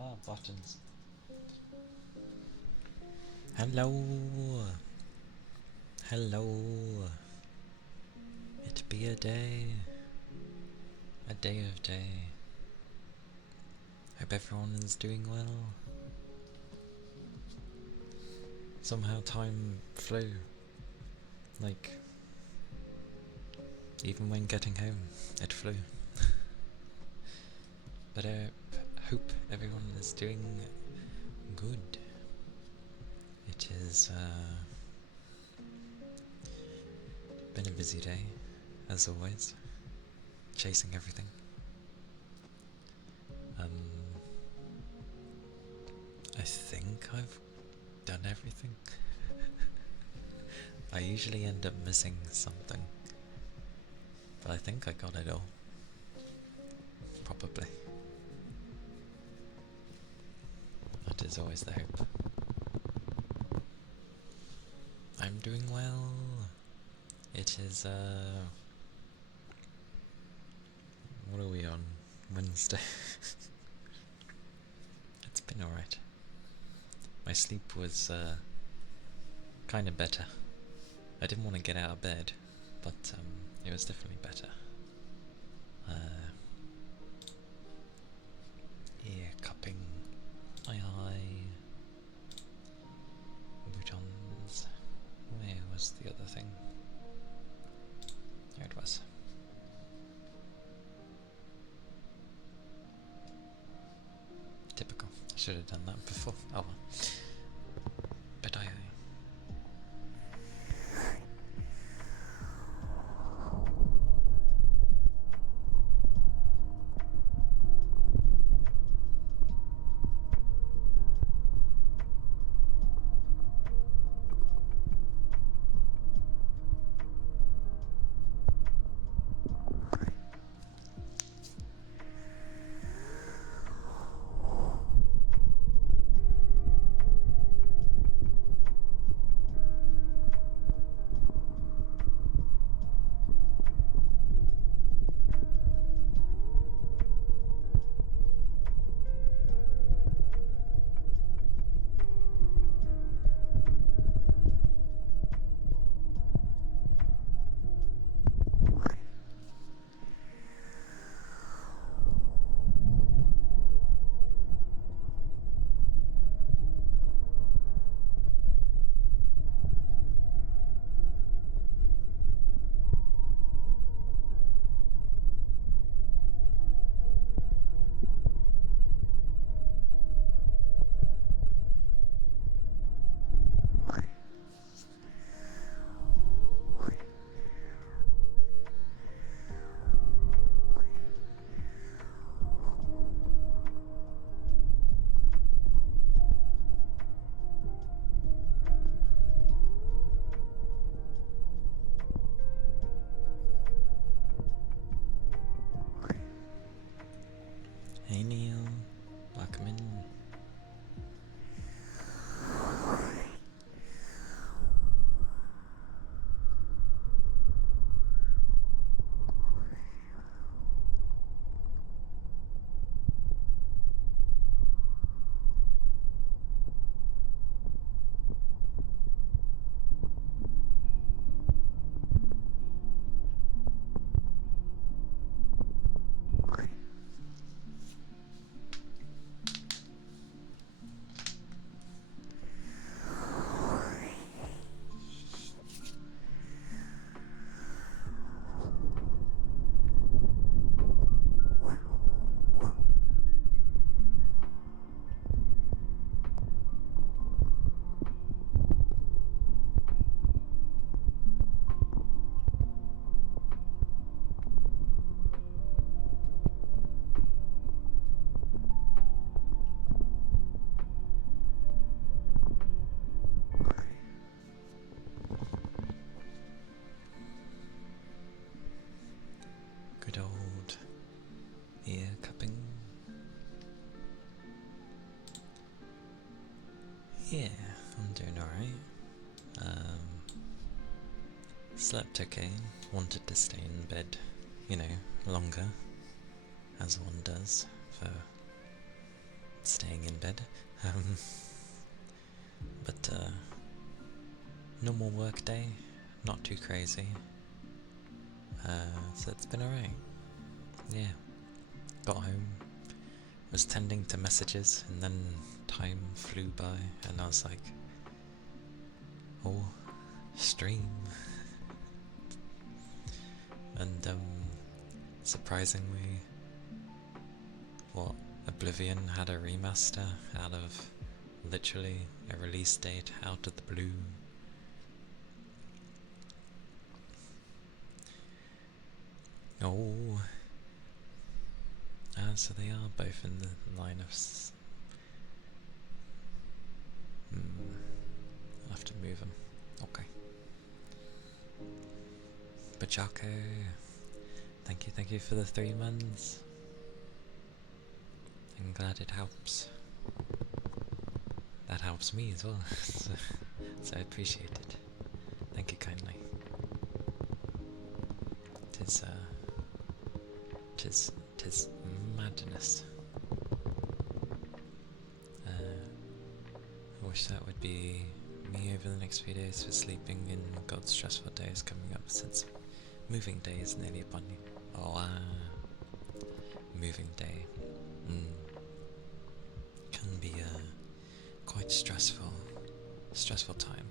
Oh, buttons. Hello. Hello. It be a day. A day of day. Hope everyone is doing well. Somehow time flew. Like, even when getting home, it flew. But I hope everyone is doing good. It is been a busy day, as always, chasing everything. I think I've done everything. I usually end up missing something, but I think I got it all. Probably. That is always the hope. I'm doing well. It is, what are we on? Wednesday. It's been alright. My sleep was, kinda better. I didn't want to get out of bed, but, it was definitely better. Ear cupping. Hi. Boutons. Where was the other thing? There it was. Typical. I should have done that before. Oh well. But I... Yeah, I'm doing alright. Slept okay. Wanted to stay in bed, longer, as one does for staying in bed. But normal work day, not too crazy. So it's been alright. Yeah. Got home, was tending to messages, and then time flew by, and I was like, oh, stream. And surprisingly, Oblivion had a remaster out of literally a release date out of the blue. Oh, so they are both in the line of. I'll have to move them. Okay. Bachako, thank you for the 3 months. I'm glad it helps. That helps me as well, so I appreciate it. Thank you kindly. Tis madness. I wish that would be me over the next few days for sleeping in God's stressful days coming up, since moving day is nearly upon you. Moving day. Can be a quite stressful time.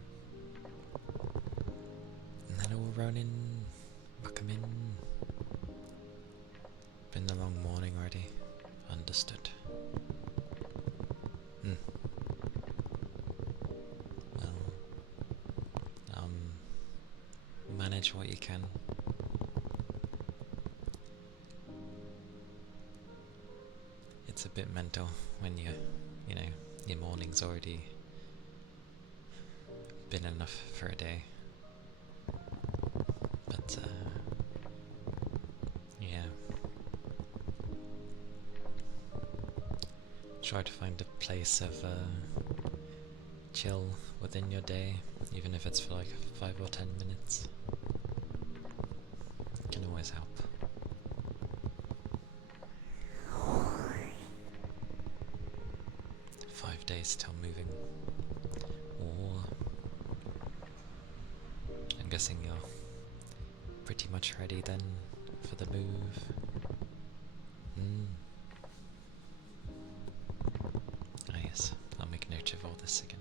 And then I'll run in, welcome in. Been a long morning already. Understood. Well, manage what you can. It's a bit mental when your morning's already been enough for a day. But, yeah. Try to find a place of chill within your day, even if it's for like 5 or 10 minutes. It can always help. Days till moving. Or I'm guessing you're pretty much ready then for the move. Yes, I'll make note of all this again.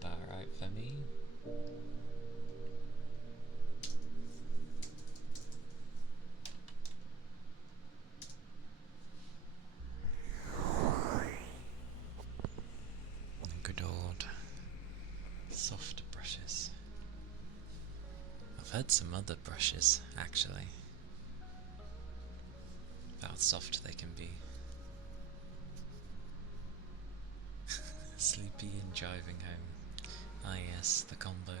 About right for me. Good old soft brushes. I've heard some other brushes actually about how soft they can be. Sleepy and driving home. Ah yes, the combo.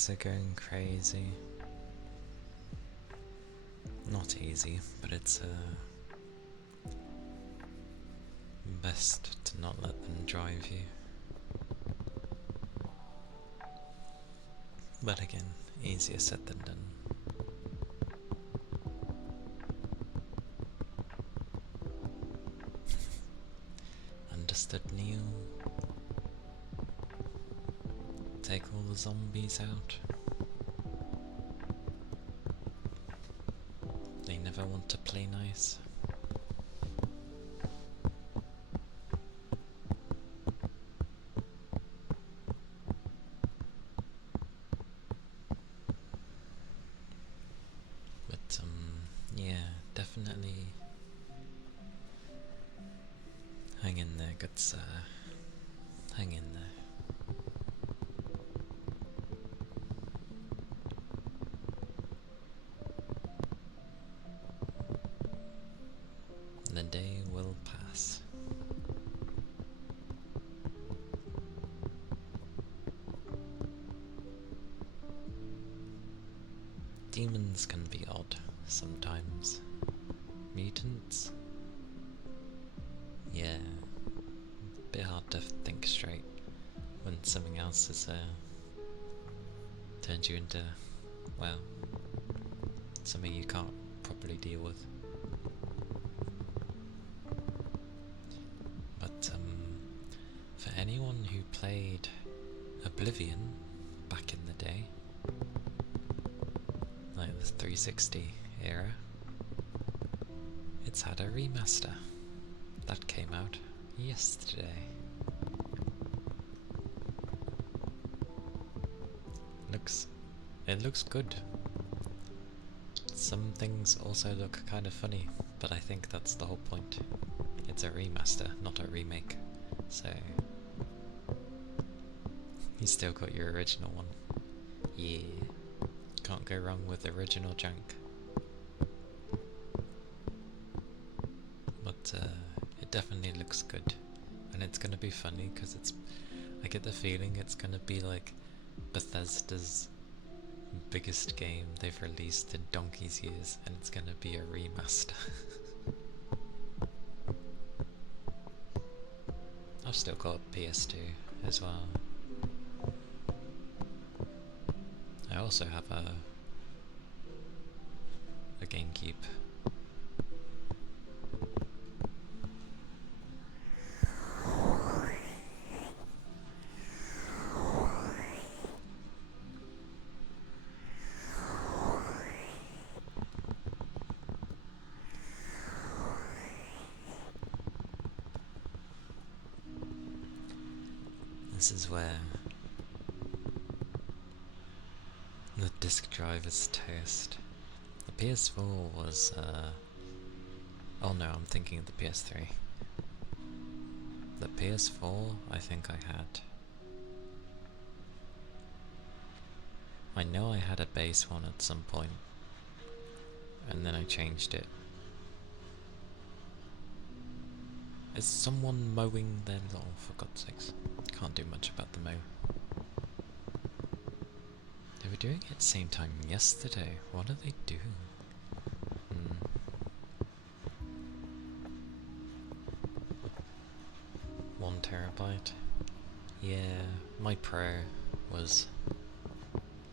Things are going crazy. Not easy, but it's best to not let them drive you. But again, easier said than done. Understood, Neil. Take all the zombies out. They never want to play nice. But yeah, definitely hang in there, good sir. Hang in there. The day will pass. Demons can be odd sometimes. Mutants? Yeah. Bit hard to think straight when something else has turned you into, well, something you can't properly deal with. But for anyone who played Oblivion back in the day, like the 360 era, it's had a remaster that came out yesterday. It looks good. Some things also look kind of funny, but I think that's the whole point. It's a remaster, not a remake, so you still got your original one. Yeah, can't go wrong with original junk. But it definitely looks good, and it's gonna be funny because I get the feeling it's gonna be like Bethesda's biggest game they've released in donkey's years, and it's gonna be a remaster. I've still got a PS2 as well. I also have a GameCube. This is where the disk drive is toast. The PS4 was, oh no, I'm thinking of the PS3. The PS4, I think I had. I know I had a base one at some point, and then I changed it. Is someone mowing their lawn, for God's sakes? Can't do much about the mow. They were doing it at the same time yesterday. What are they doing? 1 terabyte. Yeah, my Pro was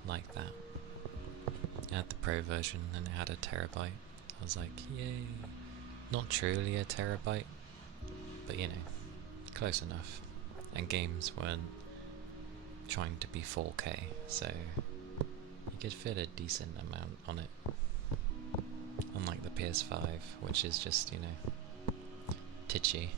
like that. I had the Pro version and it had a terabyte. I was like, yay. Not truly a terabyte, but you know, close enough. And games weren't trying to be 4K, so you could fit a decent amount on it. Unlike the PS5, which is just, you know, titchy.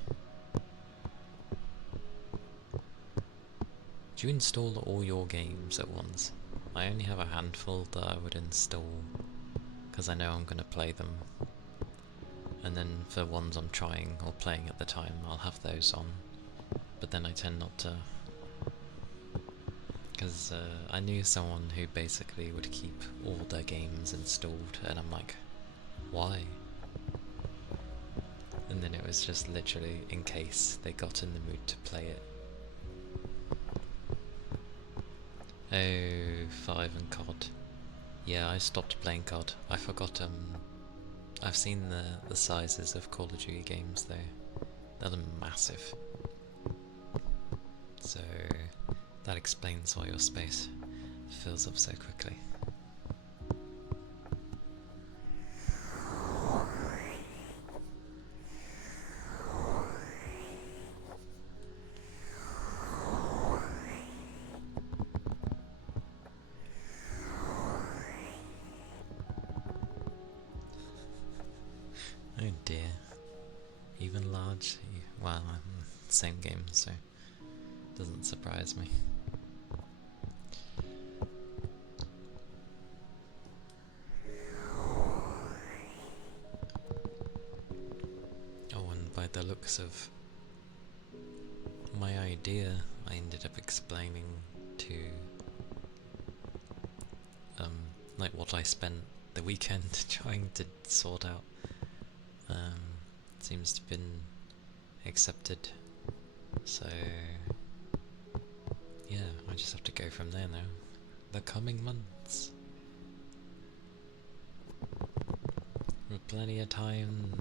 Do you install all your games at once? I only have a handful that I would install because I know I'm going to play them. And then for ones I'm trying or playing at the time, I'll have those on. But then I tend not to, because I knew someone who basically would keep all their games installed, and I'm like, why? And then it was just literally in case they got in the mood to play it. Oh, 5 and COD. Yeah, I stopped playing COD. I forgot, I've seen the sizes of Call of Duty games though. They're massive. So that explains why your space fills up so quickly. Oh dear. Even large? Well, same game, so doesn't surprise me. Oh, and by the looks of my idea, I ended up explaining to like what I spent the weekend trying to sort out. Seems to have been accepted. So yeah, I just have to go from there now. The coming months. With plenty of time,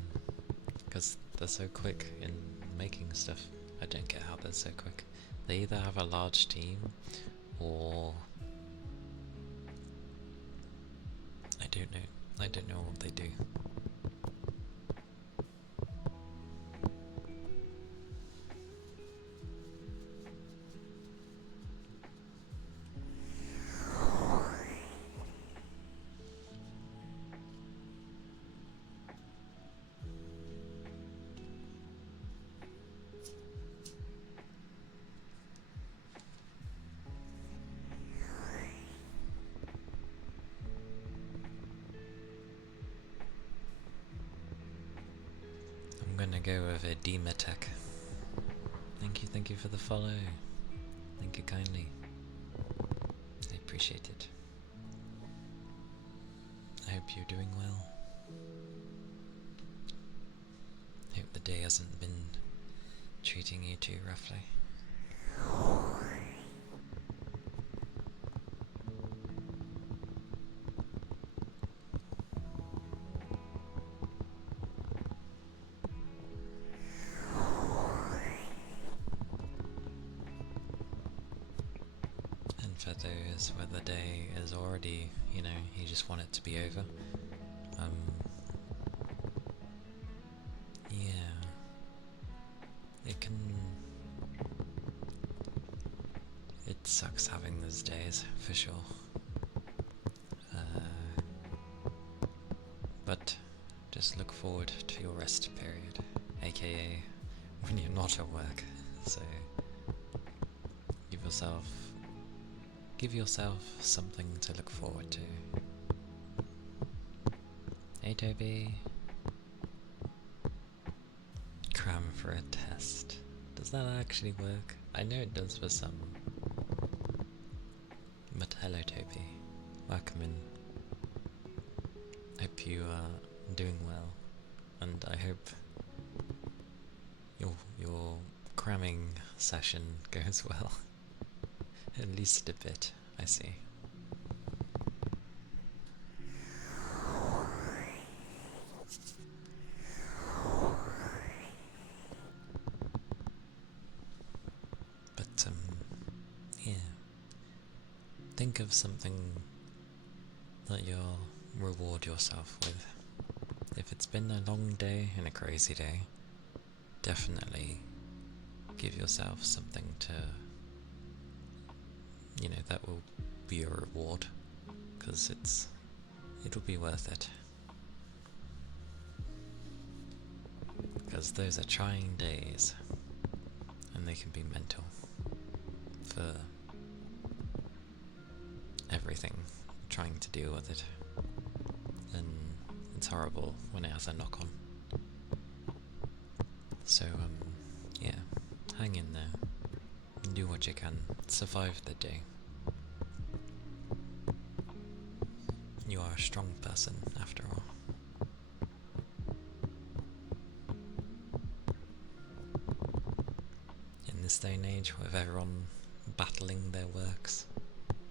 because they're so quick in making stuff. I don't get how they're so quick. They either have a large team, or I don't know. I don't know what they do. I'm gonna go with a Dematech. Thank you for the follow. Thank you kindly. I appreciate it. I hope you're doing well. Hope the day hasn't been treating you too roughly. And for those where the day is already, you just want it to be over, yeah, it sucks having those days, for sure. But just look forward to your rest period, aka when you're not at work. So give yourself something to look forward to. Hey Toby. Cram for a test. Does that actually work? I know it does for some. But hello Toby. Welcome in. Hope you are doing well, and I hope your cramming session goes well. At least a bit, I see. But yeah. Think of something that you'll reward yourself with. If it's been a long day and a crazy day, definitely give yourself something to, that will be a reward, because it'll be worth it. Because those are trying days, and they can be mental for everything, trying to deal with it, and it's horrible when it has a knock on. So yeah, hang in there, do what you can, survive the day. You are a strong person after all. In this day and age, with everyone battling their works,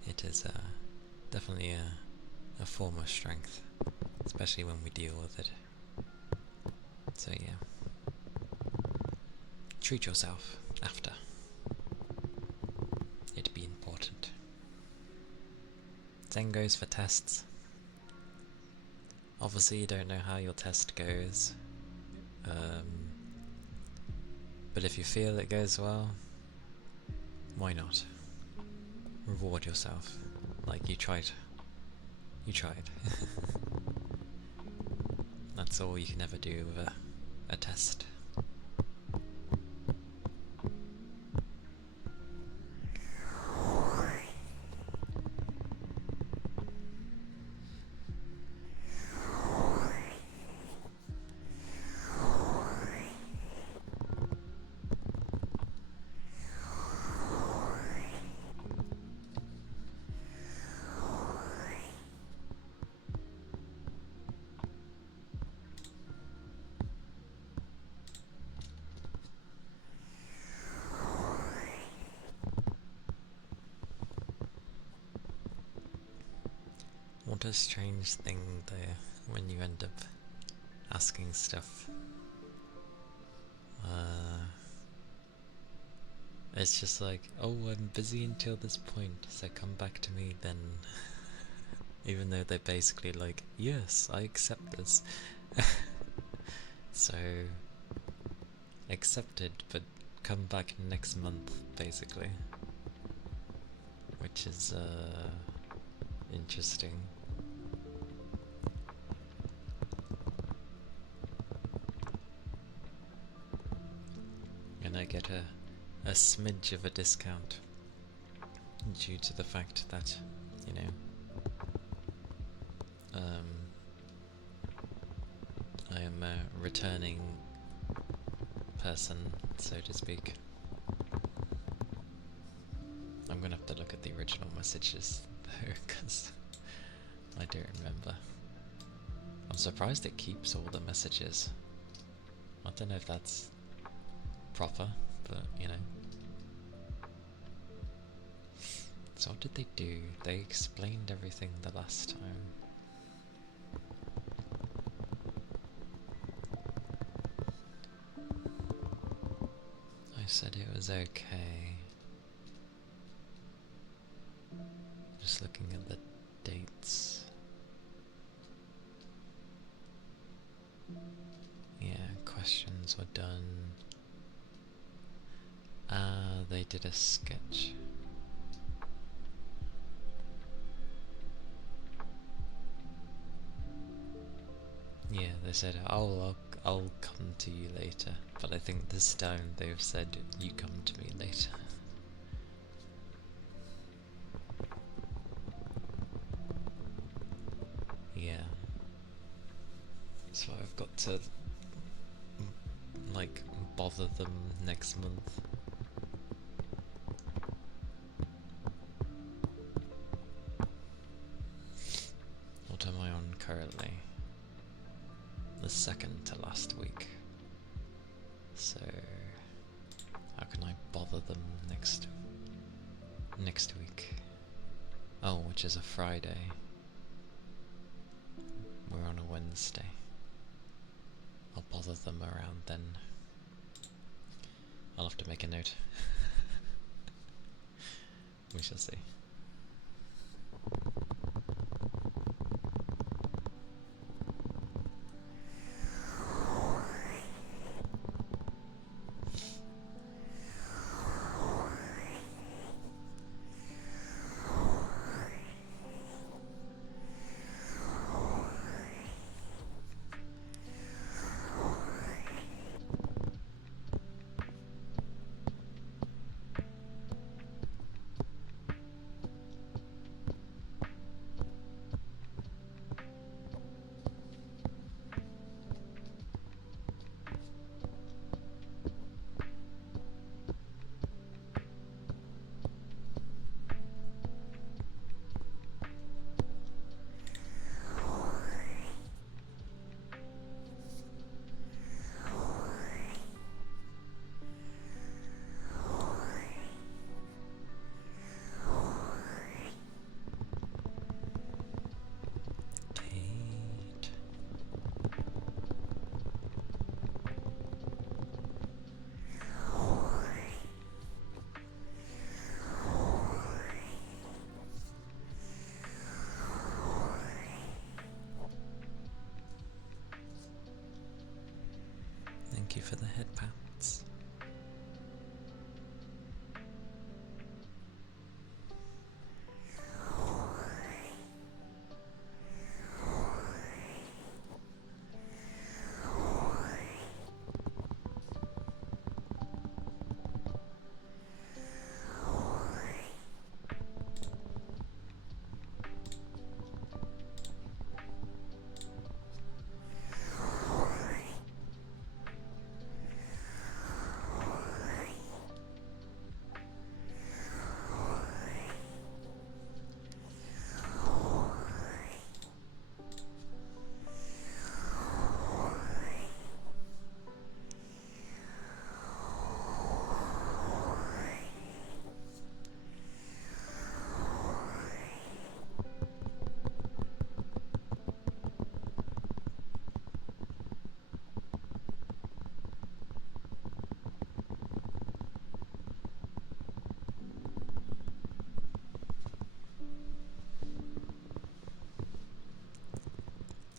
it is definitely a form of strength, especially when we deal with it. So yeah, treat yourself after. It'd be important. Same goes for tests. Obviously you don't know how your test goes, but if you feel it goes well, why not? Reward yourself, like you tried. You tried. That's all you can ever do with a test. What a strange thing there when you end up asking stuff. It's just like, oh, I'm busy until this point, so come back to me then. Even though they're basically like, yes, I accept this. So, accepted, but come back next month, basically. Which is, interesting. And I get a smidge of a discount due to the fact that, you know, I am a returning person, so to speak. I'm gonna have to look at the original messages though, because I don't remember. I'm surprised it keeps all the messages. I don't know if that's proper, but you know. So what did they do? They explained everything the last time. I said it was okay. Just looking at the dates. Yeah, questions were done. They did a sketch. Yeah, they said, oh, I'll come to you later. But I think this time they've said, you come to me later. Yeah. So I've got to, like, bother them next month. What am I on currently? The second to last week. So how can I bother them next week? Oh, which is a Friday. We're on a Wednesday. I'll bother them around then. I'll have to make a note. We shall see. you for the head pats.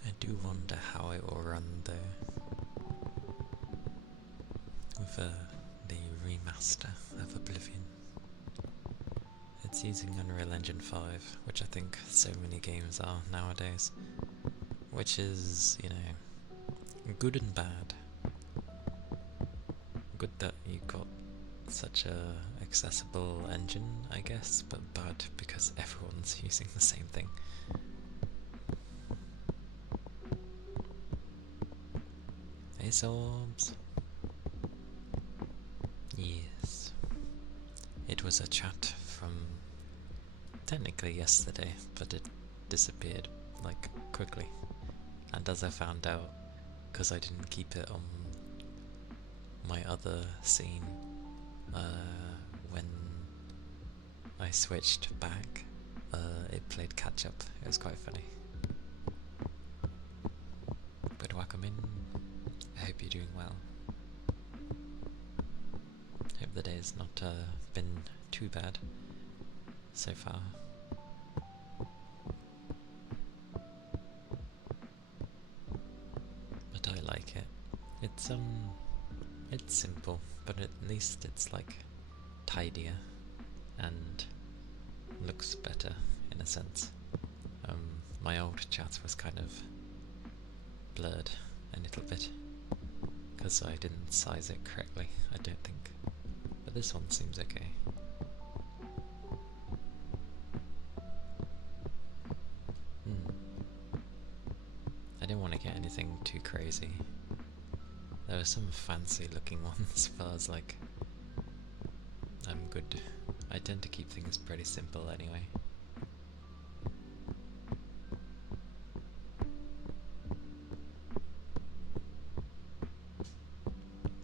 I do wonder how it will run though, with the remaster of Oblivion. It's using Unreal Engine 5, which I think so many games are nowadays, which is, you know, good and bad. Good that you got such a accessible engine, I guess, but bad because everyone's using the same thing. Hey Sorbs! Yes. It was a chat from technically yesterday, but it disappeared, like, quickly. And as I found out, because I didn't keep it on my other scene, when I switched back, it played catch up. It was quite funny. But welcome in. I hope you're doing well. Hope the day's not been too bad so far. But I like it. It's simple, but at least it's like tidier and looks better in a sense. My old chat was kind of blurred a little bit because I didn't size it correctly, I don't think. But this one seems okay. I didn't want to get anything too crazy. There were some fancy looking ones, but I was like, I'm good. I tend to keep things pretty simple anyway.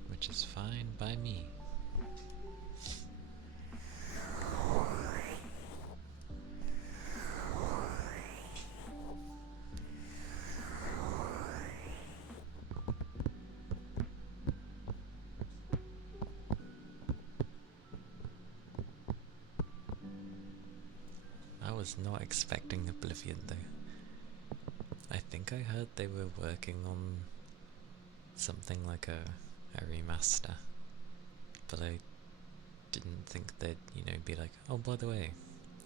Which is fine by me. I was not expecting Oblivion though. I think I heard they were working on something like a remaster, but I didn't think they'd, you know, be like, oh, by the way,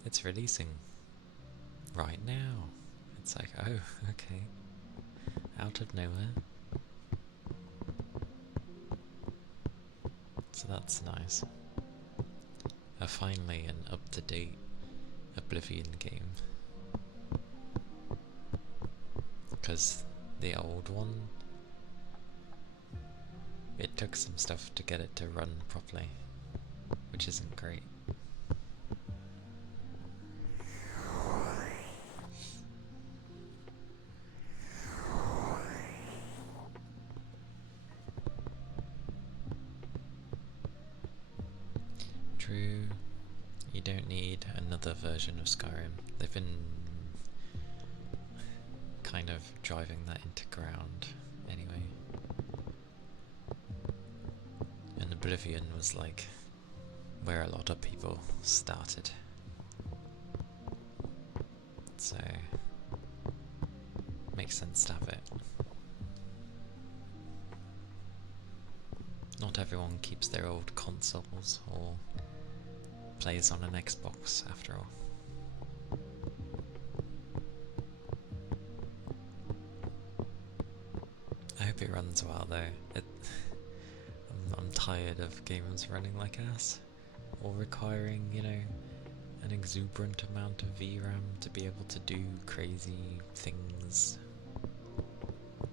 it's releasing right now. It's like, oh, okay, out of nowhere. So that's nice. Finally an up-to-date Oblivion game. Because the old one, it took some stuff to get it to run properly, which isn't great. True, you don't need another version of Skyrim. They've been kind of driving that into ground anyway. And Oblivion was like where a lot of people started. So makes sense to have it. Not everyone keeps their old consoles or plays on an Xbox after all. I hope it runs well though. I'm tired of games running like ass, or requiring, you know, an exuberant amount of VRAM to be able to do crazy things,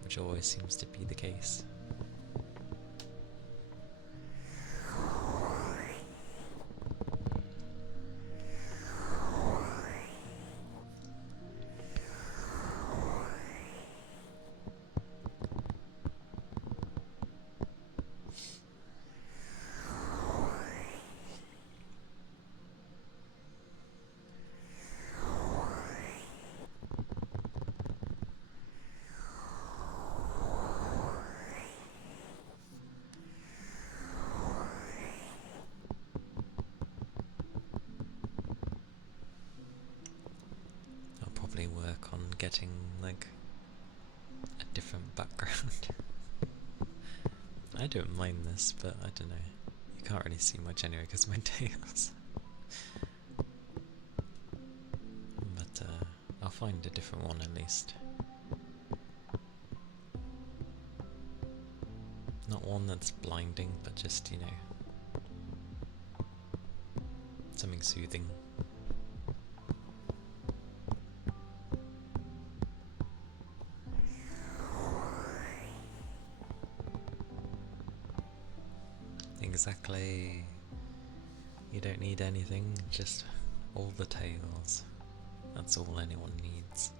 which always seems to be the case. I'll probably work on getting like a different background. I don't mind this, but I don't know. You can't really see much anyway because of my tails. But I'll find a different one at least. Not one that's blinding, but just, you know, something soothing. Exactly. You don't need anything, just all the tails. That's all anyone needs.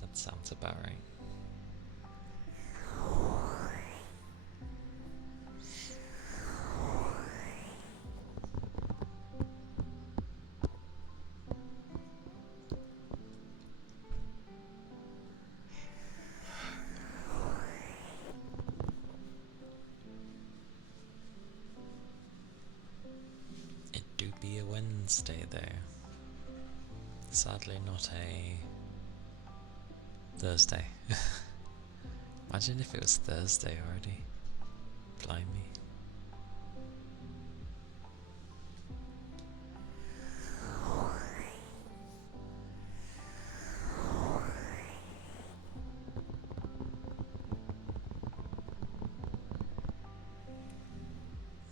That sounds about right. It do be a Wednesday there. Sadly not a Thursday. Imagine if it was Thursday already. Blimey.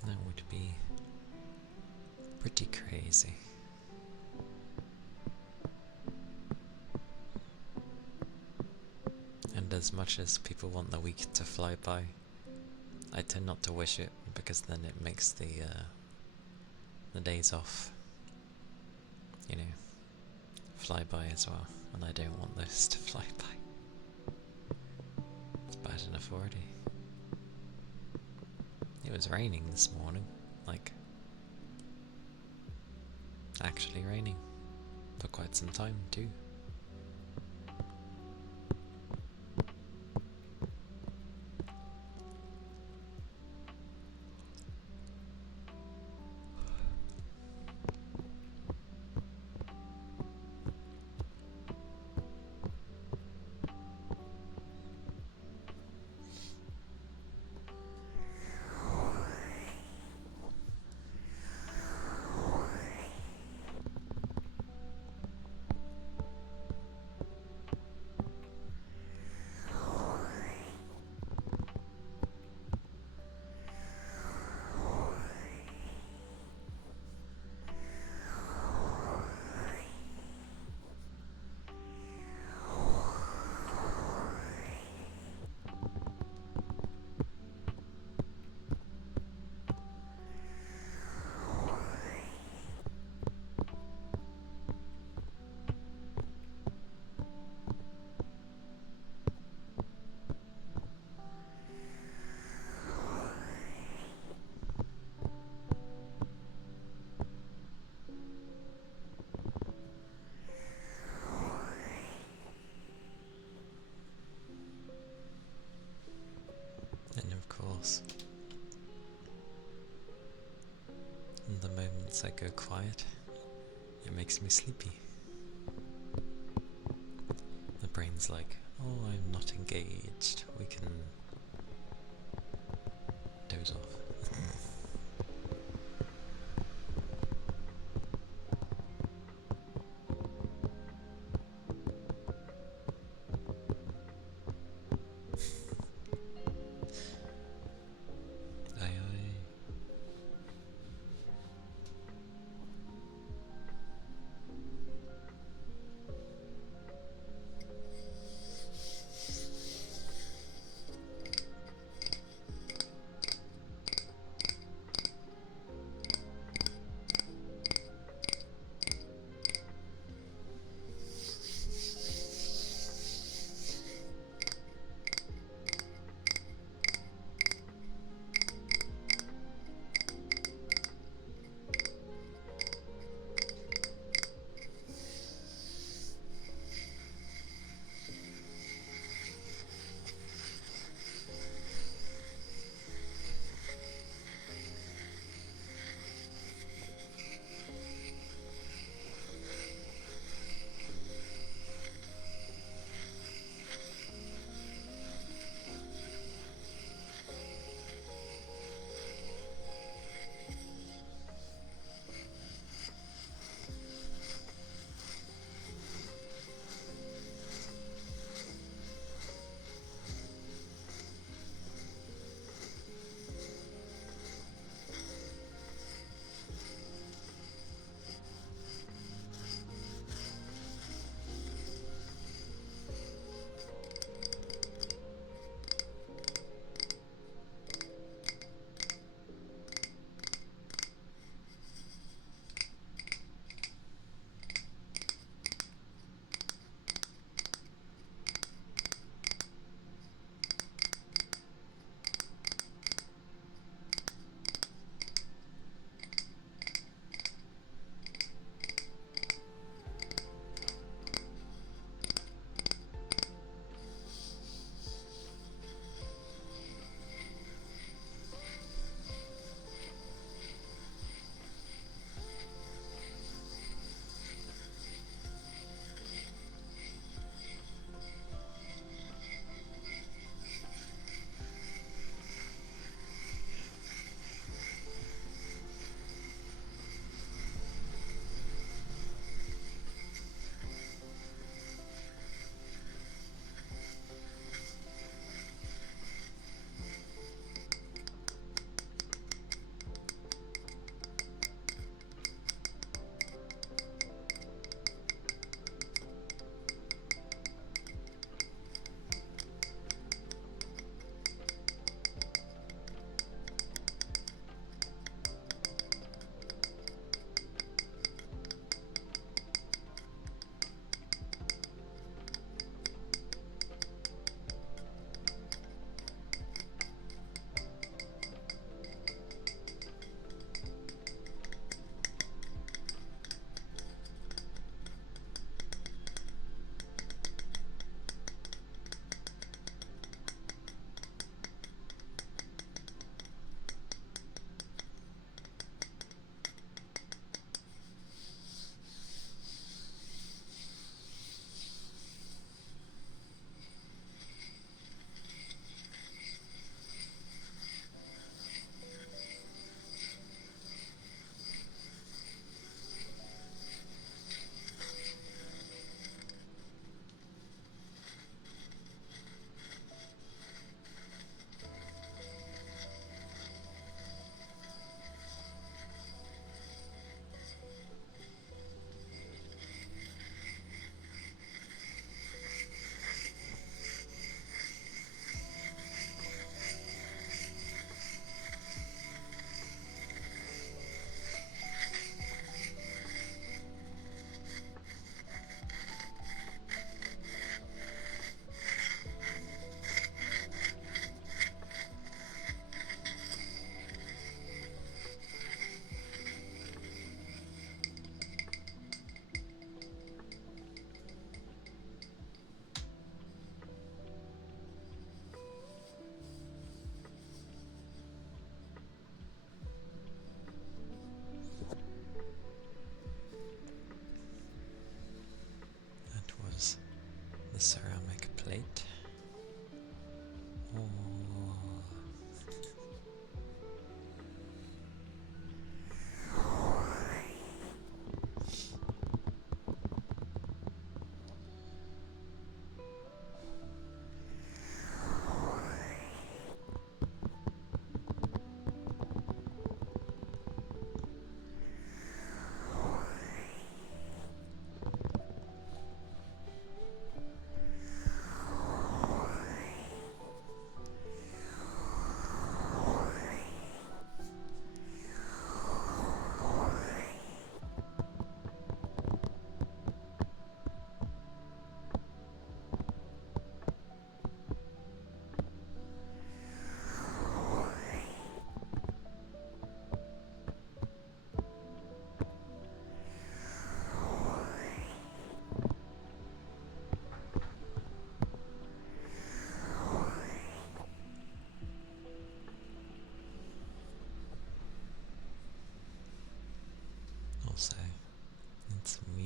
That would be pretty crazy. And as much as people want the week to fly by, I tend not to wish it, because then it makes the days off, you know, fly by as well, and I don't want those to fly by. It's bad enough already. It was raining this morning, like, actually raining, for quite some time too. And of course, in the moments I go quiet, it makes me sleepy. The brain's like, oh, I'm not engaged, we can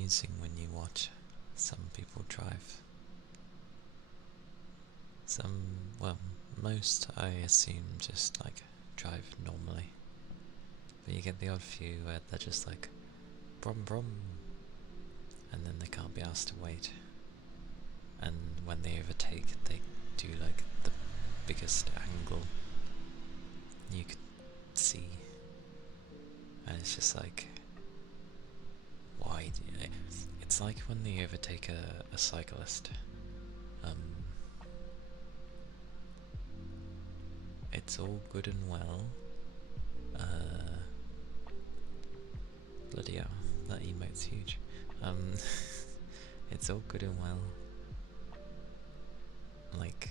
amusing when you watch some people drive. Well, most I assume just like drive normally. But you get the odd few where they're just like, brum brum, and then they can't be asked to wait. And when they overtake, they do like the biggest angle you could see. And it's just like, why? It's like when they overtake a cyclist. It's all good and well. Bloody hell, that emote's huge. It's all good and well. Like,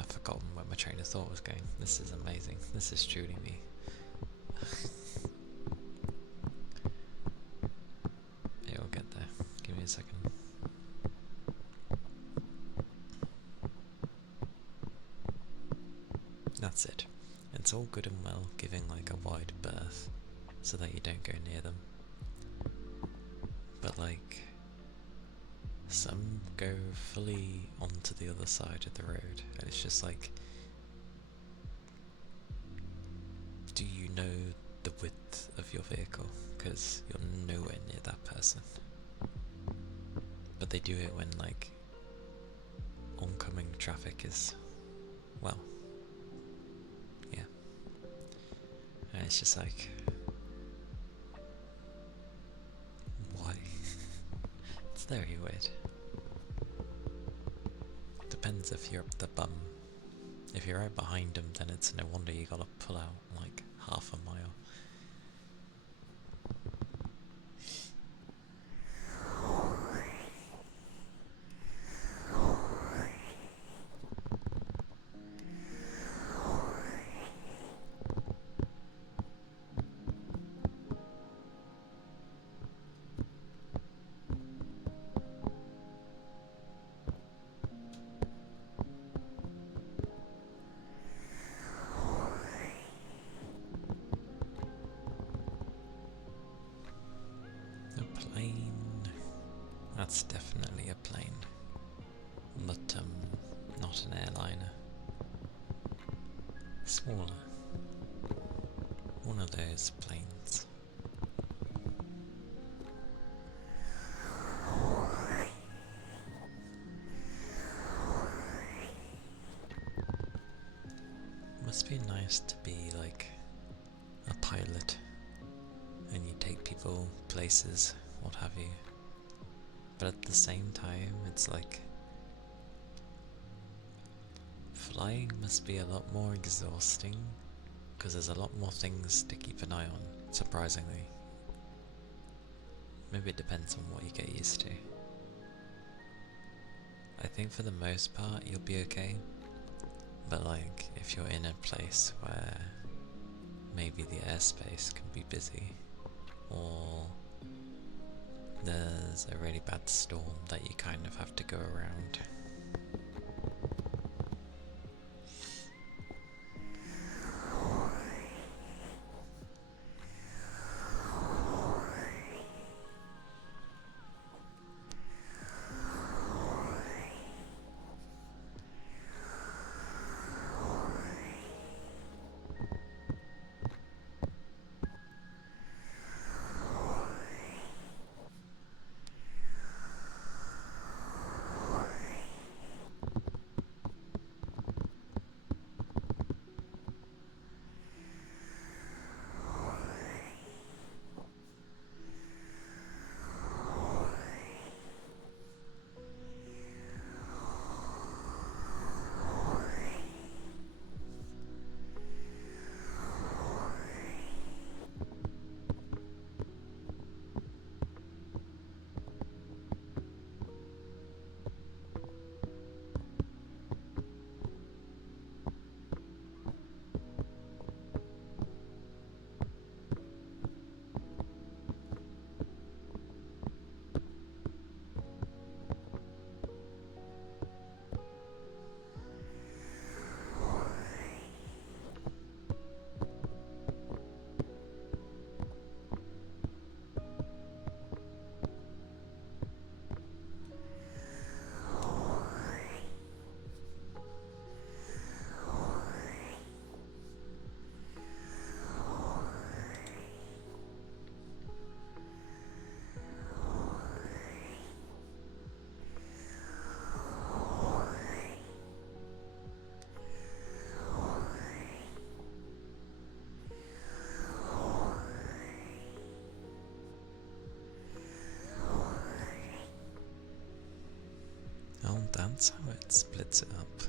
I've forgotten where my train of thought was going. This is amazing. This is truly me. It'll get there. Give me a second. That's it. It's all good and well giving like a wide berth so that you don't go near them. But like, some go fully onto the other side of the road, and it's just like, do you know the width of your vehicle? Because you're nowhere near that person. But they do it when like oncoming traffic is, well, yeah. And it's just like, why? It's very weird. Depends if you're up the bum. If you're right behind them, then it's no wonder you gotta pull out like half a mile. That's definitely a plane, but not an airliner. Smaller. One of those planes. Must be nice to be like a pilot and you take people places, what have you. But at the same time, it's like, flying must be a lot more exhausting because there's a lot more things to keep an eye on, surprisingly. Maybe it depends on what you get used to. I think for the most part you'll be okay, but like if you're in a place where maybe the airspace can be busy, or there's a really bad storm that you kind of have to go around. That's how it splits it up.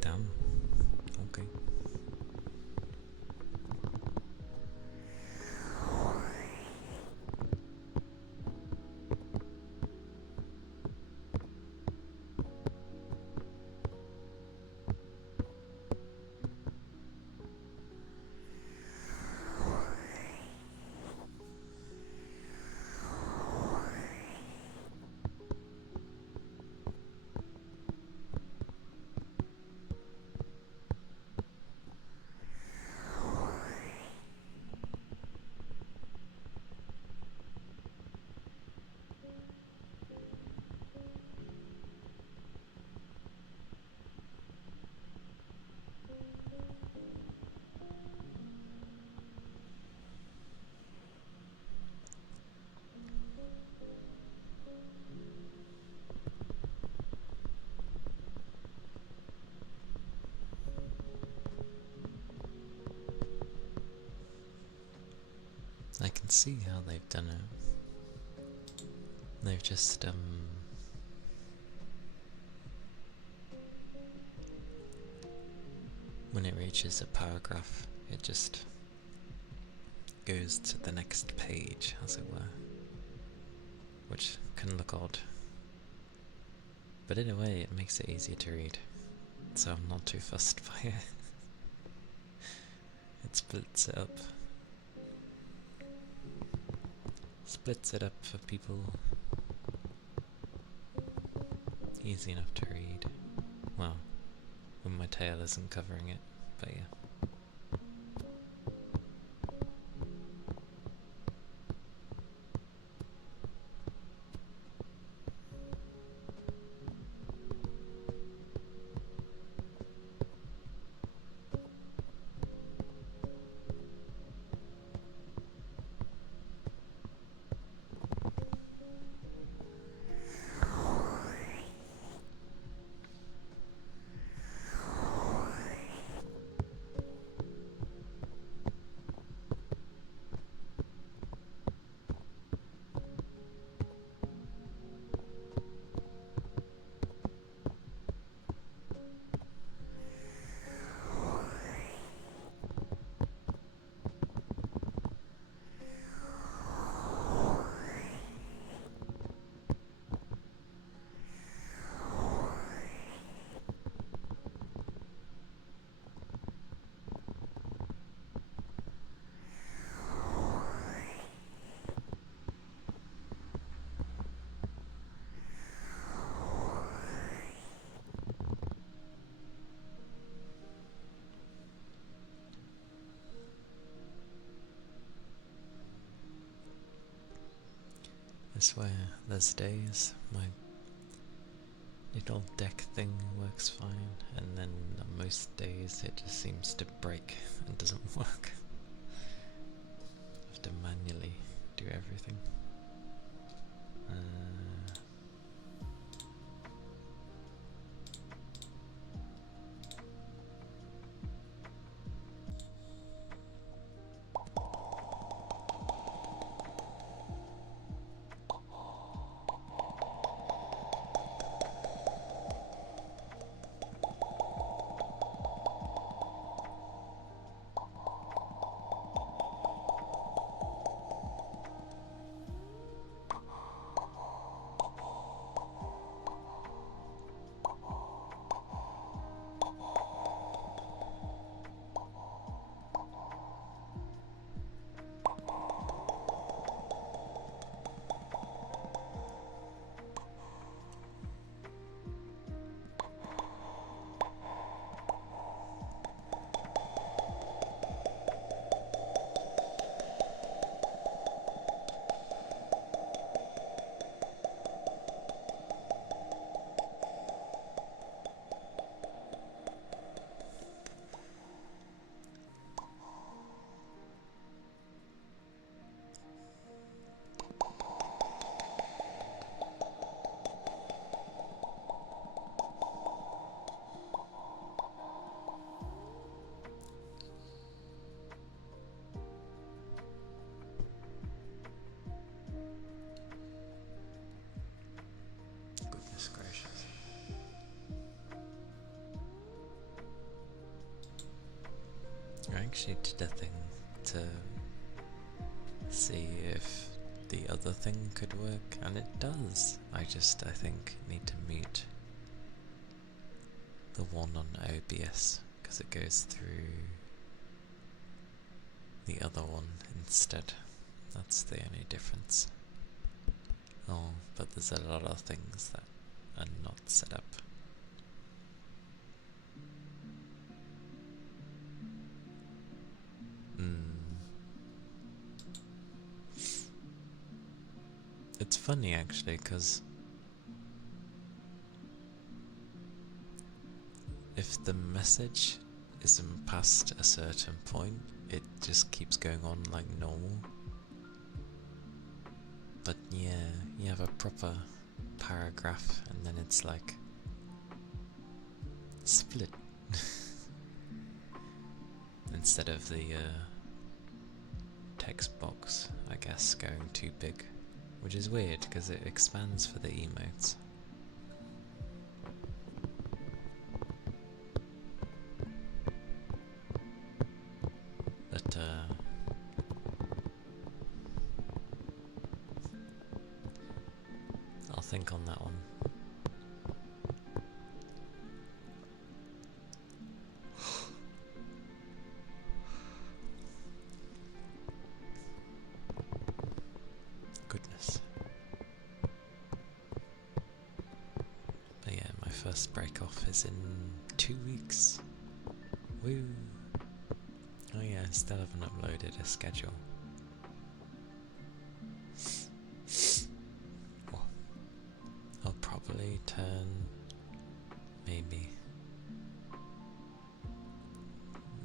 Damn. Okay. I can see how they've done it. They've just, when it reaches a paragraph, it just goes to the next page, as it were. Which can look odd. But in a way, it makes it easier to read. So I'm not too fussed by it. It splits it up. Splits it up for people. Easy enough to read. Well, when my tail isn't covering it, but yeah. I swear, there's days my little deck thing works fine, and then on most days it just seems to break and doesn't work. I have to manually do everything. actually did a thing to see if the other thing could work, and it does. I think, need to mute the one on OBS, because it goes through the other one instead. That's the only difference. Oh, but there's a lot of things that are not set up. It's funny actually, because if the message isn't past a certain point, it just keeps going on like normal. But yeah, you have a proper paragraph and then it's like split instead of the text box, I guess, going too big, which is weird because it expands for the emotes. But I'll think on that one. Goodness. But yeah, my first break off is in 2 weeks. Woo! Oh yeah, I still haven't uploaded a schedule. Well, I'll probably turn maybe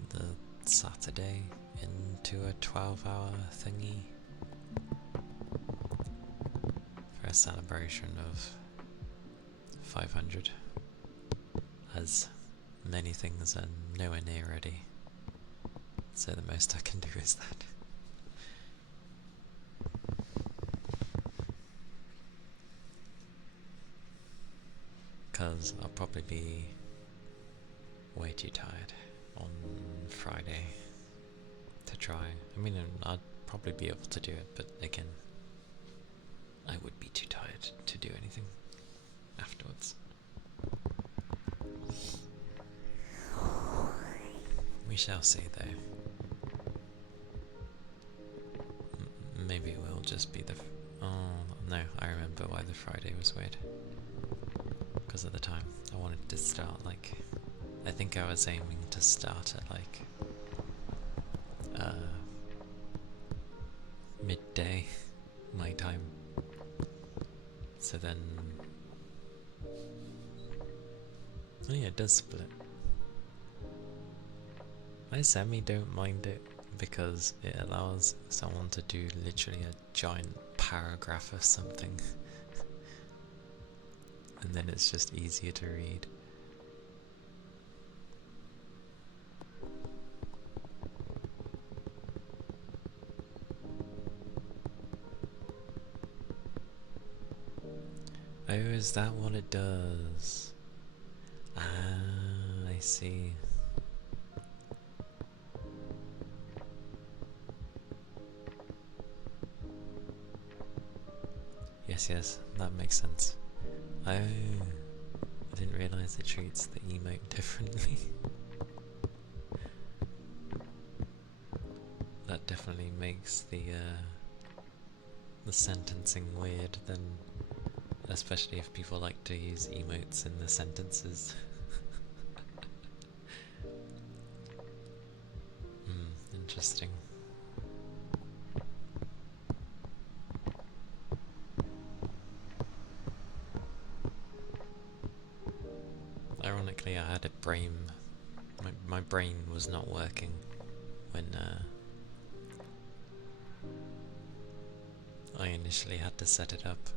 the Saturday into a 12-hour thingy for a celebration of 500, as many things are nowhere near ready, so the most I can do is that. Because I'll probably be way too tired on Friday to try. I mean, I'd probably be able to do it, but again, I would be too tired to do anything afterwards. We shall see though. Maybe it will just be the... oh no, I remember why the Friday was weird. Because at the time I wanted to start like... I think I was aiming to start at like midday my time. So then... oh yeah, it does split. I semi don't mind it because it allows someone to do literally a giant paragraph of something and then it's just easier to read. Oh, is that what it does? Ah, I see. Yes, that makes sense. Oh, I didn't realise it treats the emote differently. That definitely makes the sentencing weird then, especially if people like to use emotes in the sentences. Interesting. Ironically, I had a brain... my brain was not working when I initially had to set it up,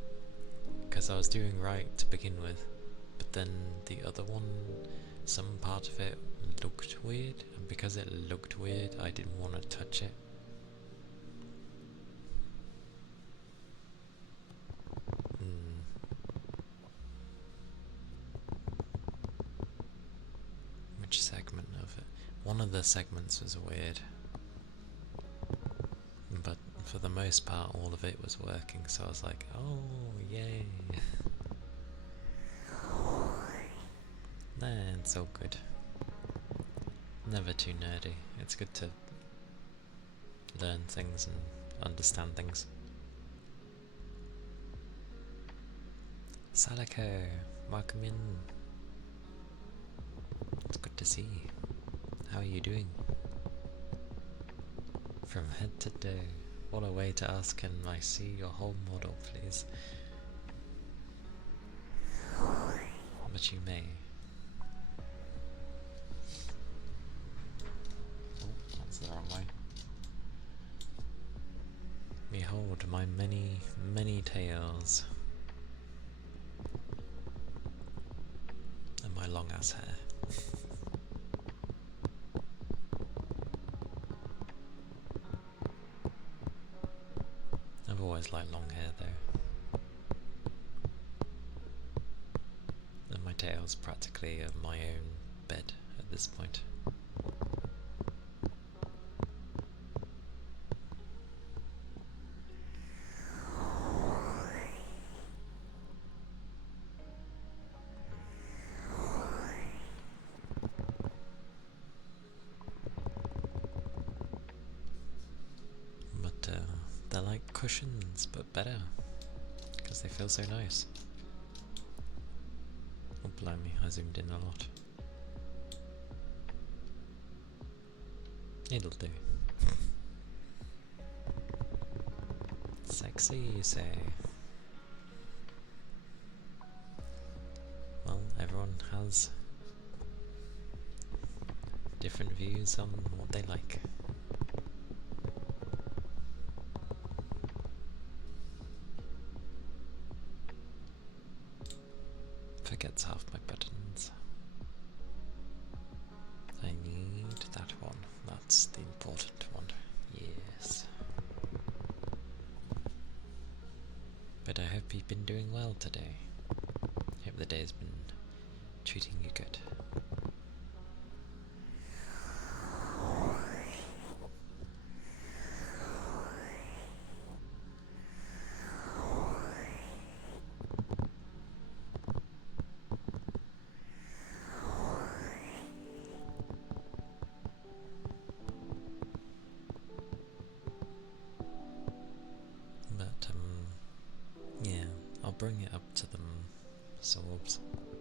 because I was doing right to begin with, but then the other one, some part of it looked weird, and because it looked weird, I didn't want to touch it. Which segment of it? One of the segments was weird, but for the most part all of it was working, so I was like, oh yay. Nah, it's all good. Never too nerdy. It's good to learn things and understand things. Salako, welcome in. It's good to see you. How are you doing? From head to toe. What a way to ask, can I see your whole model, please? But you may. Oh, that's the wrong way. Behold my many, many tails. And my long ass hair. I've always liked long hair though. And my tail's practically my own bed at this point. They're like cushions, but better, because they feel so nice. Oh blimey, I zoomed in a lot. It'll do. Sexy, you say? Well, everyone has different views on what they like. Forgets half my buttons. I need that one. That's the important one. Yes. But I hope you've been doing well today. Hope the day's been treating you good. Yeah, I'll bring it up to them, Sorbs,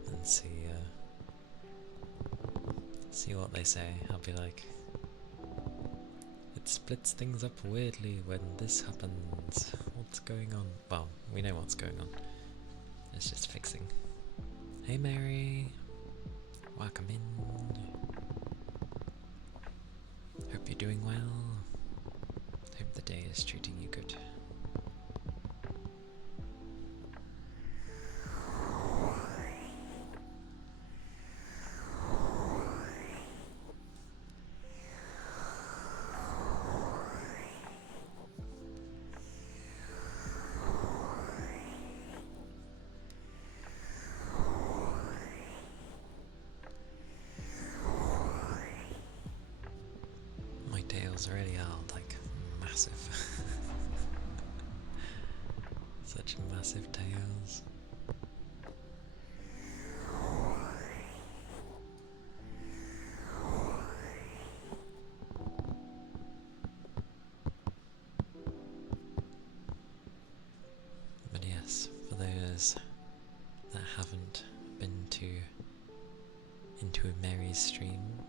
and see what they say. I'll be like, it splits things up weirdly when this happens. What's going on? Well, we know what's going on. It's just fixing. Hey Mary, welcome in. Hope you're doing well. Hope the day is treating you good. My tails really are like massive. Such massive tails. But yes, for those that haven't been into a Mary's stream,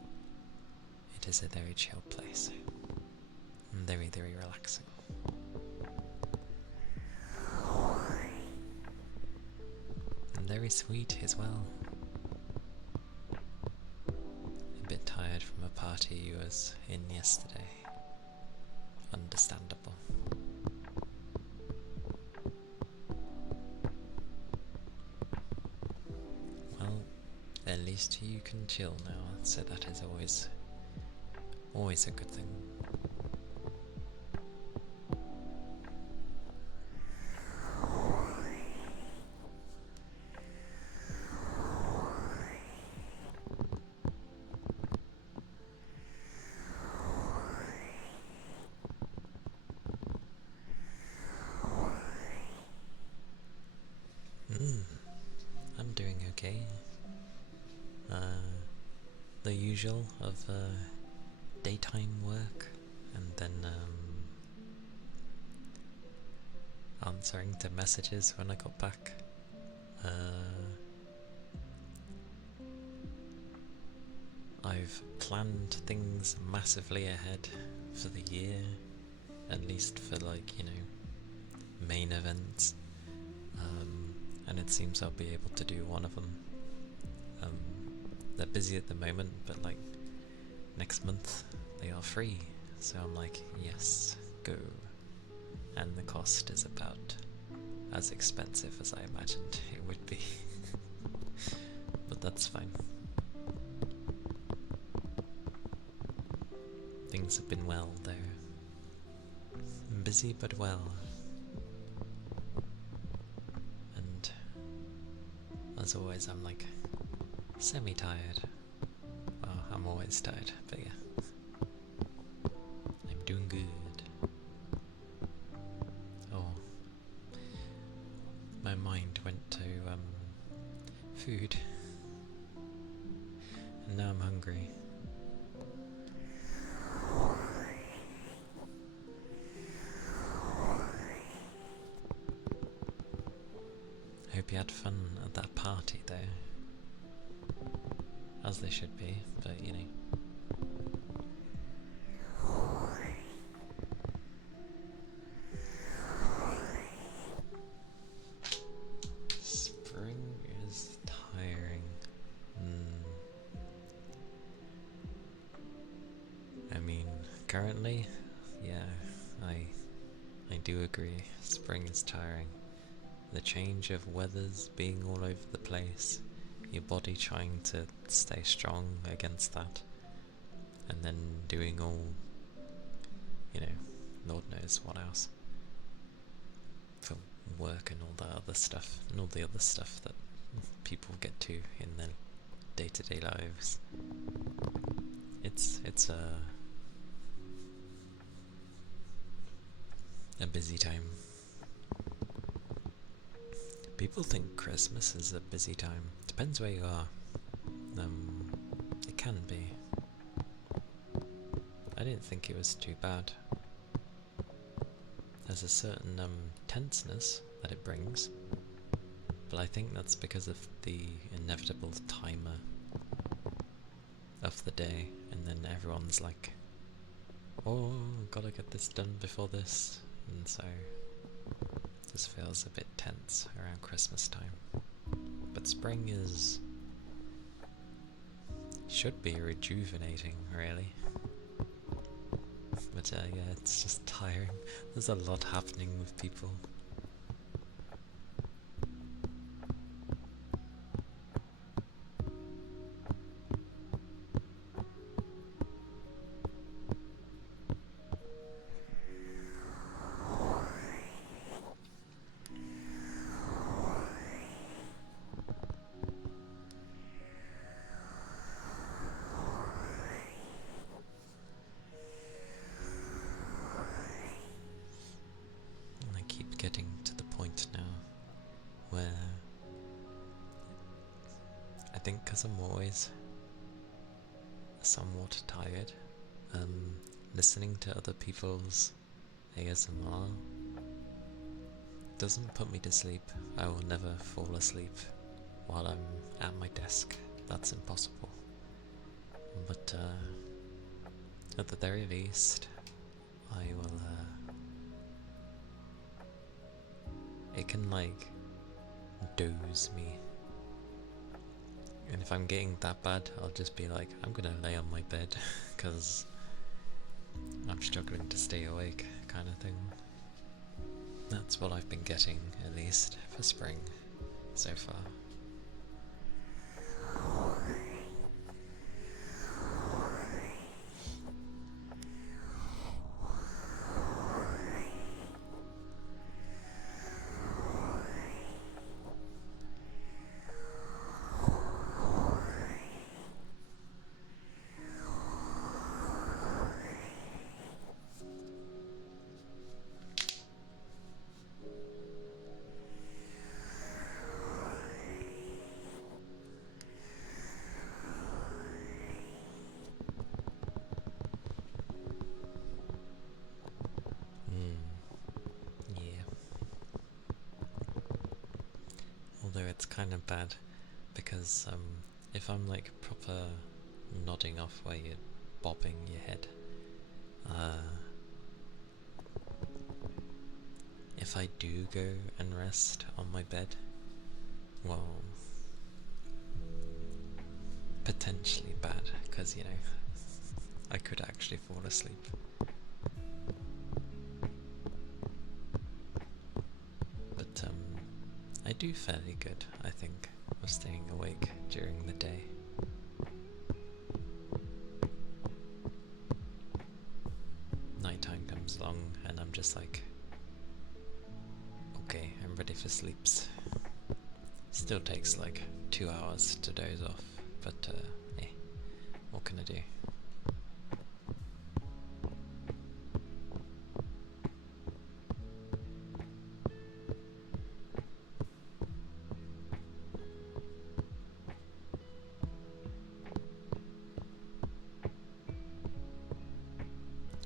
it is a very chill place. And very, very relaxing. And very sweet as well. A bit tired from a party you was in yesterday. Understandable. Well, at least you can chill now, so that is always a good thing. the usual of daytime work, and then answering to messages when I got back. I've planned things massively ahead for the year, at least for like, you know, main events, and it seems I'll be able to do one of them. They're busy at the moment, but like next month they are free, so I'm like, yes, go. And the cost is about as expensive as I imagined it would be. But that's fine. Things have been well though. Busy but well. And as always I'm like semi-tired. Well, I'm always tired, but yeah. I'm doing good. Oh. My mind went to food. And now I'm hungry. Hope you had fun at that party though. As they should be, but you know. Spring is tiring. I mean, currently, yeah, I do agree. Spring is tiring. The change of weathers being all over the place, your body trying to stay strong against that, and then doing all, you know, Lord knows what else for work and all that other stuff, and all the other stuff that people get to in their day-to-day lives. It's a busy time. People think Christmas is a busy time. Depends where you are. It can be. I didn't think it was too bad. There's a certain tenseness that it brings, but I think that's because of the inevitable timer of the day, and then everyone's like, oh, gotta get this done before this, and so it just feels a bit tense around Christmas time. But spring should be rejuvenating, really. But yeah, it's just tiring. There's a lot happening with people. Getting to the point now where I think because I'm always somewhat tired, listening to other people's ASMR doesn't put me to sleep. I will never fall asleep while I'm at my desk. That's impossible. But at the very least, I will it can like doze me, and if I'm getting that bad, I'll just be like, I'm gonna lay on my bed because I'm struggling to stay awake, kind of thing. That's what I've been getting, at least for spring so far. it's kind of bad because if I'm like proper nodding off where you're bobbing your head, if I do go and rest on my bed, well, potentially bad, because, you know, I could actually fall asleep. But I do fairly good, I think, of staying awake during the day. Nighttime comes along and I'm just like, okay, I'm ready for sleeps. Still takes like 2 hours to doze off, but what can I do?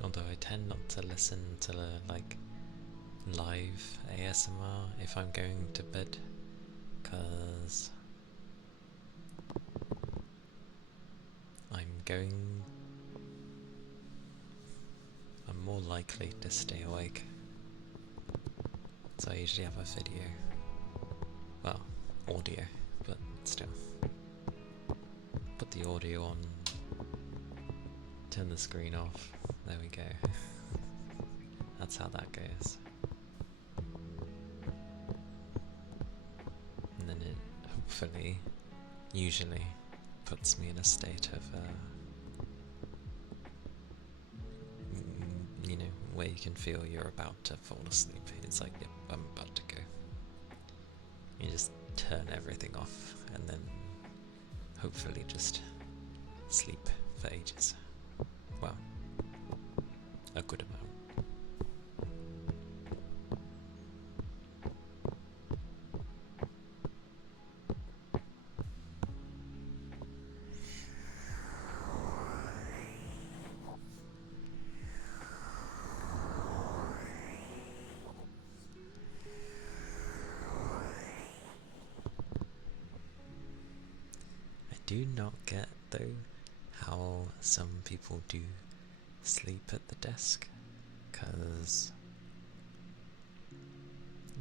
Although I tend not to listen to like live ASMR if I'm going to bed, because I'm more likely to stay awake. So I usually have a video, well, audio, but still. Put the audio on, turn the screen off, there we go. That's how that goes. And then it hopefully, usually, puts me in a state of, you know, where you can feel you're about to fall asleep. It's like, yep, I'm about to go. You just turn everything off and then hopefully just sleep for ages. Well, a good amount. I do not get though how some people do sleep at the desk, cause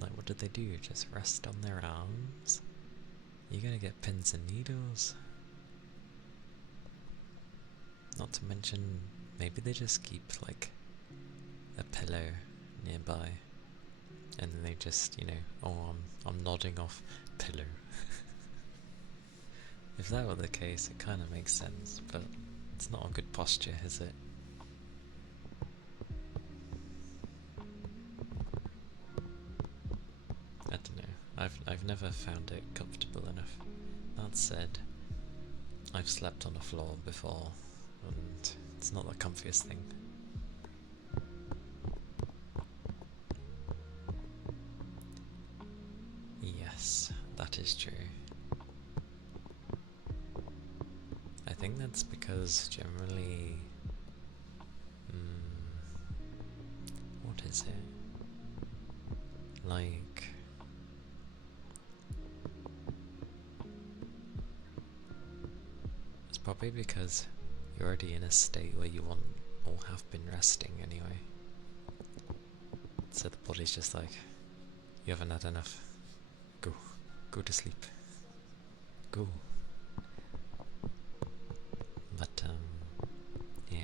like what do they do? Just rest on their arms? You're gonna get pins and needles. Not to mention, maybe they just keep like a pillow nearby, and then they just, you know, oh, I'm nodding off pillow. If that were the case, it kind of makes sense, but it's not a good posture, is it? I don't know. I've never found it comfortable enough. That said, I've slept on the floor before, and it's not the comfiest thing. Yes, that is true. I think that's because generally, what is it? Like, it's probably because you're already in a state where you want or have been resting anyway. So the body's just like, you haven't had enough. Go to sleep. Go. But yeah,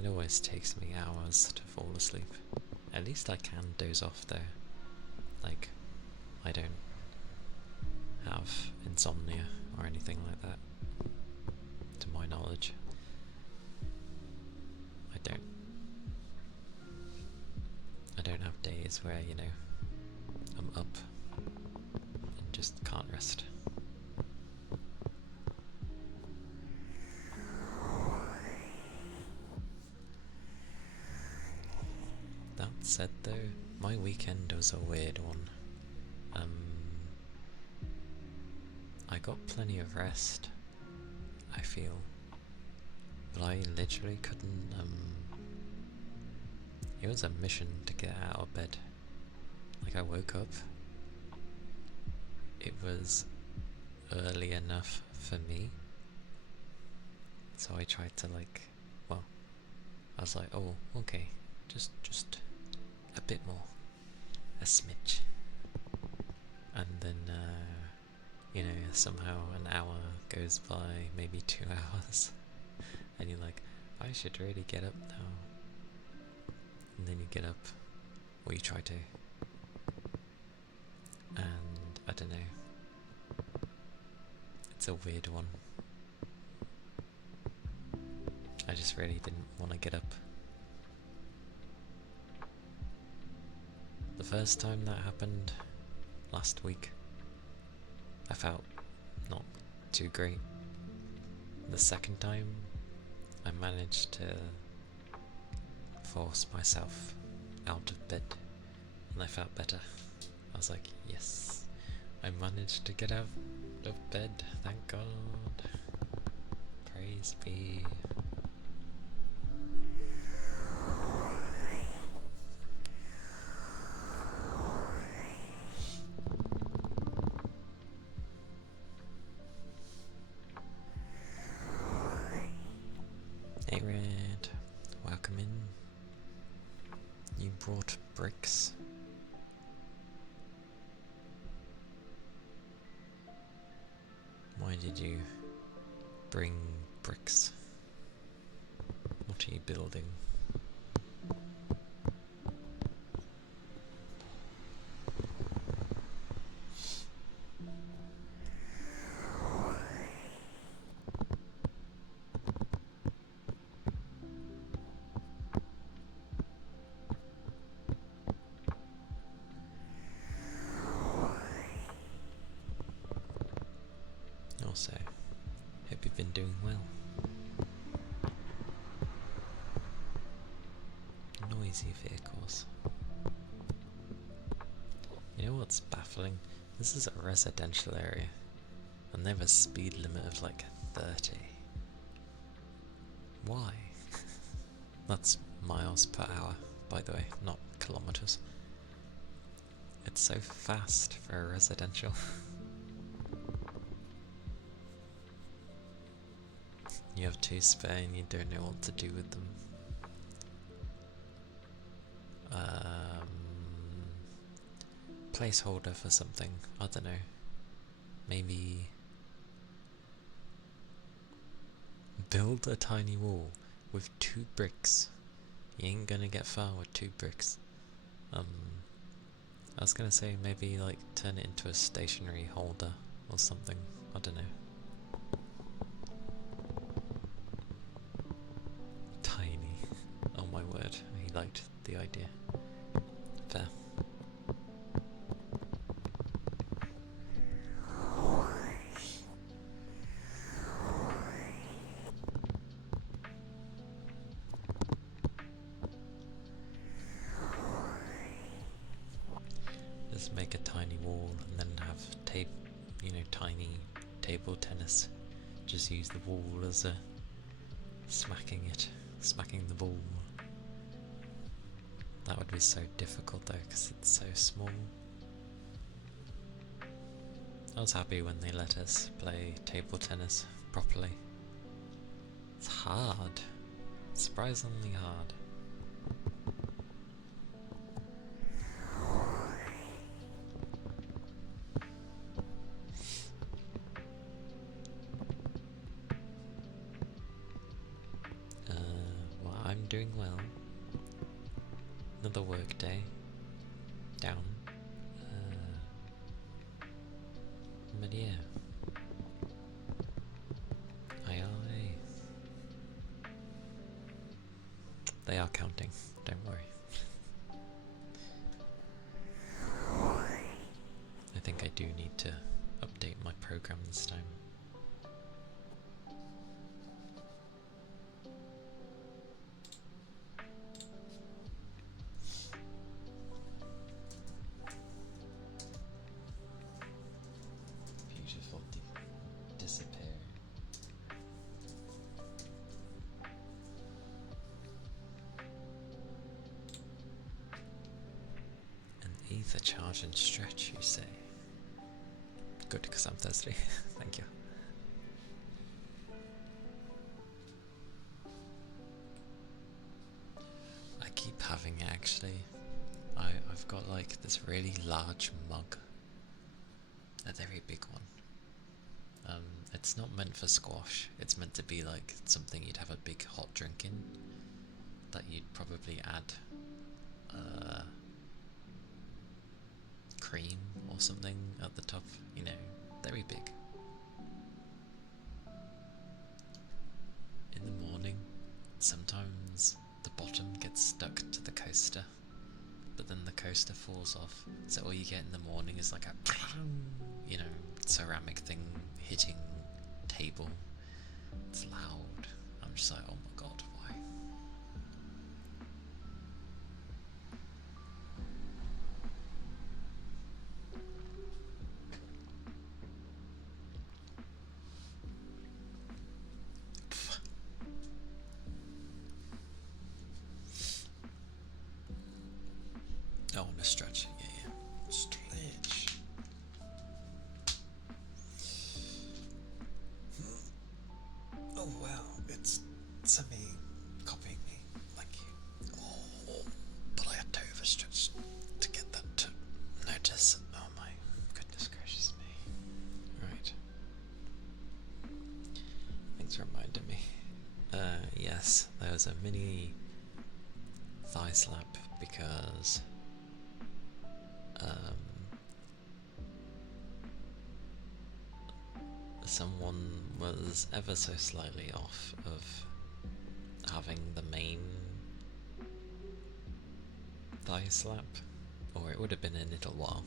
it always takes me hours to fall asleep. At least I can doze off though. Like, I don't have insomnia or anything like that, to my knowledge. I don't have days where, you know, I'm up and just can't rest. That said though, my weekend was a weird one. I got plenty of rest, I feel, but I literally couldn't, it was a mission to get out of bed. Like, I woke up, it was early enough for me. So I tried to well, I was like, oh, okay, just a bit more, a smidge. And then, somehow an hour goes by, maybe 2 hours, and you're like, I should really get up now. And then you get up, or you try to, and I don't know, it's a weird one. I just really didn't want to get up. The first time that happened, last week, I felt not too great. The second time, I managed to force myself out of bed, and I felt better. I was like, yes, I managed to get out of bed, thank God. Praise be. Hey Red, welcome in. You brought bricks. Why did you bring bricks? What are you building? Also, hope you've been doing well. Noisy vehicles. You know what's baffling? This is a residential area, and they have a speed limit of like 30. Why? That's miles per hour, by the way, not kilometers. It's so fast for a residential. You have 2 spare and you don't know what to do with them. Placeholder for something, I don't know. Maybe build a tiny wall with 2 bricks. You ain't gonna get far with 2 bricks. I was gonna say maybe like turn it into a stationary holder or something, I don't know. Tiny. Oh my word, he liked the idea. Fair. Just make a tiny wall and then have tiny table tennis. Just use the wall as a smacking the ball. That would be so difficult though, because it's so small. I was happy when they let us play table tennis properly. It's hard. Surprisingly hard. Well, I'm doing well. Another work day. Down. But yeah. Aye aye. They are counting, don't worry. I think I do need to update my program this time. Beautiful disappear. An ether charge and stretch, you say? Good, because I'm thirsty. Thank you. I keep having it actually. I've got like this really large mug. A very big one. It's not meant for squash. It's meant to be like something you'd have a big hot drink in. That you'd probably add cream or something at the top. You know, very big. In the morning, sometimes the bottom gets stuck to the coaster, but then the coaster falls off, so all you get in the morning is like a, you know, ceramic thing hitting table. It's loud. I'm just like, oh my god, why? I want to stretch. Yeah. Stretch. Oh wow, it's semi-copying me. Thank you. Oh, but I had to overstretch to get that to notice. Oh my goodness gracious me. Right. Thanks for reminding me. Yes, there was a mini thigh slap because someone was ever so slightly off of having the main thigh slap, or it would have been a little while,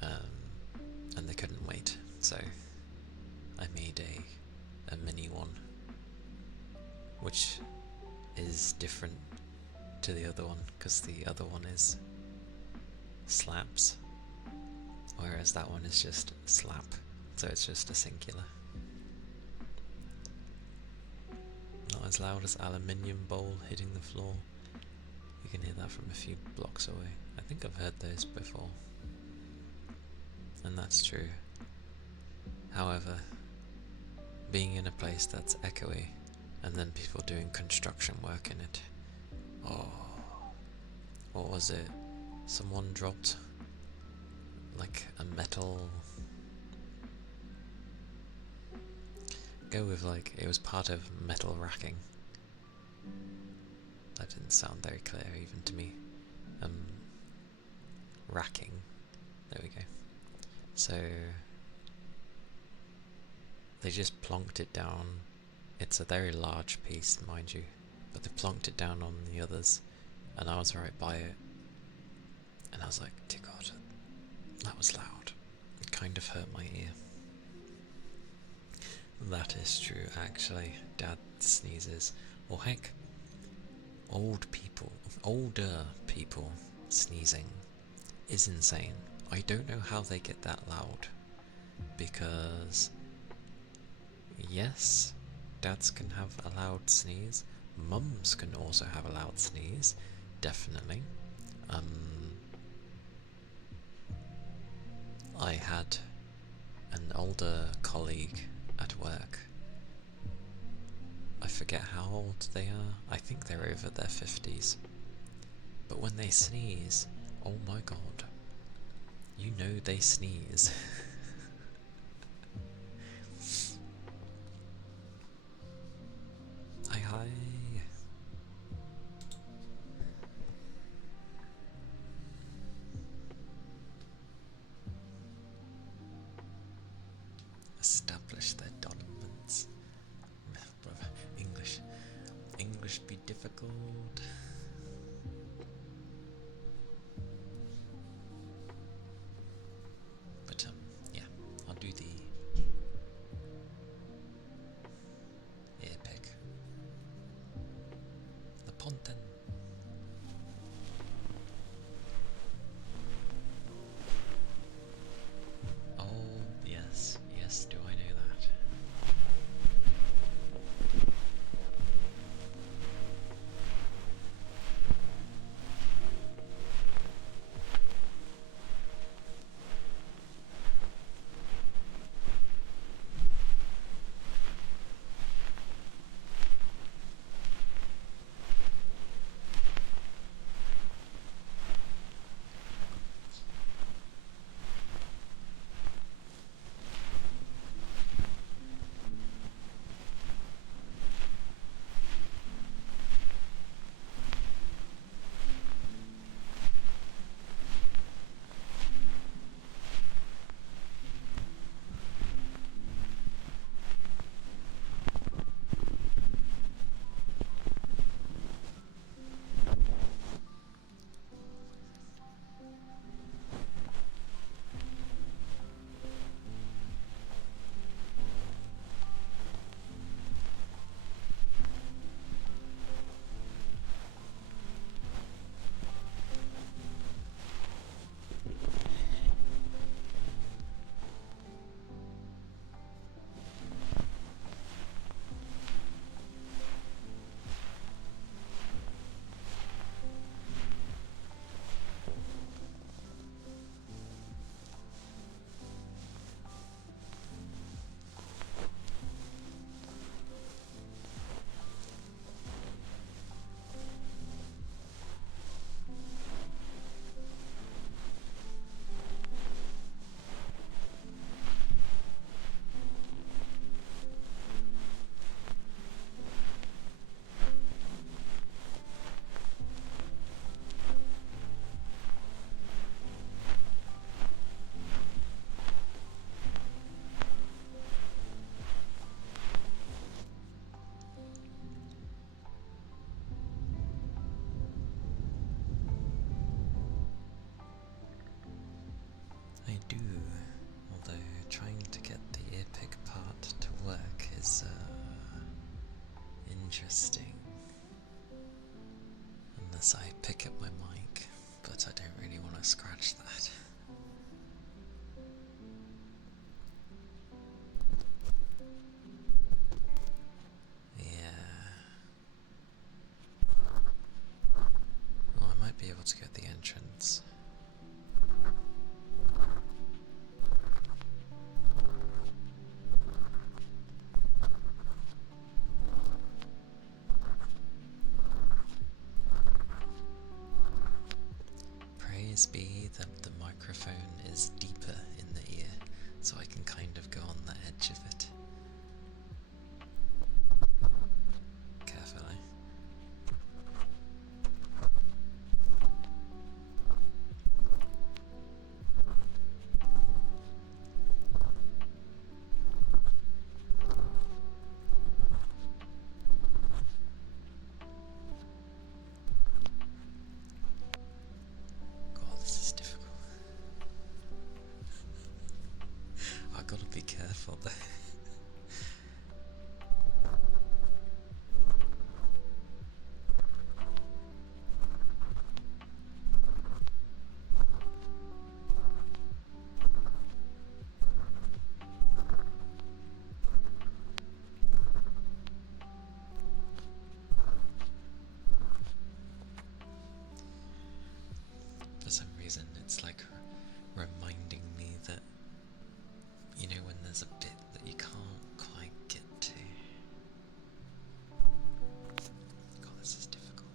and they couldn't wait, so I made a mini one, which is different to the other one, because the other one is slaps, whereas that one is just slap, so it's just a singular. Not as loud as aluminium bowl hitting the floor. You can hear that from a few blocks away. I think I've heard those before, and that's true. However, being in a place that's echoey, and then people doing construction work in it. Oh, what was it? Someone dropped like a metal. Go with like it was part of metal racking. That didn't sound very clear even to me. Racking. There we go. So they just plonked it down. It's a very large piece, mind you, but they plonked it down on the others, and I was right by it, and I was like, dear God, that was loud. It kind of hurt my ear. That is true, actually. Dad sneezes. Or heck, older people sneezing is insane. I don't know how they get that loud, because yes, dads can have a loud sneeze, mums can also have a loud sneeze, definitely. I had an older colleague at work. I forget how old they are. I think they're over their 50s. But when they sneeze, oh my god. You know they sneeze. Hi. Establish their dominance. Brother, English be difficult. But yeah, I'll do the ear pick. The ponten. Oh yes, do I know that? Interesting. Unless I pick up my mic, but I don't really want to scratch that. Yeah. Oh, I might be able to get the entrance. Praise be that the microphone is deeper in the ear, so I can kind of go on the edge of it. Carefully. God, this is difficult. I gotta be careful there. For some reason, it's like reminding me that, you know, when there's a bit that you can't quite get to. God, this is difficult.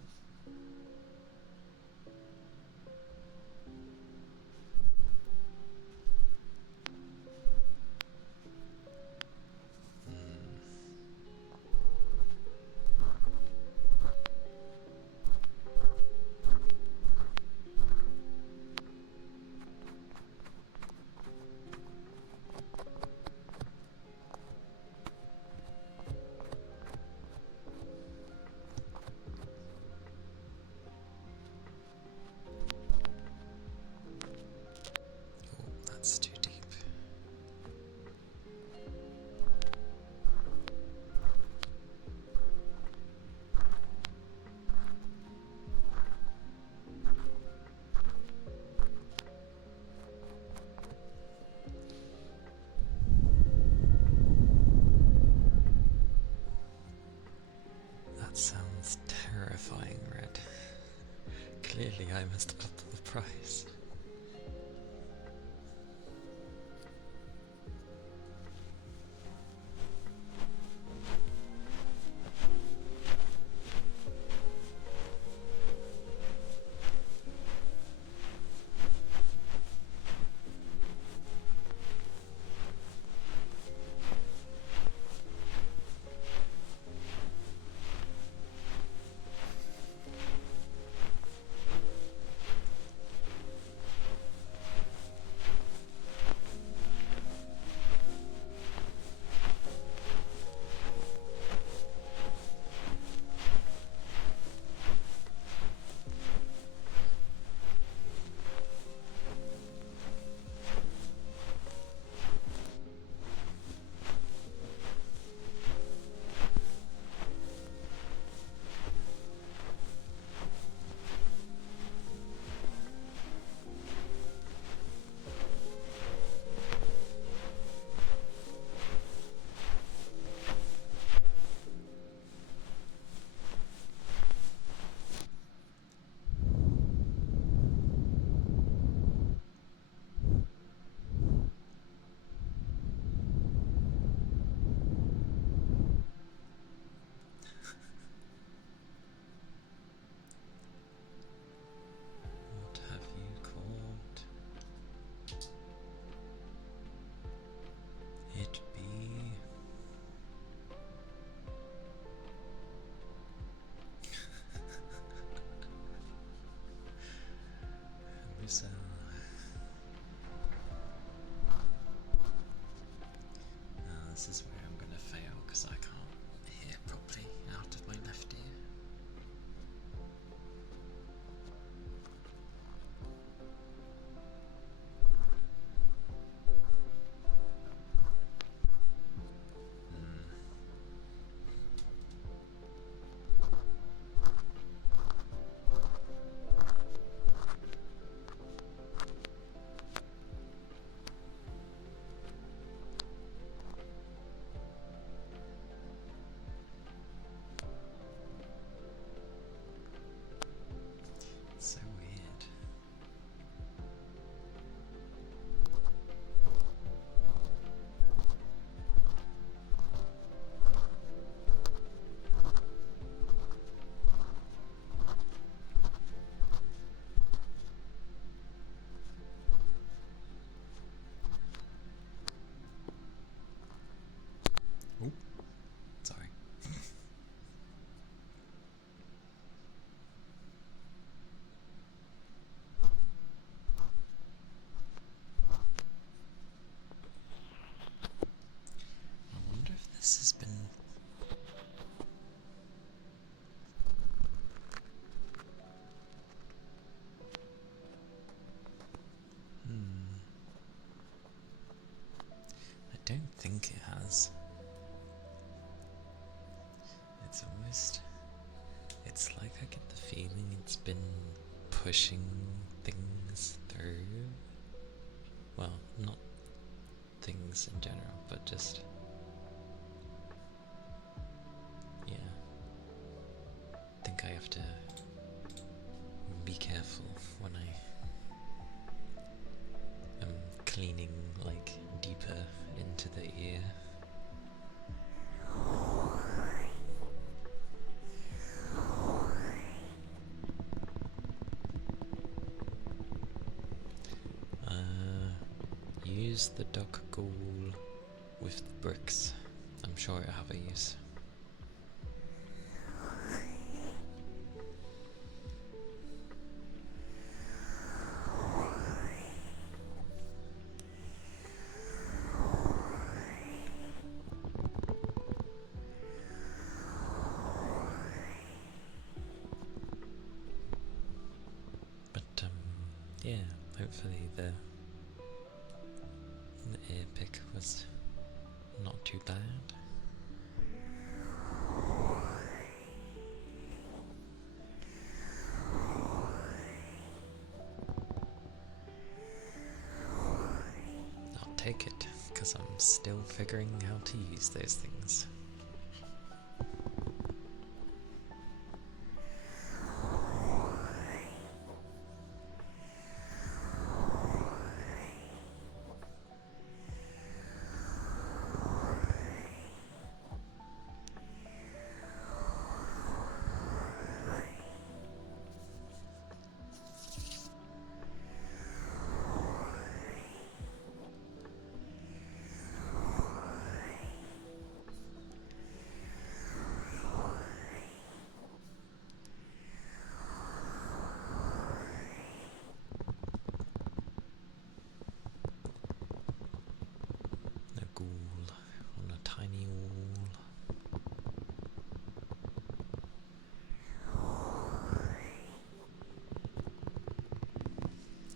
Oh, that's too deep. That sounds terrifying, Red. Clearly I must up the price. What have you called it be? So, this is where I'm gonna fail because I can't hear properly out of my left ear. It's like I get the feeling it's been pushing things through. Well, not things in general, but just, yeah. I think I have to be careful when I am cleaning like deeper into the ear. Use the duck ghoul with the bricks. I'm sure it'll have a use. But yeah, hopefully the ear pick was not too bad. I'll take it, because I'm still figuring how to use those things. A ghoul on a tiny wall.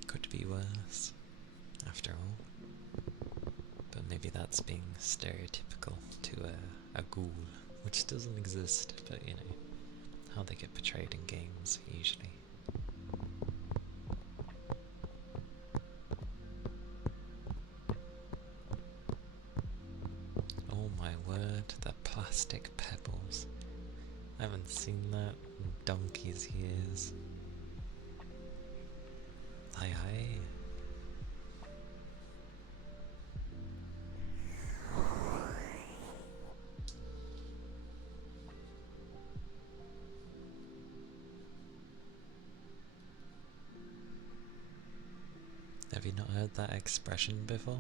Could be worse, after all. But maybe that's being stereotypical to a ghoul, which doesn't exist, but you know, how they get portrayed in games, usually. Oh my word, the plastic pebbles. I haven't seen that in donkey's years. Hi hi. Have you not heard that expression before?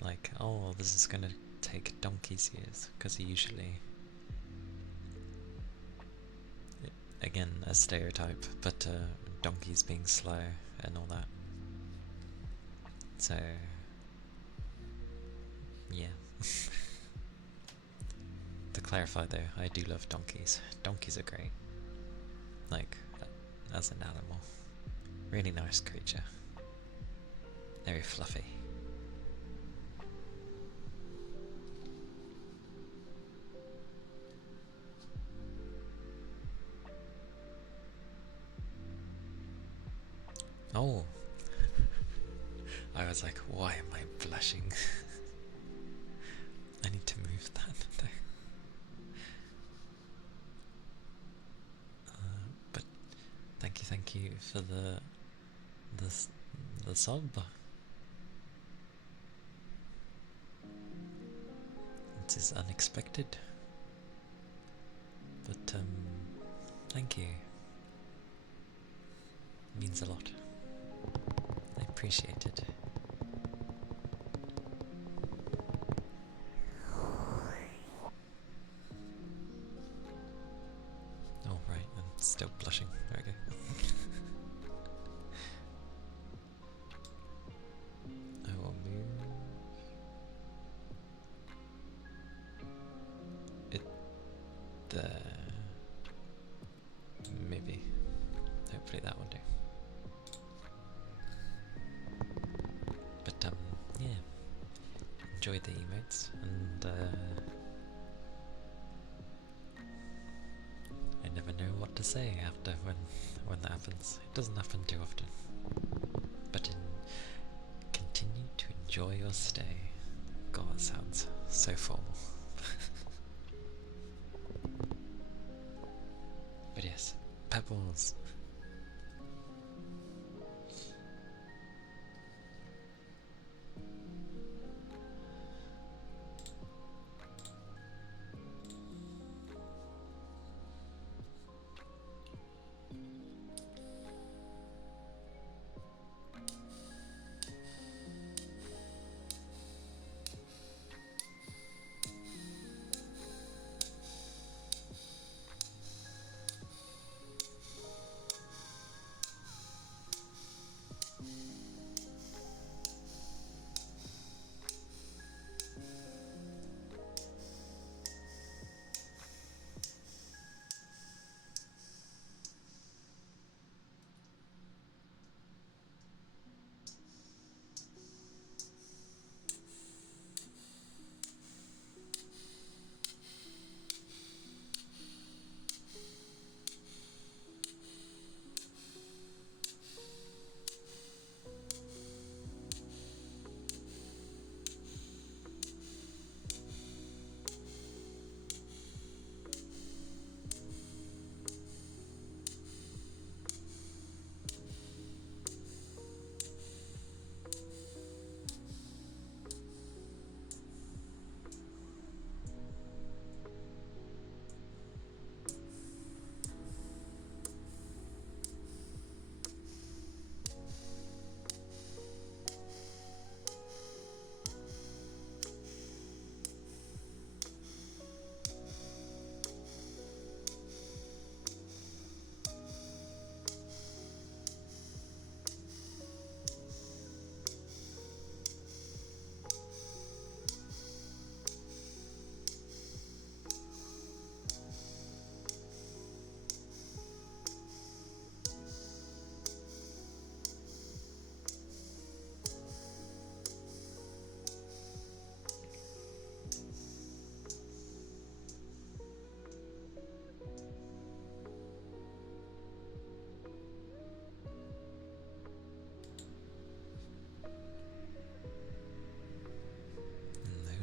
Like, oh, this is gonna take donkey's years, because usually, again, a stereotype, but donkeys being slow and all that. So, yeah. To clarify though, I do love donkeys. Donkeys are great. Like, as an animal. Really nice creature. Very fluffy. Oh! I was like, why am I blushing? I need to move that. But thank you for the sub. It is unexpected, but thank you. It means a lot. I appreciate it. Oh right, I'm still blushing. There we go. I will move it there. Maybe. Hopefully that will do. But yeah. Enjoy the emotes, and say after when that happens. It doesn't happen too often. But continue to enjoy your stay. God, it sounds so formal. But yes, pebbles.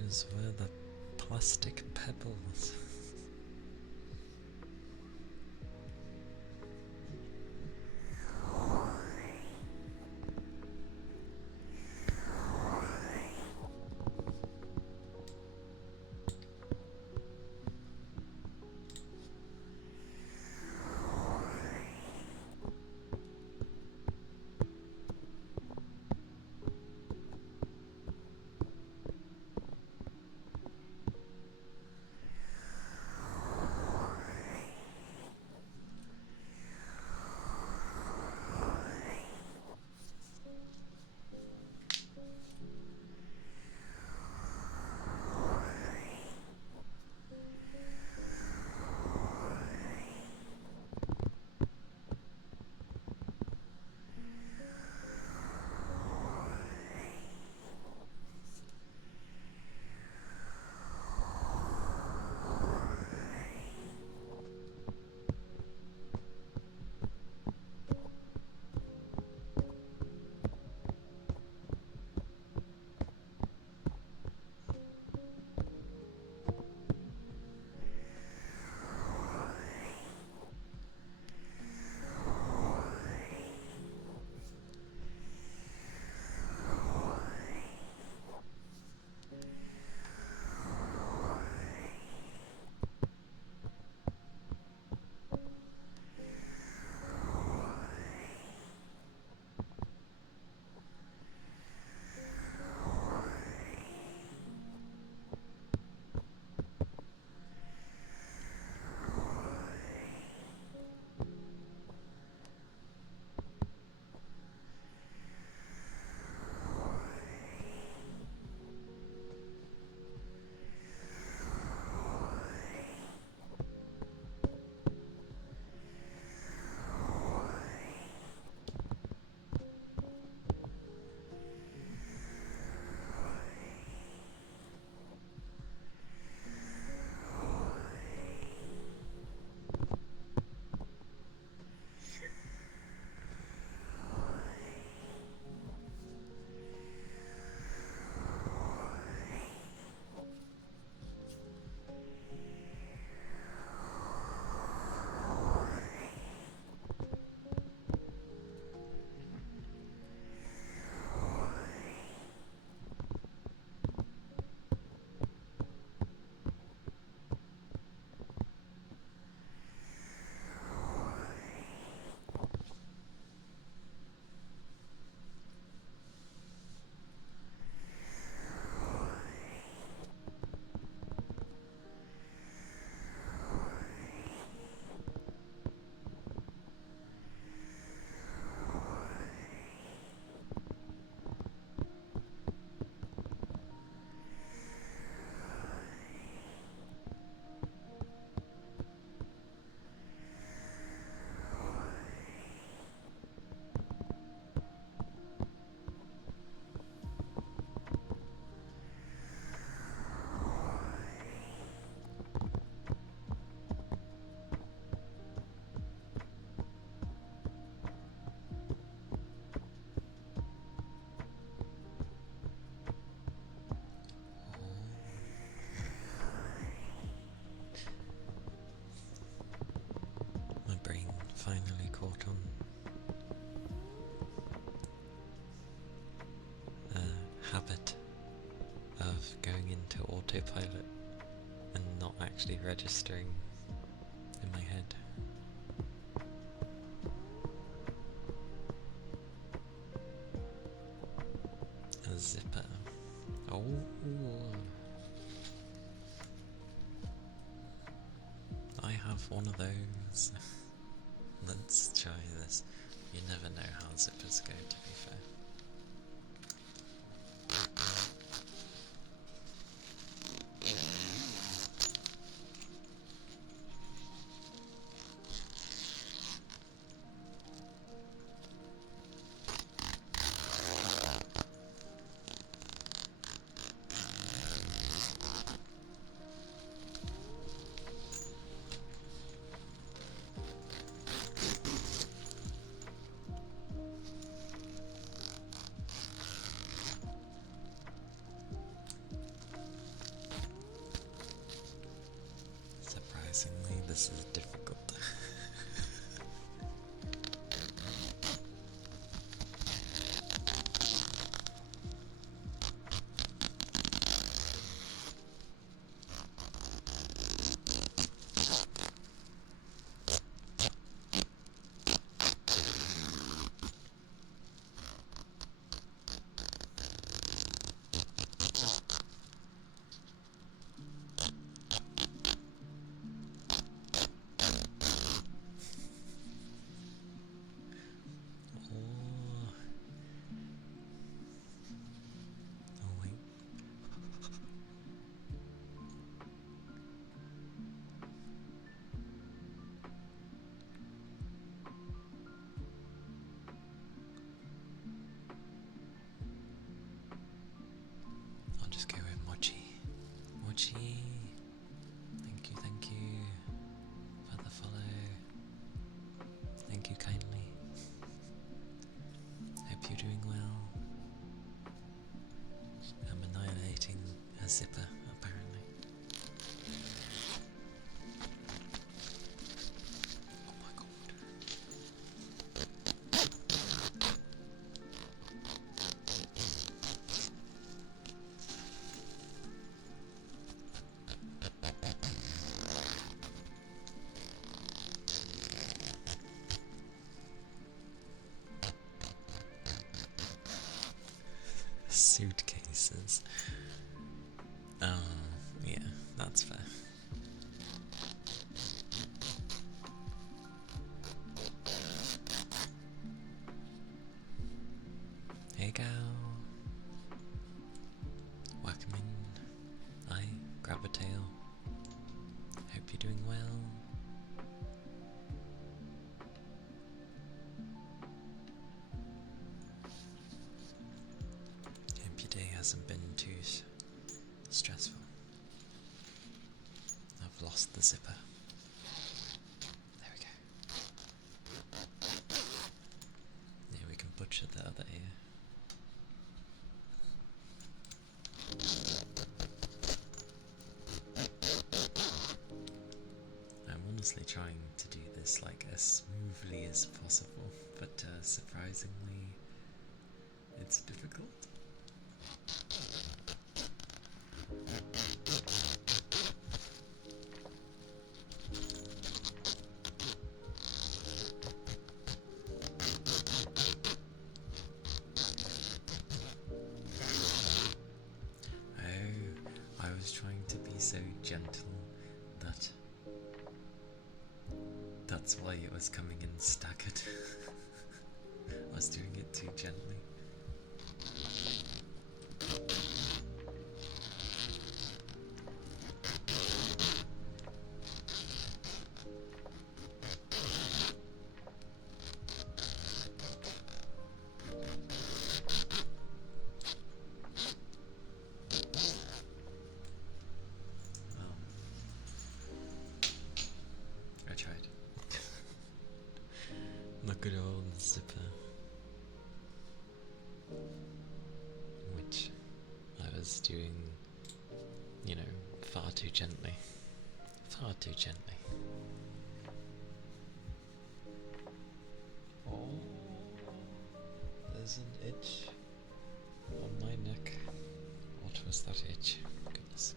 Those were the plastic pebbles. finally caught on. A habit of going into autopilot and not actually registering in my head. A zipper. Oh! I have one of those. Let's try this. You never know how zippers go, to be fair. Surprisingly, this is difficult. Oh wait. I'll just go with Mochi. Mochi! Thank you for the follow. Thank you kindly. Hope you're doing well. I'm annihilating a zipper, apparently. Oh my god. Suitcases. Oh, yeah, that's fair. Hey gal. Whack 'em in. Aye, grab a tail. Hope you're doing well. Hope your day hasn't been too stressful. I've lost the zipper. There we go. Yeah, we can butcher the other ear. I'm honestly trying to do this like as smoothly as possible, but surprisingly, it's difficult. Oh, I was trying to be so gentle that that's why it was coming in staggered. I was doing it too gently. I tried. The good old zipper. Which I was doing, you know, far too gently. Far too gently. There's an itch on my neck. What was that itch? Goodness.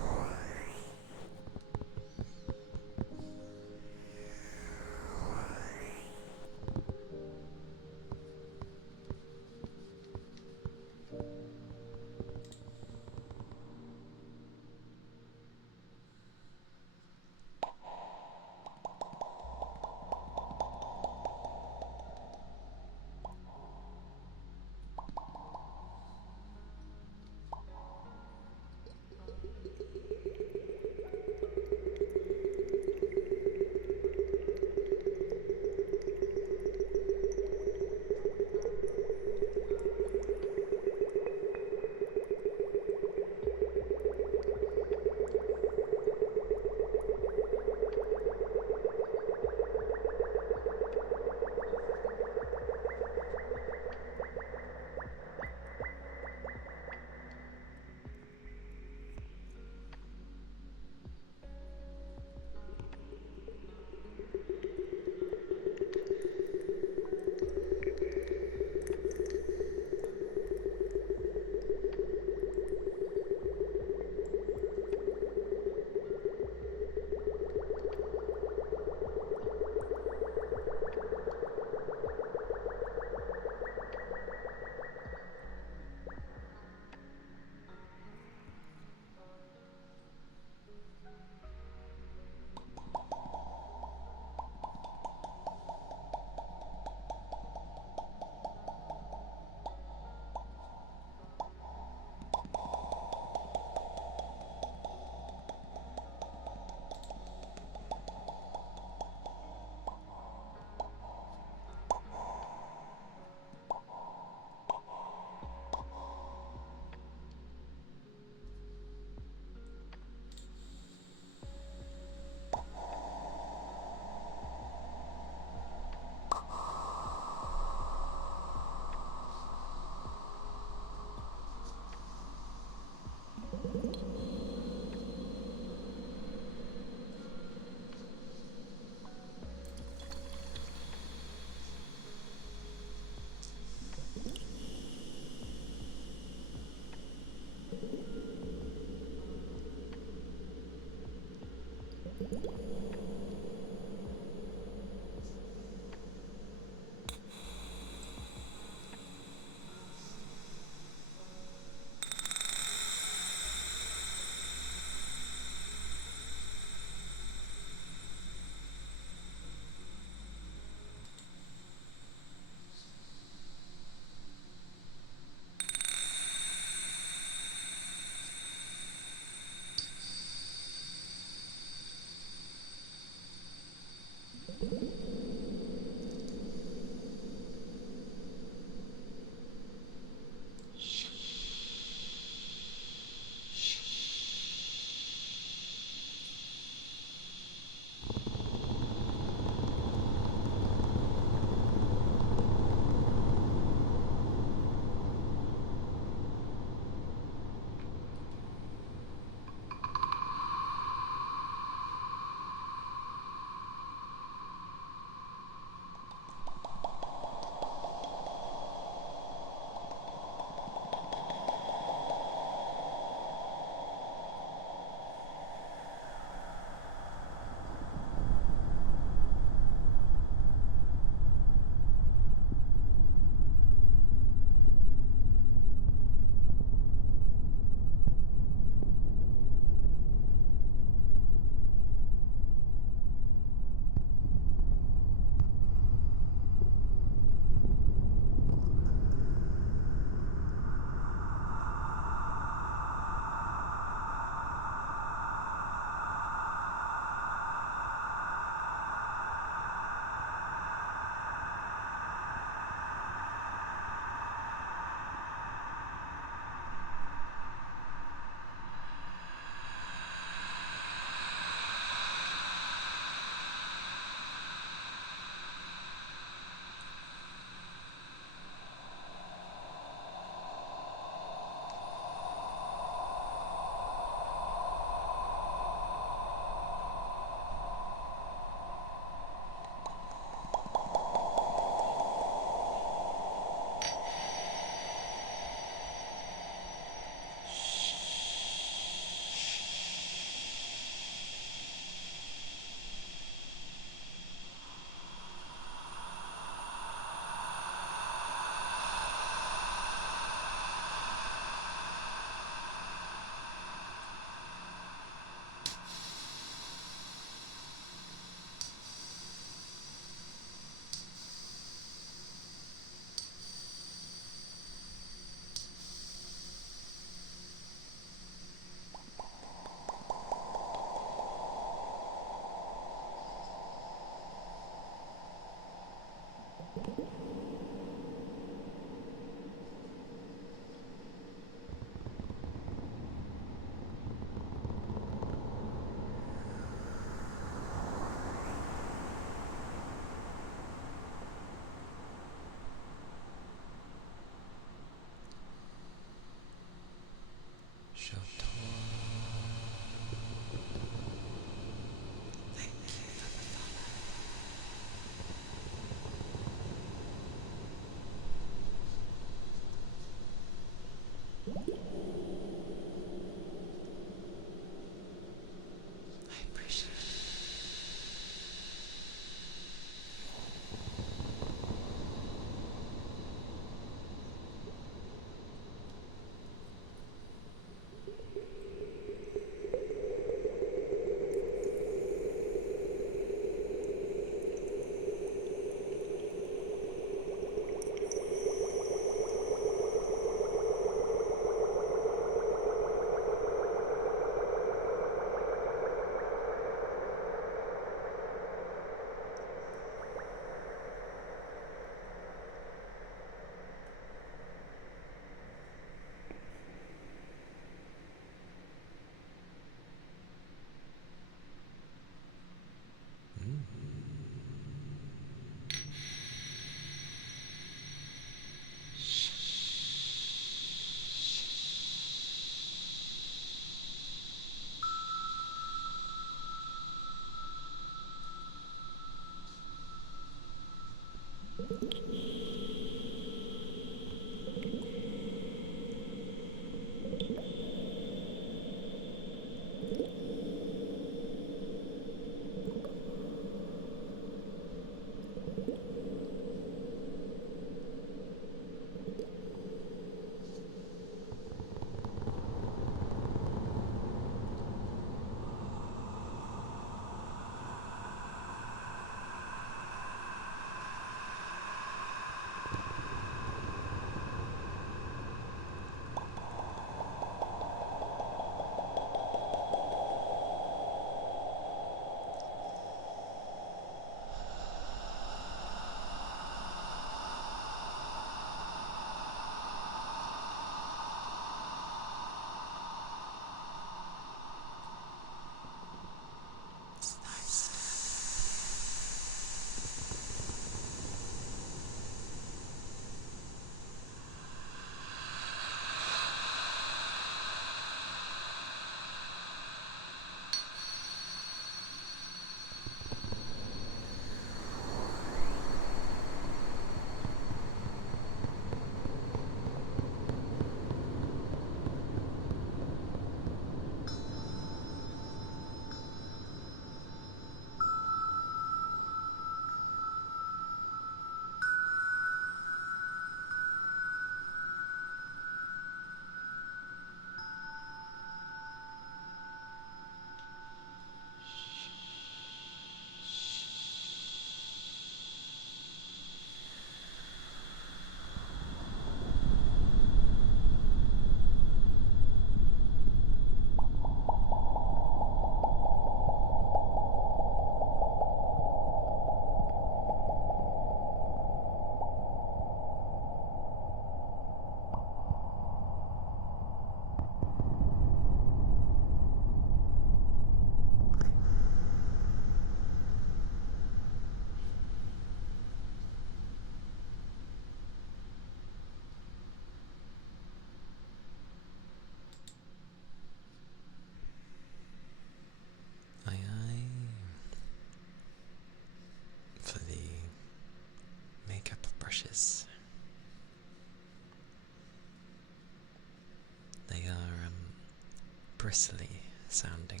bristly sounding.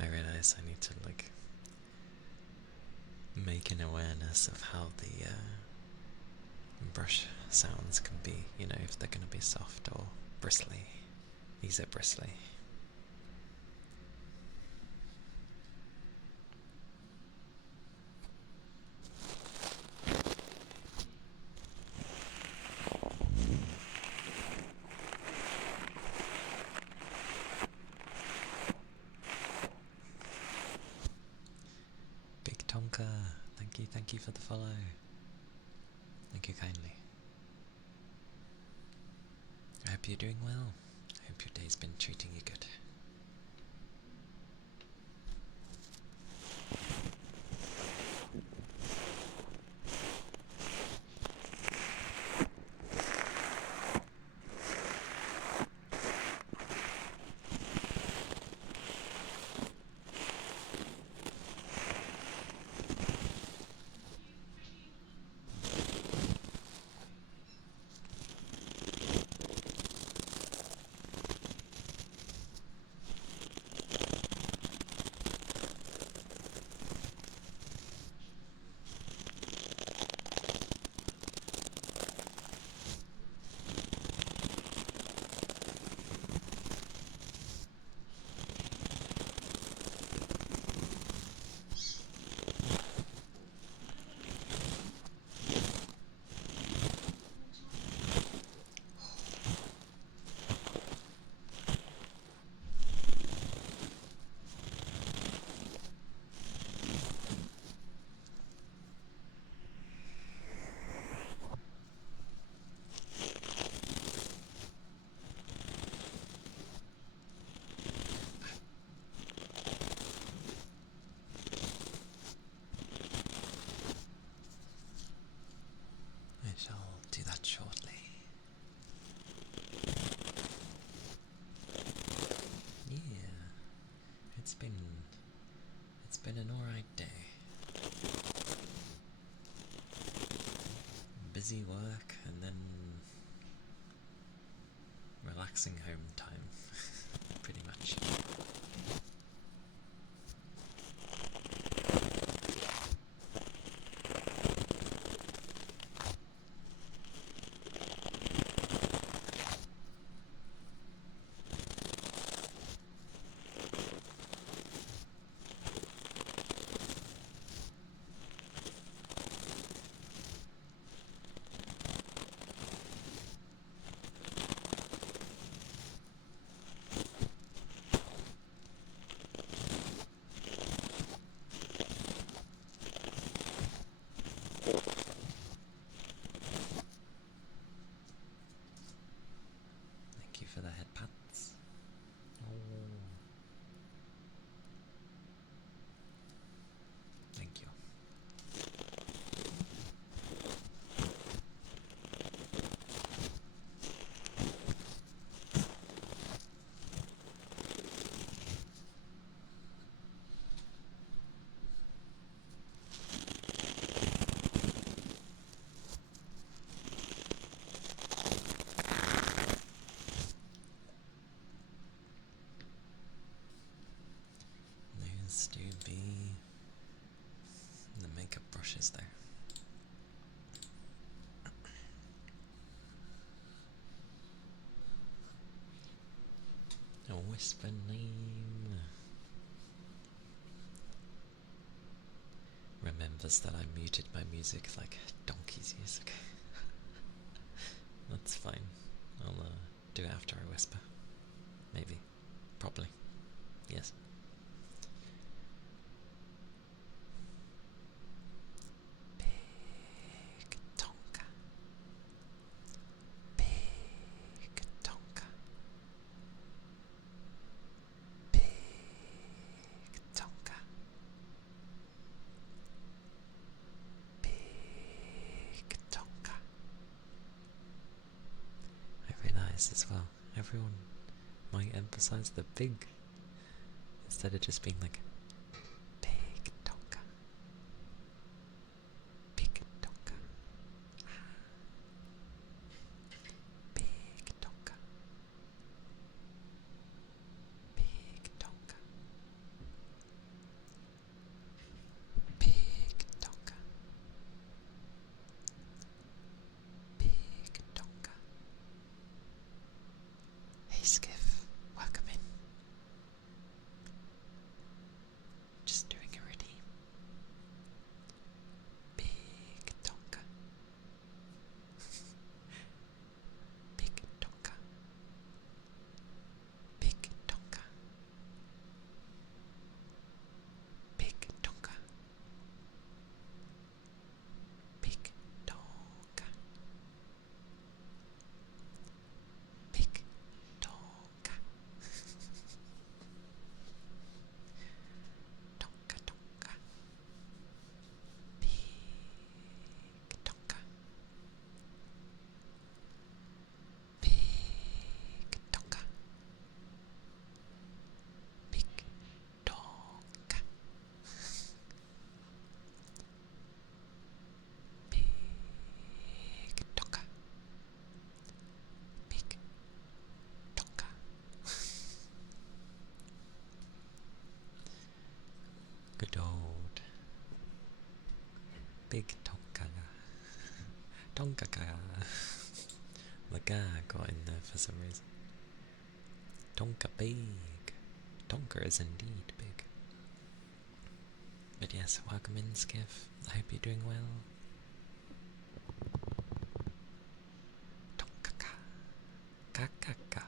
I realize I need to like make an awareness of how the brush sounds can be, you know, if they're going to be soft or bristly. These are bristly. Big Tonka, thank you for the follow. Thank you kindly. I hope you're doing well. I hope your day's been treating you good. I shall do that shortly. Yeah, it's been an alright day. Busy work and then relaxing home time, pretty much. Thank you for the head pats. Oh. Thank you. Those do be the makeup brushes there. A whisper name remembers that I muted my music like donkey's music. That's fine. I'll do it after I whisper. Maybe. Probably. Yes. Big Tonka. Big Tonka. Big Tonka. Big Tonka. I realise as well, everyone might emphasise the big instead of just being like Big Tonka. Big Tonka. Big Tonka. Good old big Tonkaga. Tonkaga. The ga got in there for some reason. Tonka big. Tonka is indeed big. But yes, welcome in, Skiff. I hope you're doing well. Tonkaga. Kakaka.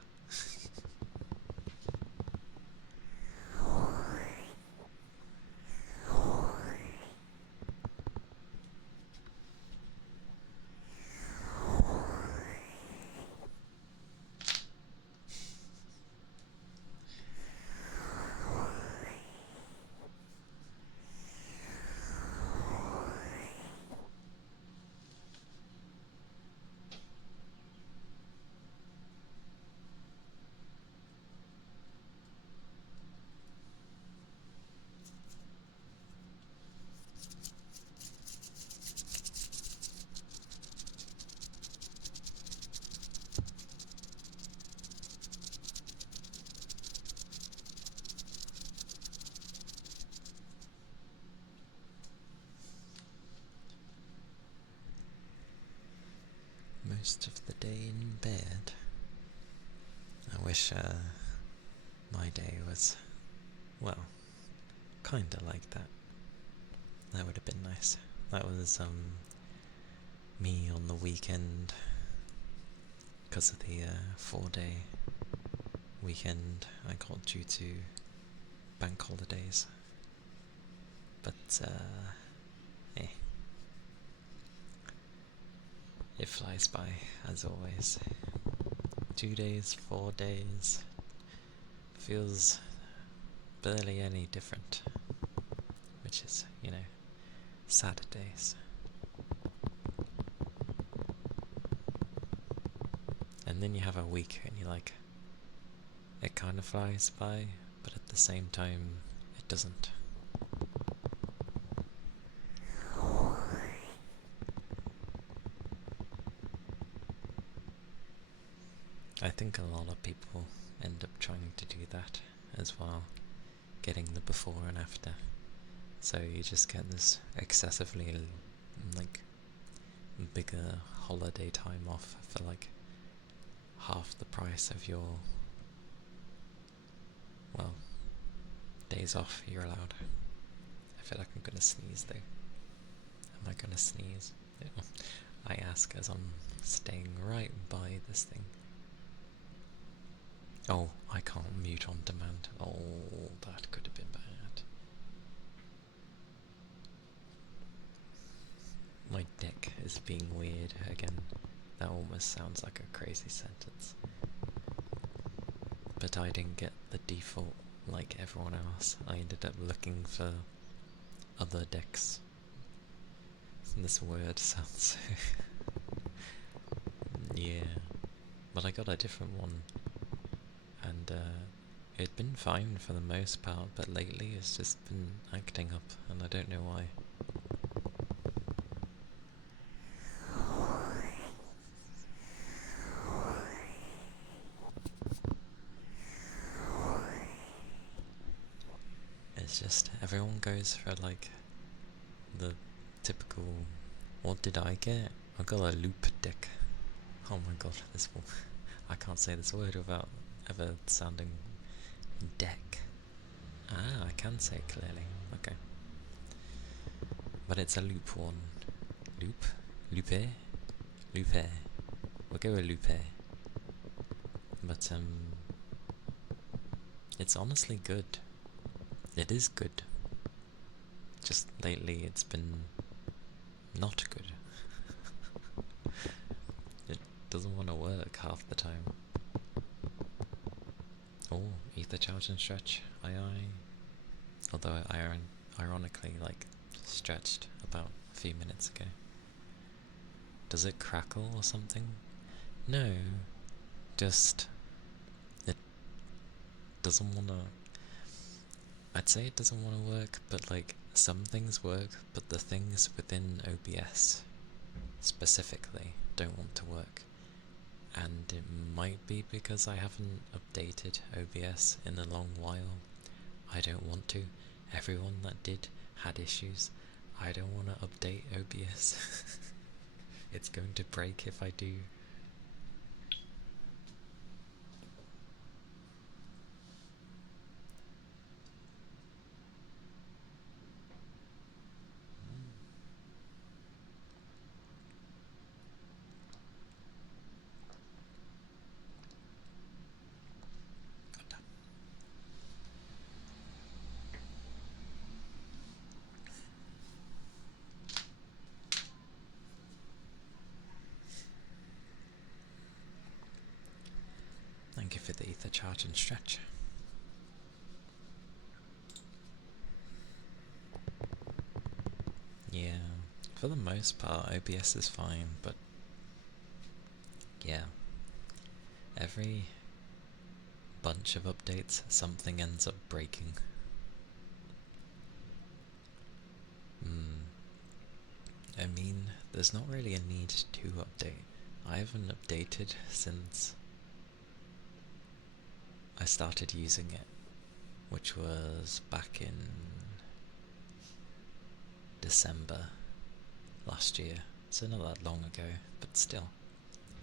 Most of the day in bed. I wish my day was, well, kinda like that. That would have been nice. That was me on the weekend, because of the 4-day weekend I got due to bank holidays. But eh. It flies by, as always. 2 days, 4 days, feels barely any different, which is, you know, Saturdays. And then you have a week and you're like, it kind of flies by, but at the same time, it doesn't. I think a lot of people end up trying to do that as well, getting the before and after. So you just get this excessively, like, bigger holiday time off for like half the price of your, well, days off you're allowed. I feel like I'm gonna sneeze though. Am I gonna sneeze? Yeah. I ask as I'm staying right by this thing. Oh, I can't mute on demand. Oh, that could have been bad. My deck is being weird again. That almost sounds like a crazy sentence. But I didn't get the default like everyone else. I ended up looking for other decks. This word sounds so... yeah. But I got a different one. And it'd been fine for the most part, but lately it's just been acting up, and I don't know why. It's just, everyone goes for like the typical, what did I get? I got a loop deck. Oh my god, this will, I can't say this word without ever sounding deck. Ah, I can say it clearly, okay. But it's a loop one. Loop? Lupe? Lupe. We'll go with Lupe. But it's honestly good. It is good. Just lately it's been not good. It doesn't want to work half the time. Oh, ether charge and stretch. Aye aye. Although I ironically like stretched about a few minutes ago. Does it crackle or something? No. Just it doesn't wanna, I'd say it doesn't want to work, but like some things work, but the things within OBS specifically don't want to work. And it might be because I haven't updated OBS in a long while. I don't want to, everyone that did had issues. I don't want to update OBS. It's going to break if I do. Thank you for the ether charge and stretch. Yeah, for the most part OBS is fine, but yeah, every bunch of updates something ends up breaking. I mean, there's not really a need to update. I haven't updated since I started using it, which was back in December last year, so not that long ago, but still,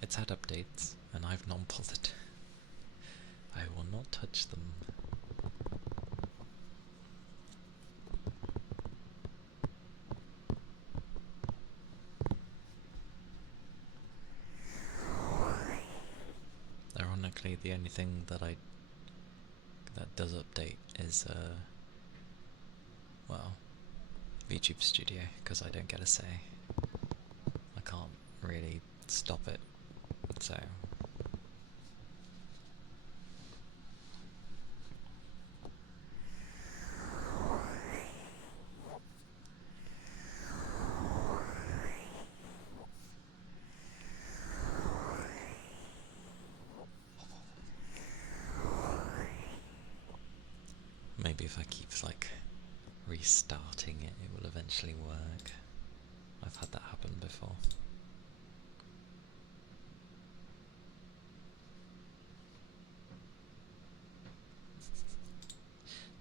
it's had updates, and I've not bothered. I will not touch them. Ironically, the only thing that does update is well, YouTube Studio, because I don't get a say. I can't really stop it, so maybe if I keep like restarting it, it will eventually work. I've had that happen before.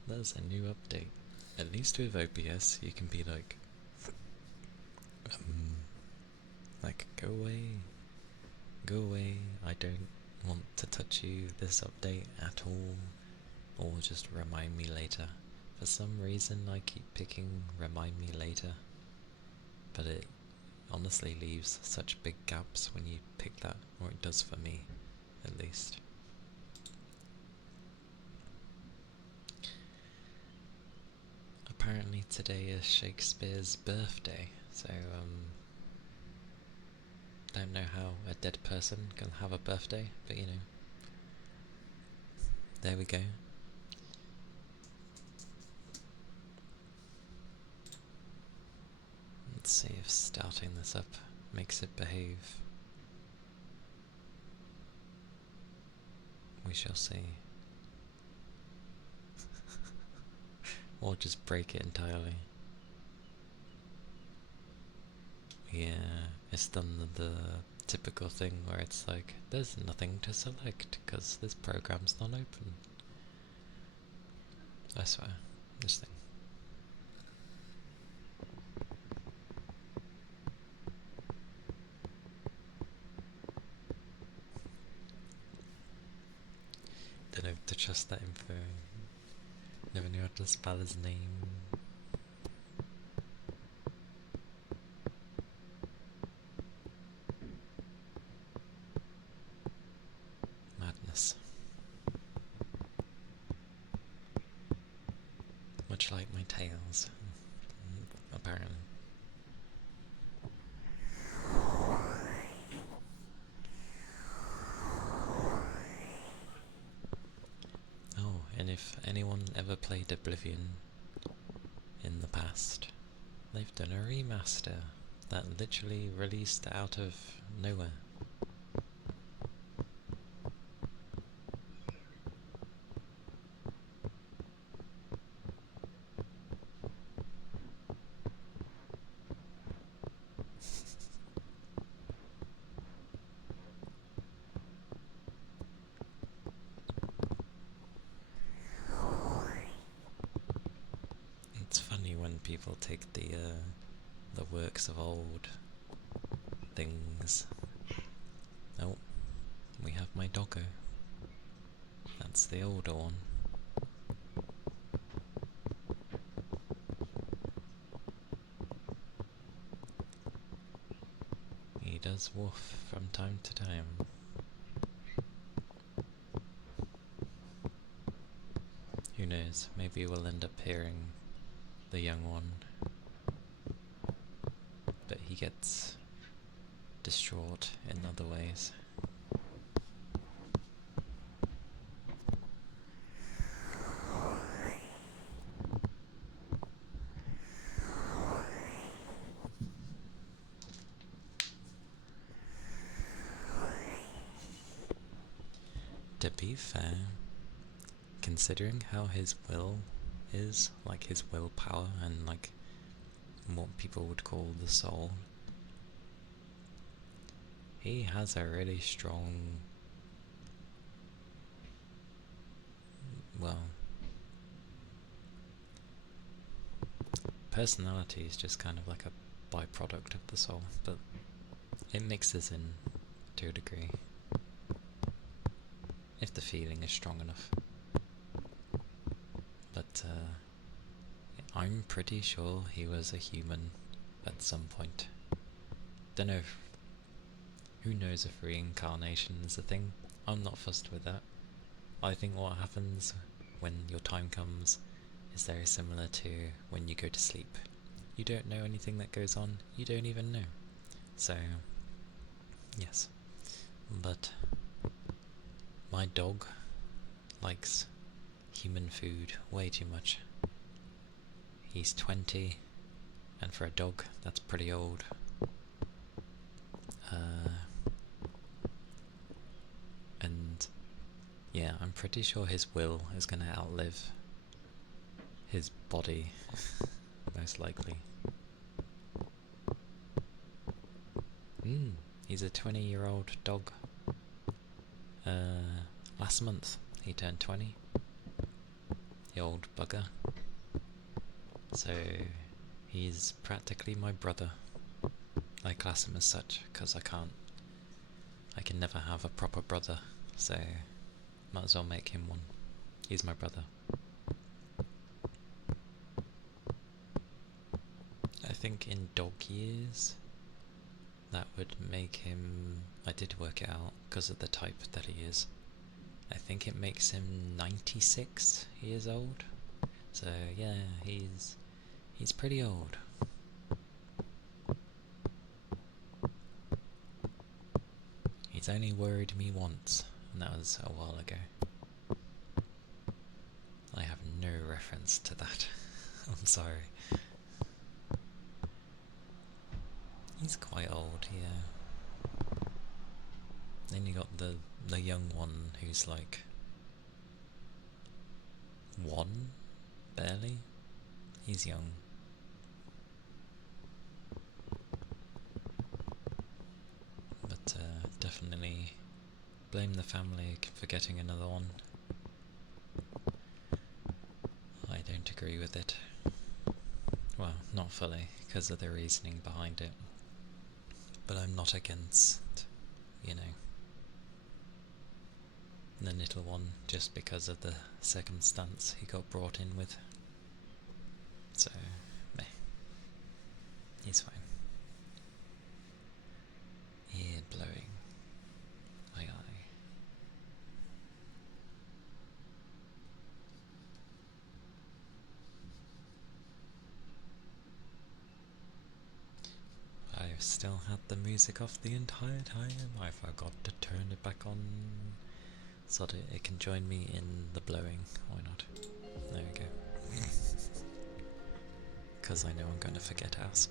There's a new update. At least with OBS, you can be like, go away, I don't want to touch you this update at all, or just remind me later. For some reason I keep picking remind me later, but it honestly leaves such big gaps when you pick that, or it does for me, at least. Apparently today is Shakespeare's birthday, so don't know how a dead person can have a birthday, but you know, there we go. Let's see if starting this up makes it behave. We shall see. Or just break it entirely. Yeah, it's done the typical thing where it's like, there's nothing to select because this program's not open. I swear, this thing. Don't know if to trust that info. Never knew how to spell his name. Madness. Much like my tails, apparently. Oh, and if anyone ever played Oblivion in the past, they've done a remaster that literally released out of nowhere. people take the works of old things. Oh, we have my doggo. That's the older one. He does woof from time to time. Who knows, maybe we'll end up hearing the young one, but he gets distraught in other ways. To be fair, considering how his will is, like his willpower and like what people would call the soul, he has a really strong, well, personality is just kind of like a byproduct of the soul, but it mixes in to a degree, if the feeling is strong enough. But I'm pretty sure he was a human at some point. Don't know if, who knows if reincarnation is a thing? I'm not fussed with that. I think what happens when your time comes is very similar to when you go to sleep. You don't know anything that goes on, you don't even know. So, yes. But my dog likes human food way too much. He's 20, and for a dog, that's pretty old. And yeah, I'm pretty sure his will is going to outlive his body, most likely. He's a 20-year-old dog. Last month he turned 20. The old bugger. So he's practically my brother. I class him as such because I can never have a proper brother, so might as well make him one. He's my brother. I think in dog years that would make him, I did work it out because of the type that he is. I think it makes him 96 years old. So yeah, he's pretty old. He's only worried me once, and that was a while ago. I have no reference to that. I'm sorry. He's quite old, yeah. Then you got the young one who's like 1, barely. He's young. But definitely blame the family for getting another one. I don't agree with it. Well, not fully, because of the reasoning behind it. But I'm not against, the little one just because of the circumstance he got brought in with. So, meh. He's fine. Ear blowing. Aye aye. I've still had the music off the entire time. I forgot to turn it back on so that it can join me in the blowing. Why not? There we go. Because I know I'm going to forget else.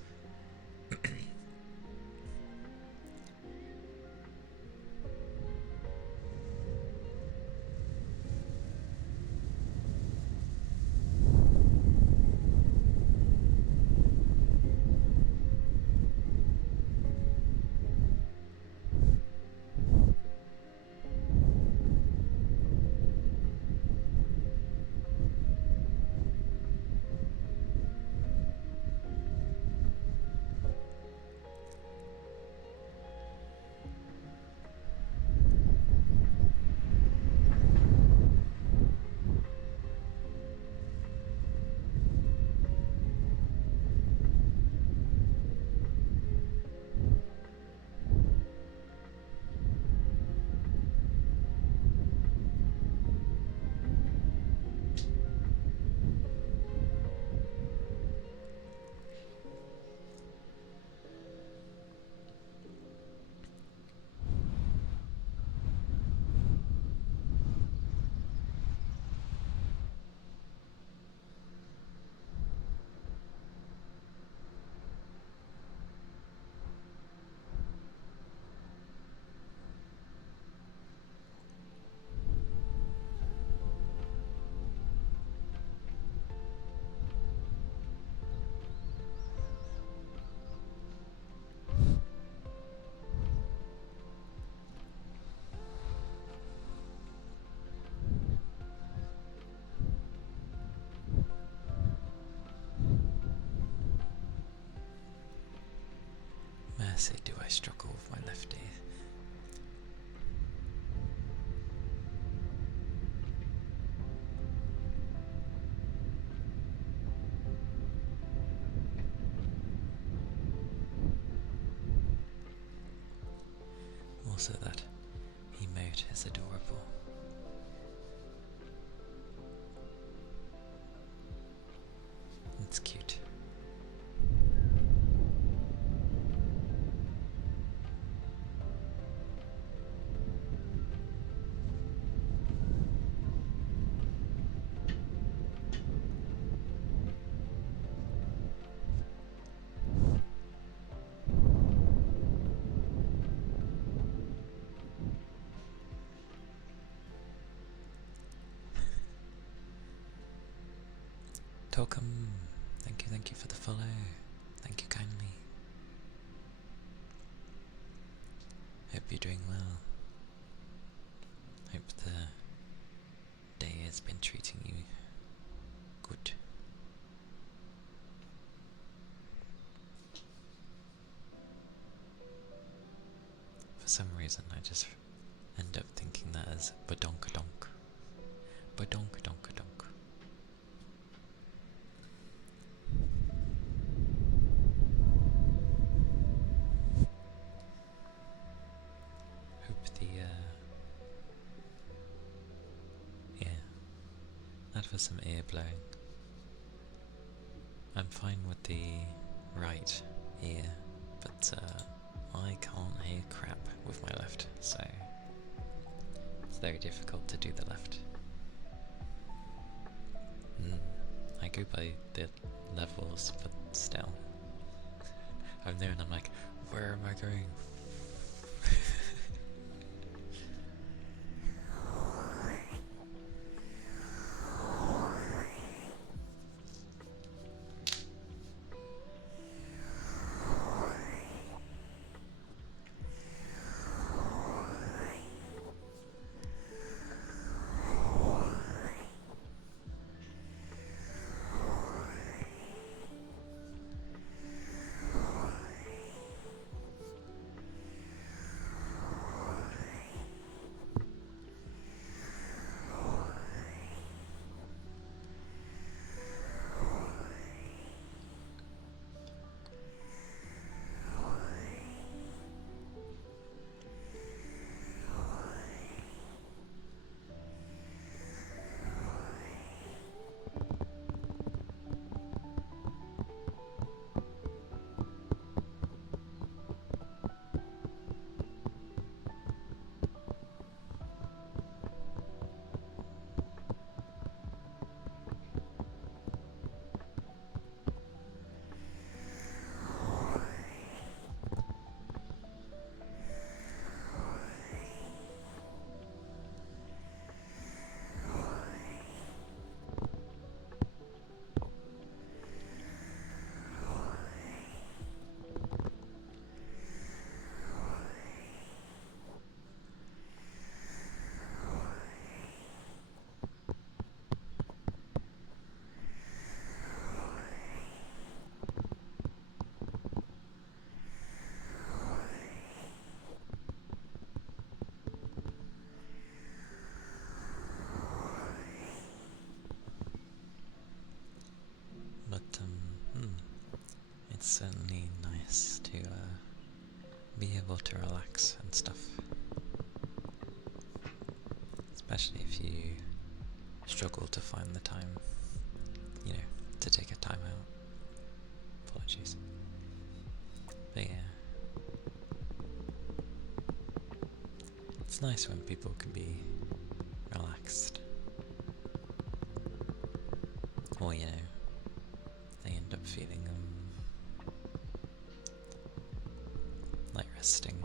I say, do I struggle with my left ear? Also, that emote is adorable. It's cute. Welcome. Thank you for the follow. Thank you kindly. Hope you're doing well. Hope the day has been treating you good. For some reason I just end up thinking that as badonkadonk. Badonkadonk. That was some ear blowing. I'm fine with the right ear, but I can't hear crap with my left, so it's very difficult to do the left. I go by the levels, but still. I'm there and I'm like, where am I going? It's certainly nice to be able to relax and stuff. Especially if you struggle to find the time, to take a time out. Apologies. But yeah. It's nice when people can be relaxed. Or, they end up feeling like resting,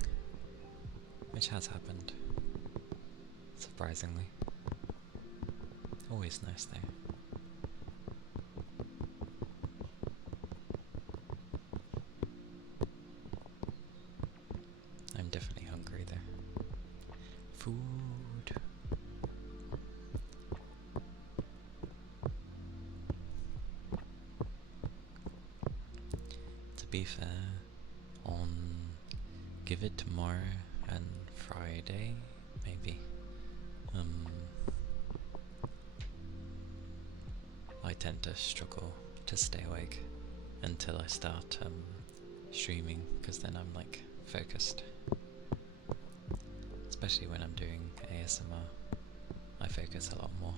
which has happened, surprisingly. Always nice though. I'm definitely hungry though. Food. To be fair, on give it tomorrow and Friday, maybe. I tend to struggle to stay awake until I start streaming, because then I'm like focused. Especially when I'm doing ASMR, I focus a lot more.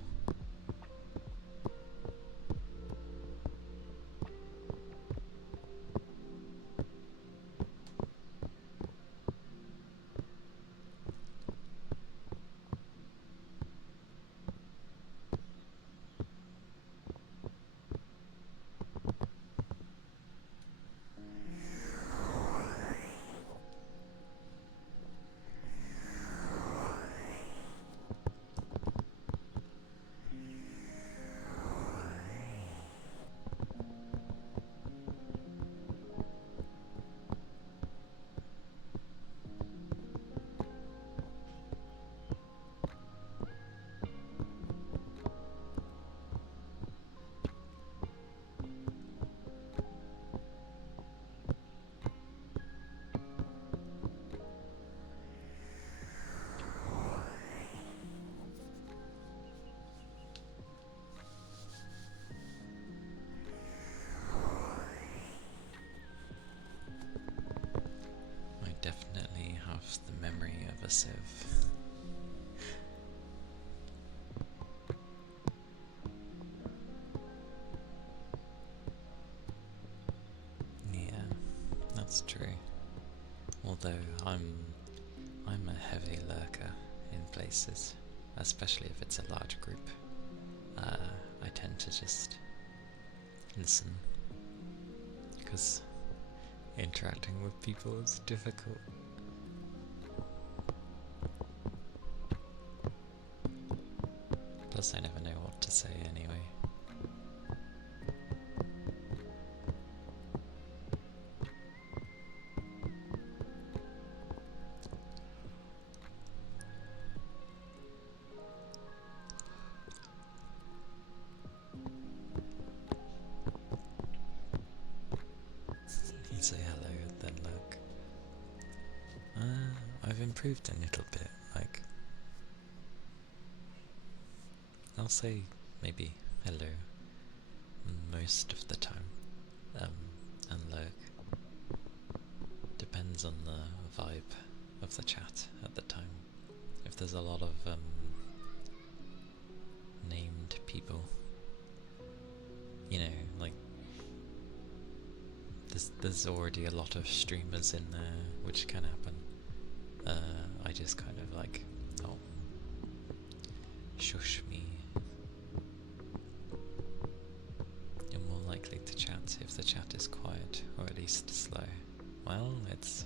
I definitely have the memory of a sieve. Yeah, that's true. Although I'm a heavy lurker in places, especially if it's a large group. I tend to just listen, because interacting with people is difficult. Plus, I never know what to say anyway. You say hello, then look. I've improved a little bit. Like, I'll say maybe hello most of the time, and look. Depends on the vibe of the chat at the time. If there's a lot of named people, you know, like there's already a lot of streamers in there, which can happen. I just kind of like, oh, shush me. You're more likely to chat if the chat is quiet, or at least slow. Well, it's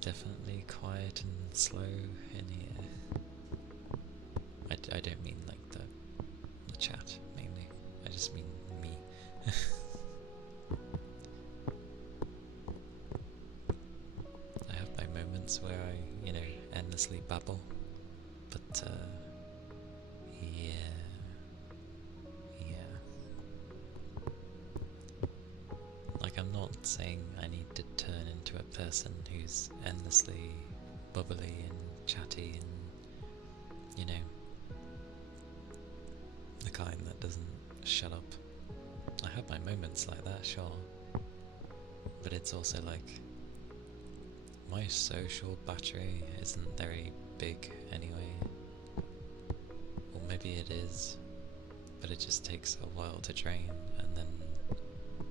definitely quiet and slow in here. I don't mean like the chat mainly. I just mean me. I have my moments where I, you know, endlessly babble, but yeah. Like, I'm not saying I need to turn into a person who's endlessly bubbly and chatty and, you know, the kind that doesn't shut up. I have my moments like that, sure, but it's also like, my social battery isn't very big anyway. Or maybe it is, but it just takes a while to drain, and then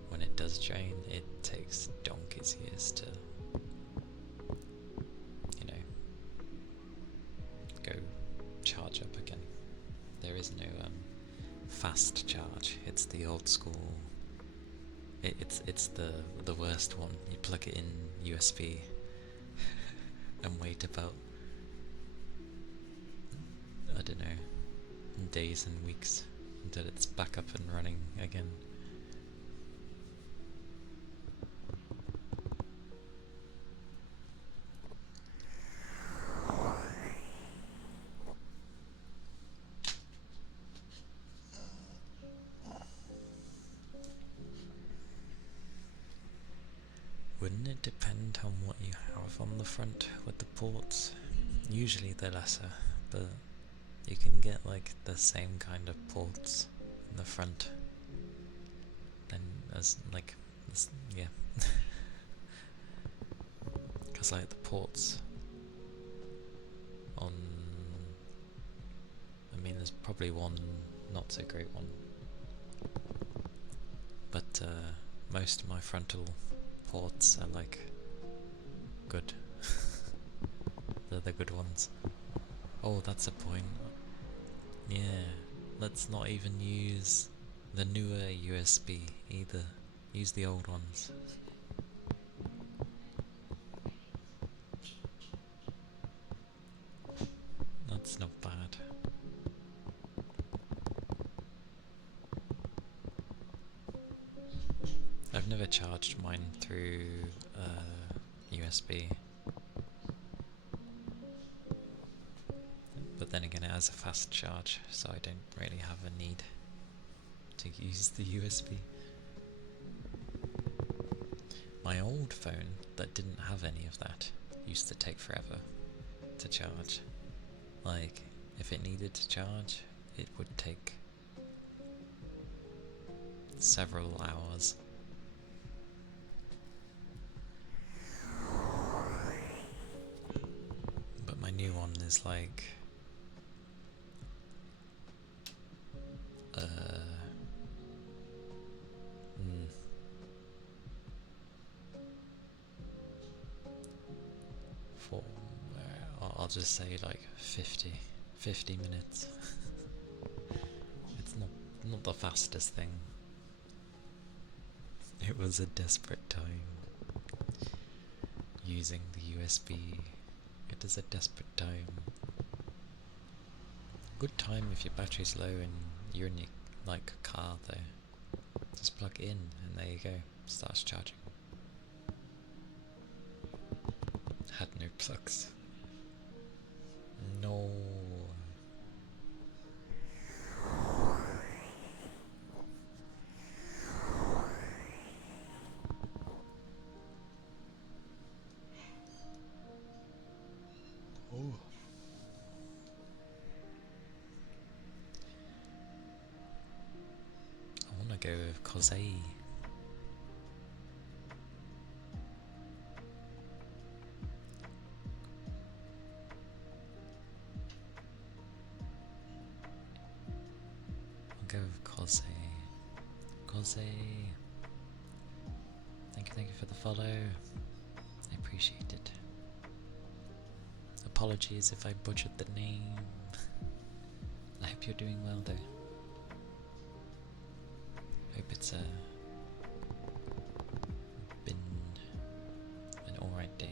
when it does drain, it takes donkey's years to, you know, go charge up again. There is no fast charge. It's the old school. It's the worst one. You plug it in USB and wait about, I don't know, days and weeks until it's back up and running again. Wouldn't it depend on what you have on the front with the ports? Usually they're lesser, but you can get like the same kind of ports in the front. Then as like, yeah. Because like the ports on, I mean there's probably one not so great one, but most of my frontal ports are like good. They're the good ones. Oh, that's a point. Yeah, let's not even use the newer USB either. Use the old ones. That's not bad. I've never charged mine through USB. But then again, it has a fast charge, so I don't really have a need to use the USB. My old phone that didn't have any of that used to take forever to charge. Like, if it needed to charge, it would take several hours. But my new one is like for, I'll just say like 50 minutes. It's not the fastest thing. It was a desperate time using the USB. It is a desperate time. Good time if your battery's low and you're in your like car though. Just plug it in and there you go. Starts charging. Had no plugs. No. Oh. I wanna go with Calia. Go with Calia. Thank you for the follow. I appreciate it. Apologies if I butchered the name. I hope you're doing well though. Hope it's been an alright day.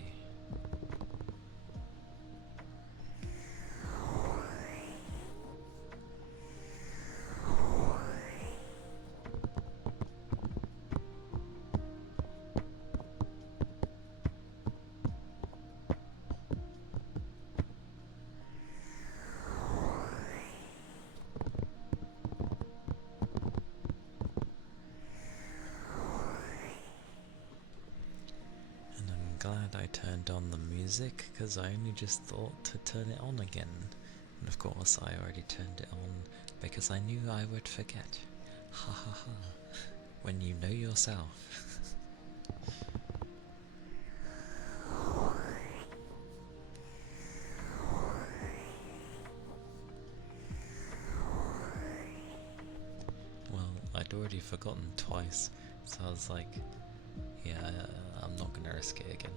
Glad I turned on the music, because I only just thought to turn it on again. And of course I already turned it on, because I knew I would forget. Ha ha ha. When you know yourself. Well, I'd already forgotten twice, so I was like, yeah, I'm not gonna risk it again.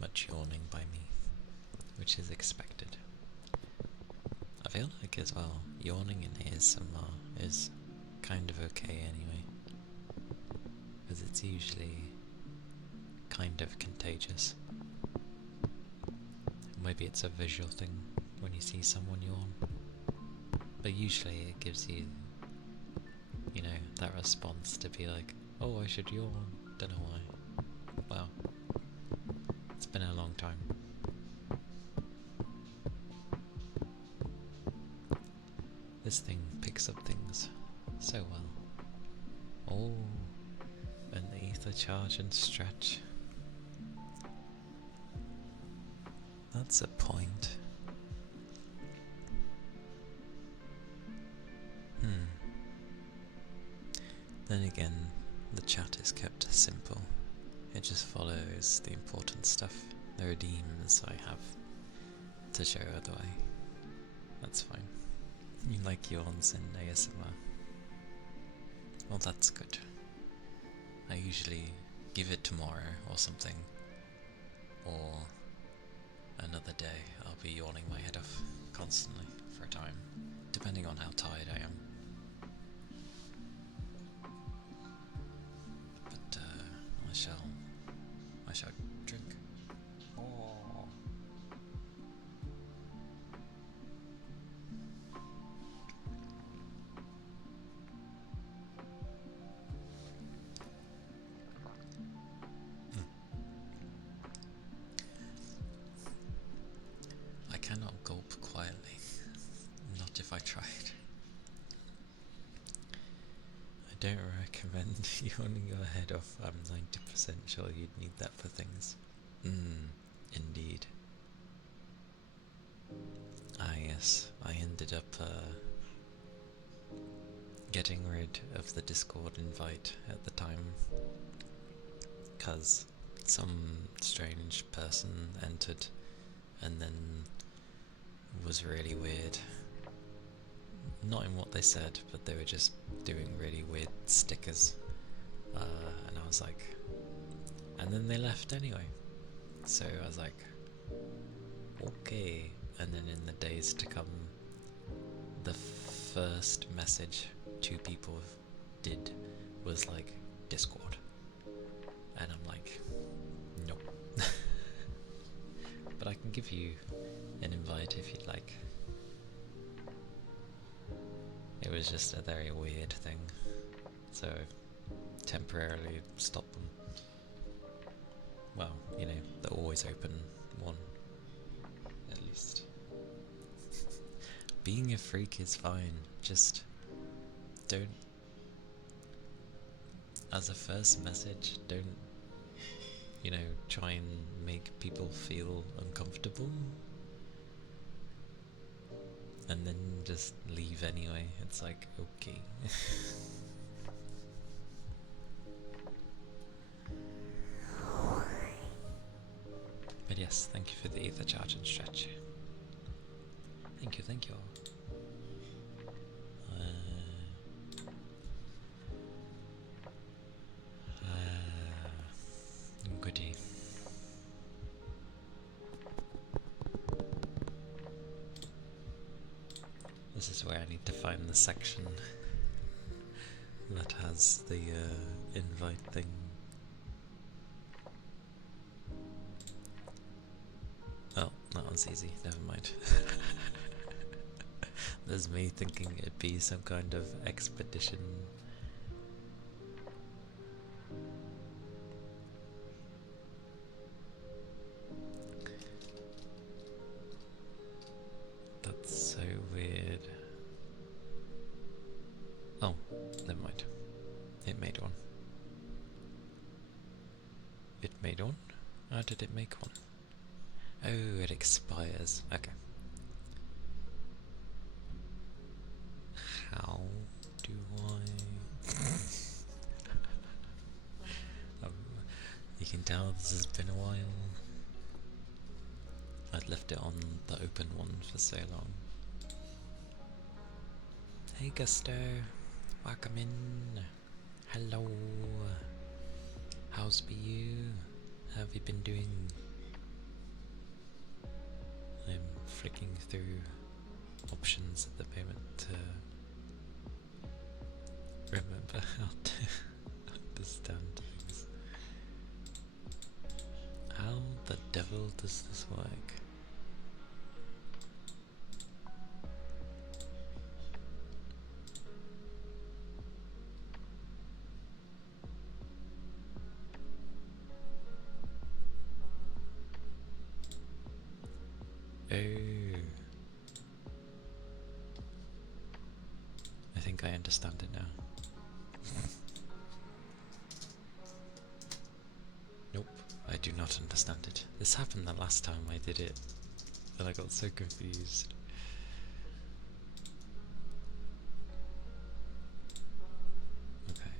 Much yawning by me, which is expected. I feel like as well, yawning in ASMR is kind of okay anyway, because it's usually kind of contagious. Maybe it's a visual thing when you see someone yawn. But usually it gives you, you know, that response to be like, oh, I should yawn. Don't know why. Wow. It's been a long time. This thing picks up things so well. Oh, and the ether charge and stretch. That's a point. Then again, the chat is kept simple. It just follows the important stuff. The redeems I have to show the way. That's fine. You like yawns in ASMR? Well, that's good. I usually give it tomorrow or something, or another day. I'll be yawning my head off constantly for a time, depending on how tired I am. But I shall drink. Oh. I cannot gulp quietly. Not if I tried. I don't recommend yawning your head off. I'm 90% sure you'd need that for things. Indeed. Ah yes, I ended up getting rid of the Discord invite at the time, because some strange person entered and then was really weird. Not in what they said, but they were just doing really weird stickers. And I was like, and then they left anyway. So I was like, okay. And then in the days to come, the first message 2 people did was like, Discord. And I'm like, nope. But I can give you an invite if you'd like. It was just a very weird thing, so temporarily stop them. Well, you know, the always open one, at least. Being a freak is fine, just don't, as a first message, don't, you know, try and make people feel uncomfortable. And then just leave anyway. It's like, okay. But yes, thank you for the ether charge and stretch. Thank you, thank you. Goodie. This is where I need to find the section that has the invite thing. Oh, that one's easy, never mind. There's me thinking it'd be some kind of expedition. That's so weird. Oh, never mind. It made one. It made one? How did it make one? Oh, it expires. Okay. How do I... You can tell this has been a while. I'd left it on the open one for so long. Hey Gusto, welcome in. Hello. How's be you? How have you been doing? I'm flicking through options at the moment to remember how to understand things. How the devil does this work? Oh. I think I understand it now. Nope, I do not understand it. This happened the last time I did it, and I got so confused. Okay.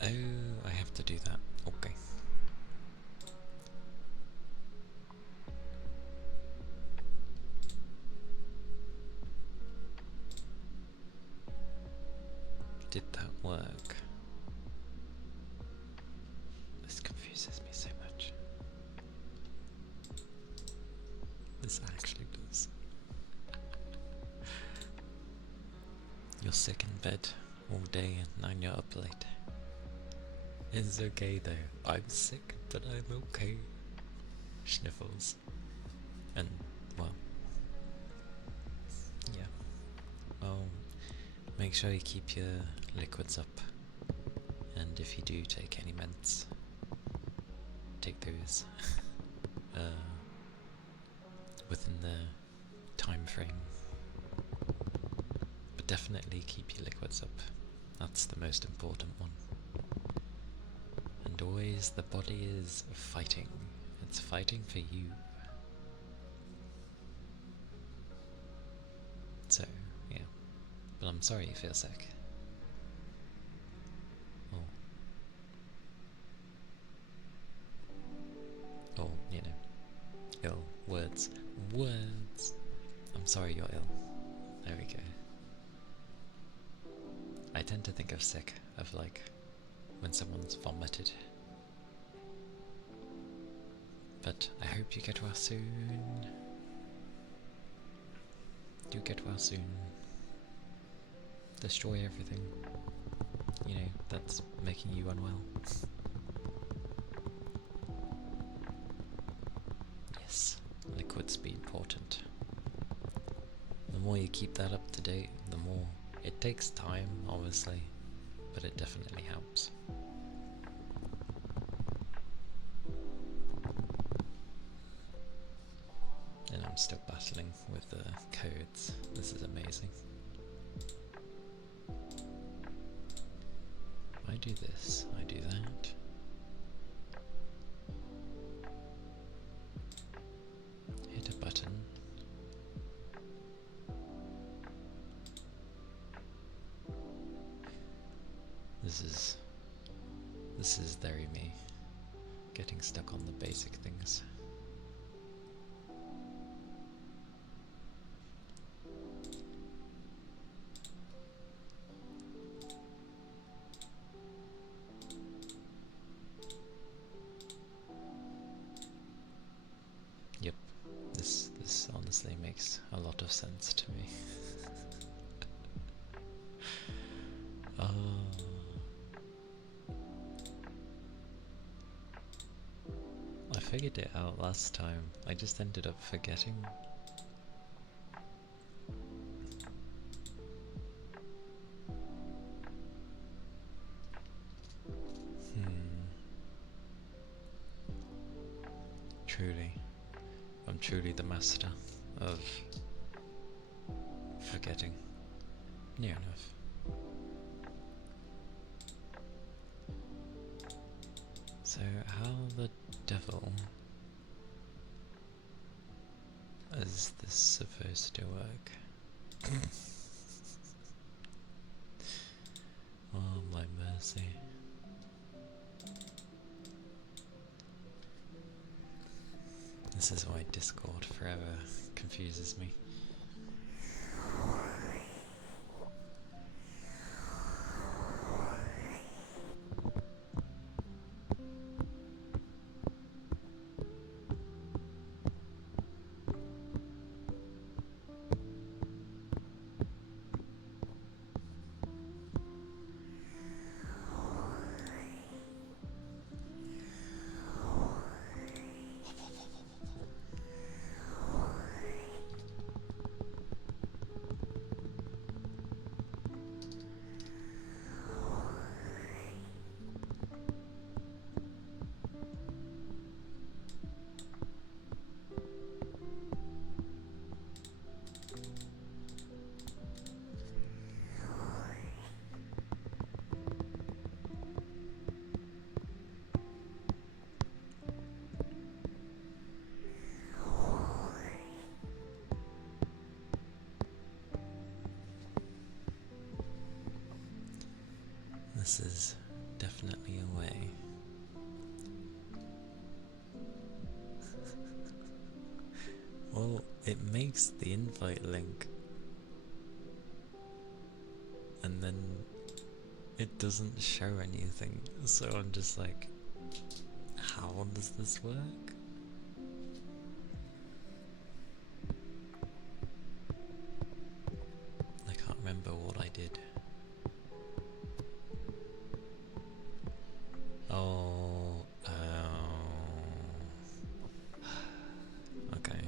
Oh, I have to do that. Okay. Did that work? This confuses me so much. This actually does. You're sick in bed all day and now you're up late. It's okay though. I'm sick, but I'm okay. Sniffles. And, well, yeah. Well, make sure you keep your liquids up. And if you do take any meds, take those within the time frame. But definitely keep your liquids up. That's the most important one. And always, the body is fighting. It's fighting for you. So, yeah. But I'm sorry you feel sick. Oh. Or, you know, ill. Words. Words! I'm sorry you're ill. There we go. I tend to think of sick, of like, when someone's vomited. But I hope you get well soon. Do get well soon. Destroy everything, you know, that's making you unwell. Yes, liquids be important. The more you keep that up to date, the more. It takes time, obviously, but it definitely helps. And I'm still battling with the codes. This is amazing. I do this, I do that. Hit a button. This is very me. Getting stuck on the basic things. Yep, this honestly makes a lot of sense to me. I figured it out last time, I just ended up forgetting. Truly, I'm truly the master of forgetting. Near enough. So how the devil is this supposed to work? Oh my mercy. This is why Discord forever confuses me. this is definitely a way. Well, it makes the invite link, and then it doesn't show anything, so I'm just like, how does this work? I can't remember what I did. Oh, okay.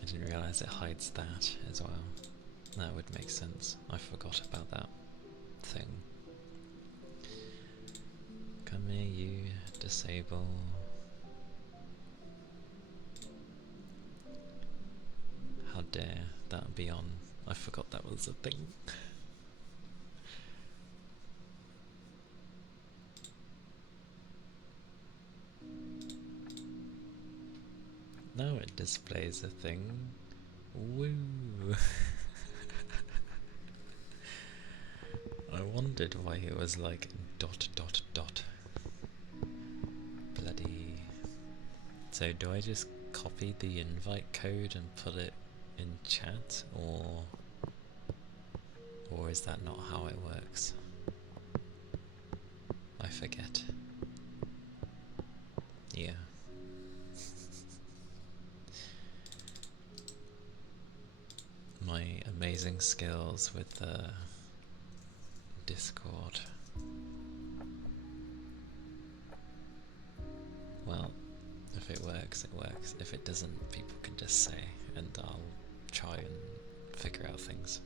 I didn't realise it hides that as well. That would make sense. I forgot about that thing. Come here, you. Disable. How dare that be on? I forgot that was a thing. Now it displays a thing. Woo! I wondered why it was like dot dot dot. Bloody. So do I just copy the invite code and put it in chat, or is that not how it works? I forget. Yeah. My amazing skills with Discord. Well, if it works, it works. If it doesn't, people can just say, and I'll try and figure out things.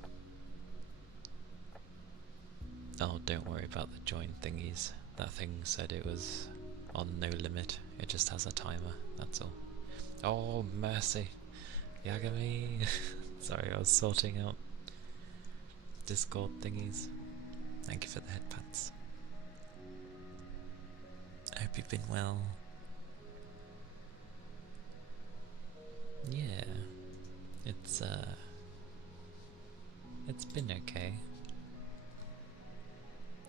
Oh, don't worry about the join thingies. That thing said it was on no limit. It just has a timer, that's all. Oh, mercy. Yagami. Sorry, I was sorting out Discord thingies. Thank you for the headpats. I hope you've been well. Yeah, it's been okay.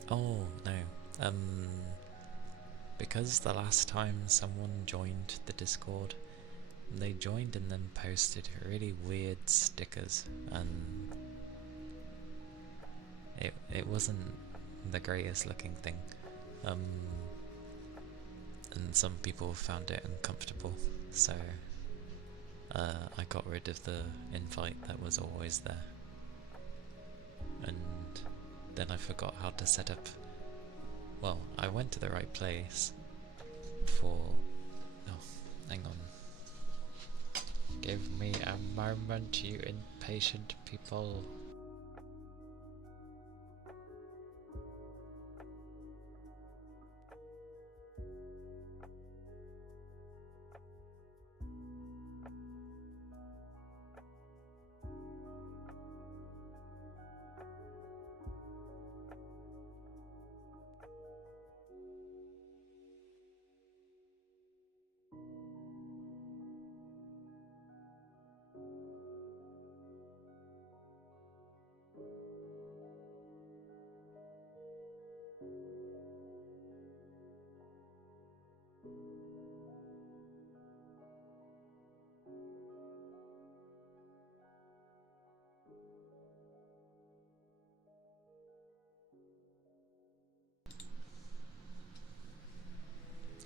Oh no, because the last time someone joined the Discord, they joined and then posted really weird stickers, and it wasn't the greatest looking thing, and some people found it uncomfortable, so I got rid of the invite that was always there, and then I forgot how to set up. Well, I went to the right place for. Oh, hang on. Give me a moment, you impatient people.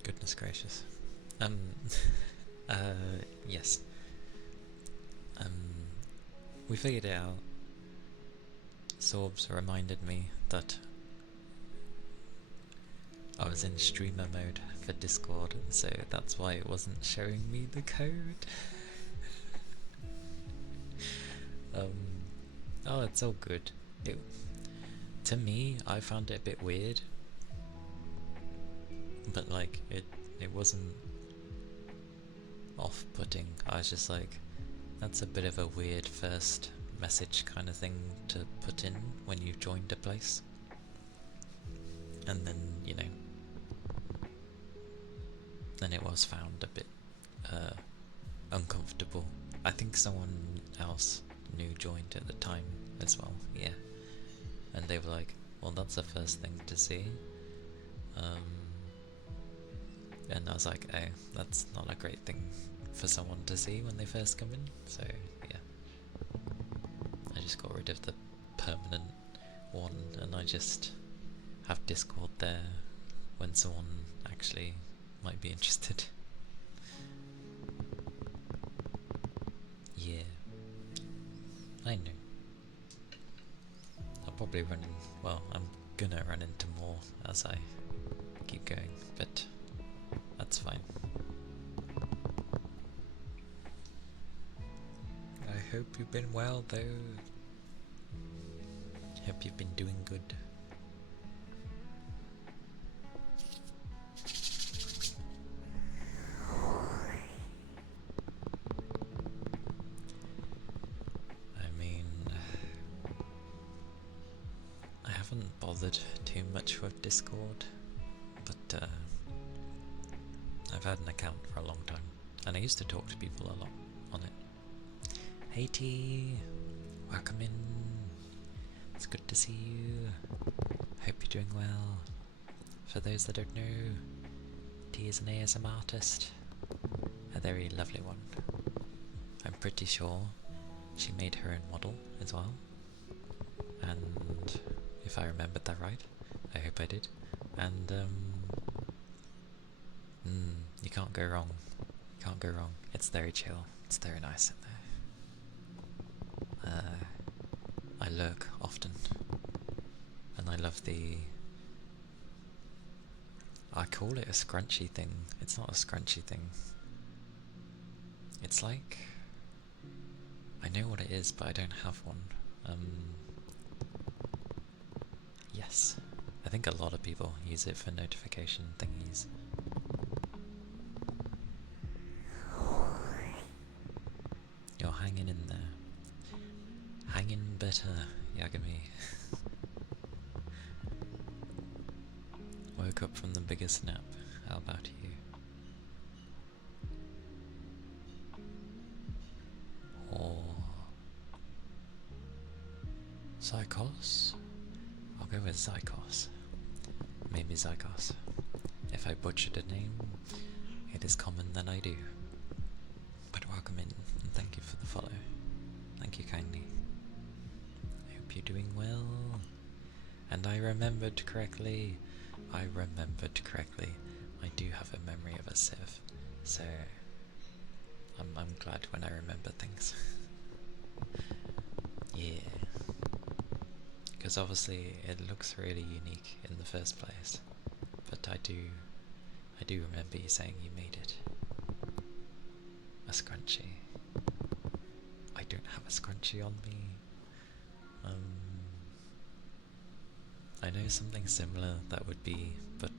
Goodness gracious. Yes. We figured it out. Sorbs reminded me that I was in streamer mode for Discord, and so that's why it wasn't showing me the code. Oh, it's all good. To me, I found it a bit weird, but like it wasn't off-putting. I was just like, that's a bit of a weird first message kind of thing to put in when you've joined a place, and then then it was found a bit uncomfortable. I think someone else new joined at the time as well, yeah, and they were like, well, that's the first thing to see. And I was like, oh, that's not a great thing for someone to see when they first come in, so yeah. I just got rid of the permanent one, and I just have Discord there when someone actually might be interested. Yeah, I know. I'll probably I'm gonna run into more as I keep going, but that's fine. I hope you've been well though. Hope you've been doing good. I mean, I haven't bothered too much with Discord, but I've had an account for a long time, and I used to talk to people a lot on it. Hey T, welcome in. It's good to see you. Hope you're doing well. For those that don't know, T is an ASM artist, a very lovely one. I'm pretty sure she made her own model as well, and if I remembered that right, I hope I did, and you can't go wrong. You can't go wrong. It's very chill. It's very nice in there. I lurk often, and I love I call it a scrunchy thing. It's not a scrunchy thing. It's like, I know what it is, but I don't have one. Yes. I think a lot of people use it for notification thingies. You're hanging in there. Hanging better, Yagami. Woke up from the biggest nap. How about you? Or Zykos? I'll go with Zykos. Maybe Zykos. If I butchered a name, it is common that I do. But welcome in, and thank you for the follow. Thank you kindly. I hope you're doing well. And I remembered correctly. I do have a memory of a sieve, so I'm glad when I remember things. Yeah. Because obviously it looks really unique in the first place, but I do remember you saying you made it. A scrunchie. I don't have a scrunchie on me. I know something similar that would be, but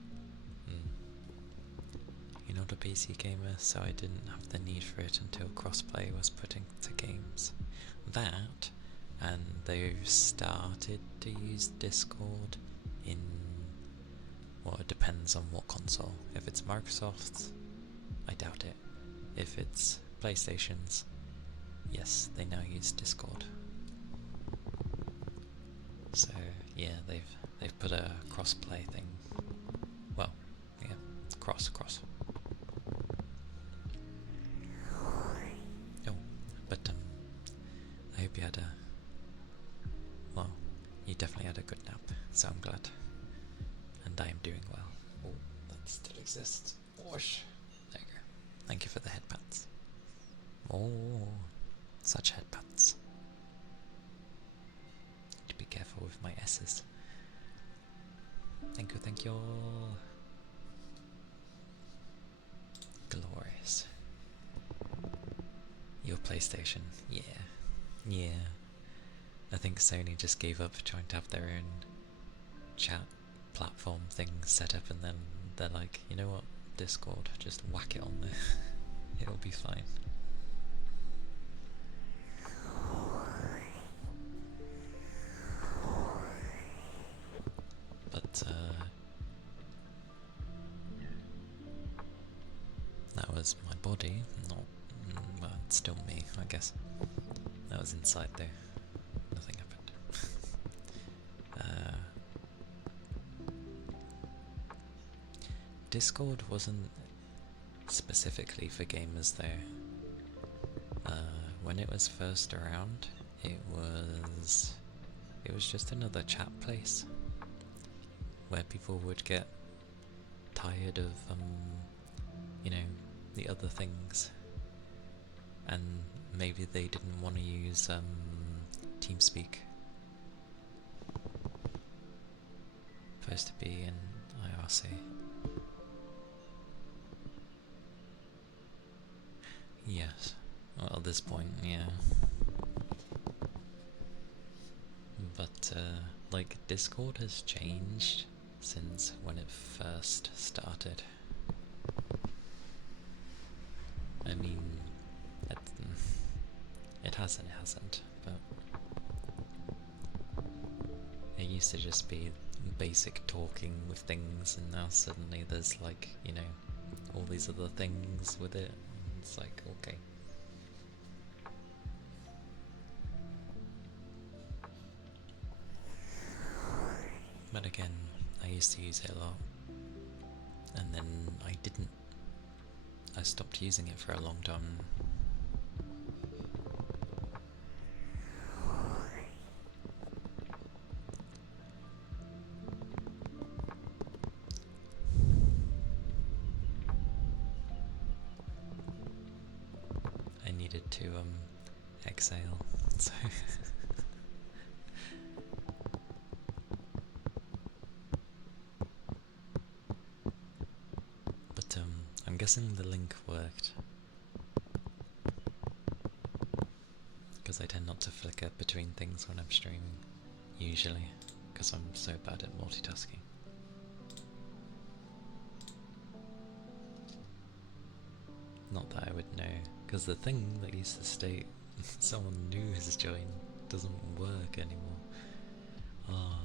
you're not a PC gamer, so I didn't have the need for it until crossplay was put into games. That, and they've started to use Discord in, well, it depends on what console. If it's Microsoft's, I doubt it. If it's PlayStation's, yes, they now use Discord. So yeah, they've put a cross-play thing. Well, yeah, cross. Oh, but I hope you had you definitely had a good nap, so I'm glad. And I am doing well. Oh, that still exists. Whoosh. There you go. Thank you for the headpats. Oh, such headpats. To be careful with my S's. Thank you. Glorious. Your PlayStation, yeah. I think Sony just gave up trying to have their own chat platform thing set up, and then they're like, you know what, Discord, just whack it on there. It'll be fine. But that was my body, not, well, it's still me, I guess. That was inside though. Nothing happened. Discord wasn't specifically for gamers though. When it was first around, it was just another chat place where people would get tired of you know, the other things, and maybe they didn't want to use TeamSpeak. Supposed to be in IRC. Yes. Well, at this point, yeah. But like, Discord has changed since when it first started. I mean, it hasn't, but it used to just be basic talking with things, and now suddenly there's like, you know, all these other things with it. It's like, okay. But again, I used to use it a lot, and then I didn't. I stopped using it for a long time. I needed to exhale, so but I'm guessing the link worked, because I tend not to flicker between things when I'm streaming, usually, because I'm so bad at multitasking. Not that I would know, because the thing that used to state someone new has joined doesn't work anymore. Oh,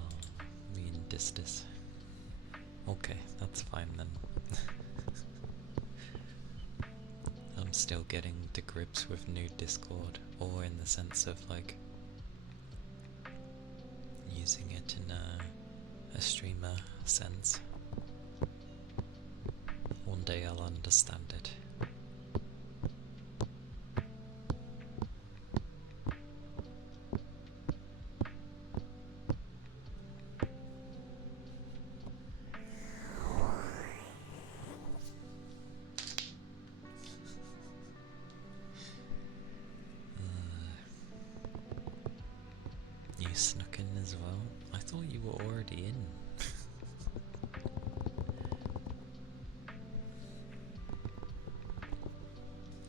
me and Distis. Okay, that's fine then. I'm still getting to grips with new Discord, or in the sense of like using it in a streamer sense. One day I'll understand it. You snuck in as well? I thought you were already in.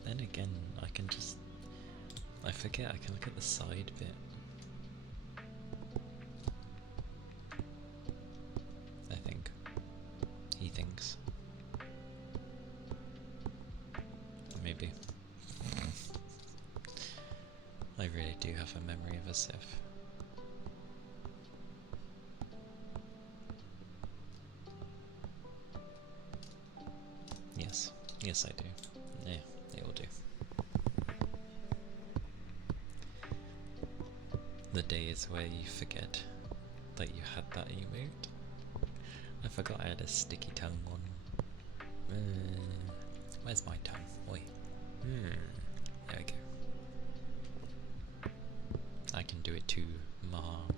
Then again, I forget I can look at the side bit. I think. He thinks. Maybe. I really do have a memory of a sieve. Yes. Yes, I do. Yeah, it will do. The days where you forget that you had that emote. I forgot I had a sticky tongue one. Where's my tongue? Oi. There we go. I can do it too, Mom.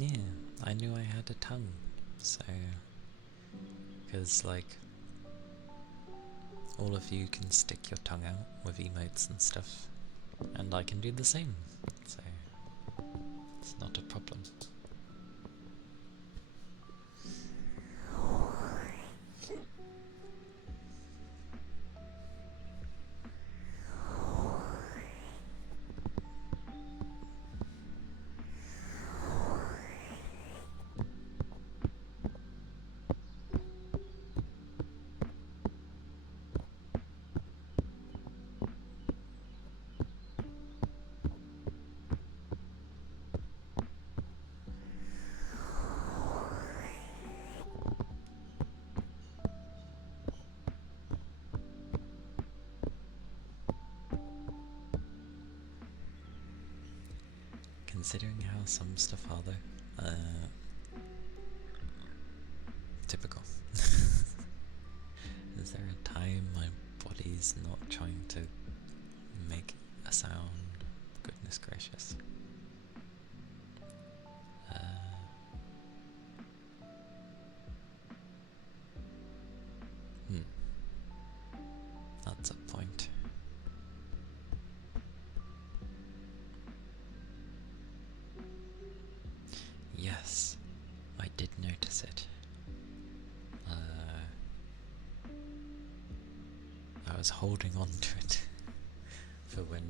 Yeah, I knew I had a tongue, so, because like, all of you can stick your tongue out with emotes and stuff, and I can do the same, so it's not a problem. considering how some stuff are though. Typical. Is there a time my body's not trying to make a sound? Goodness gracious. That's a point. Yes, I did notice it. I was holding on to it for when,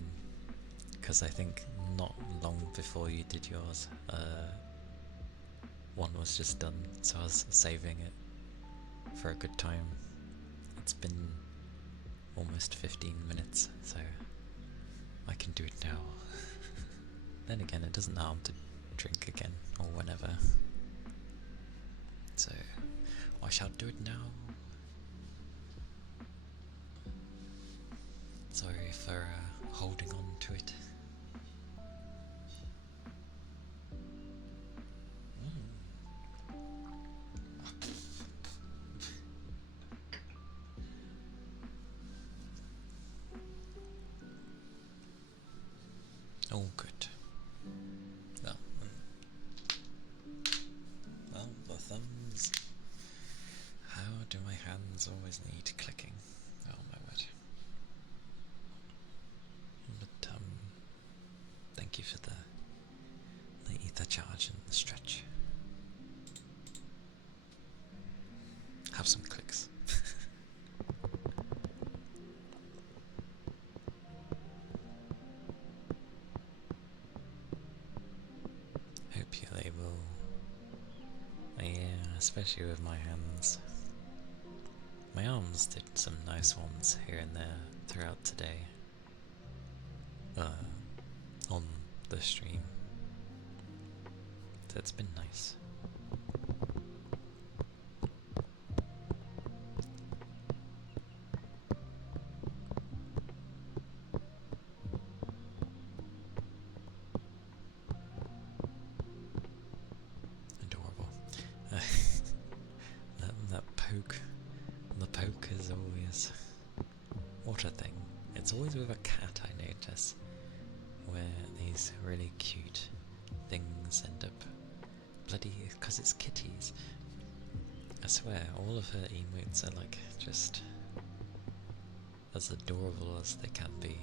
because I think not long before you did yours, one was just done, so I was saving it for a good time. It's been almost 15 minutes, so I can do it now. Then again, it doesn't harm to drink again, or whenever. So, I shall do it now. Sorry for holding on to it. Oh, good. Well, the thumbs. How do my hands always need clicking? Oh my word. But thank you for the ether charge and the stretch. Have some clicks. Hope you're able. Yeah, especially with my hands. My arms did some nice ones here and there throughout today. On the stream. So it's been nice. Adorable. That poke. The poke is always... What a thing. It's always with a cat, I notice. Where these really cute things end up bloody... because it's kitties. I swear, all of her emotes are like, just... as adorable as they can be.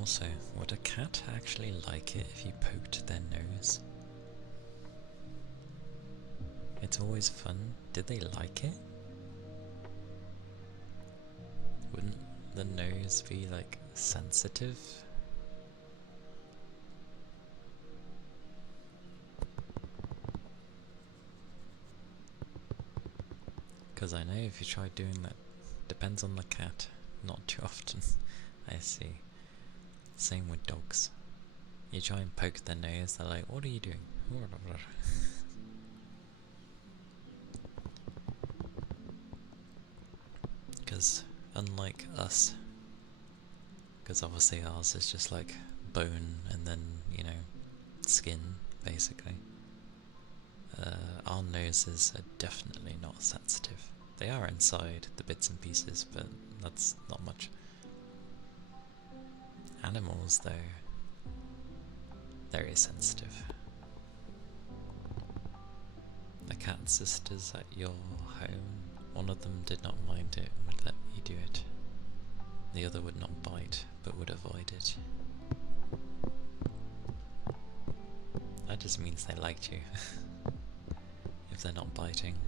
Also, would a cat actually like it if you poked their nose? It's always fun. Did they like it? Wouldn't the nose be like sensitive? Because I know if you try doing that, depends on the cat, not too often. I see. Same with dogs. You try and poke their nose, they're like, what are you doing? Because unlike us, because obviously ours is just like bone and then, you know, skin, basically. Our noses are definitely not sensitive. They are inside the bits and pieces, but that's not much. Animals, though, very sensitive. The cat sisters at your home, one of them did not mind it and would let you do it. The other would not bite, but would avoid it. That just means they liked you, if they're not biting.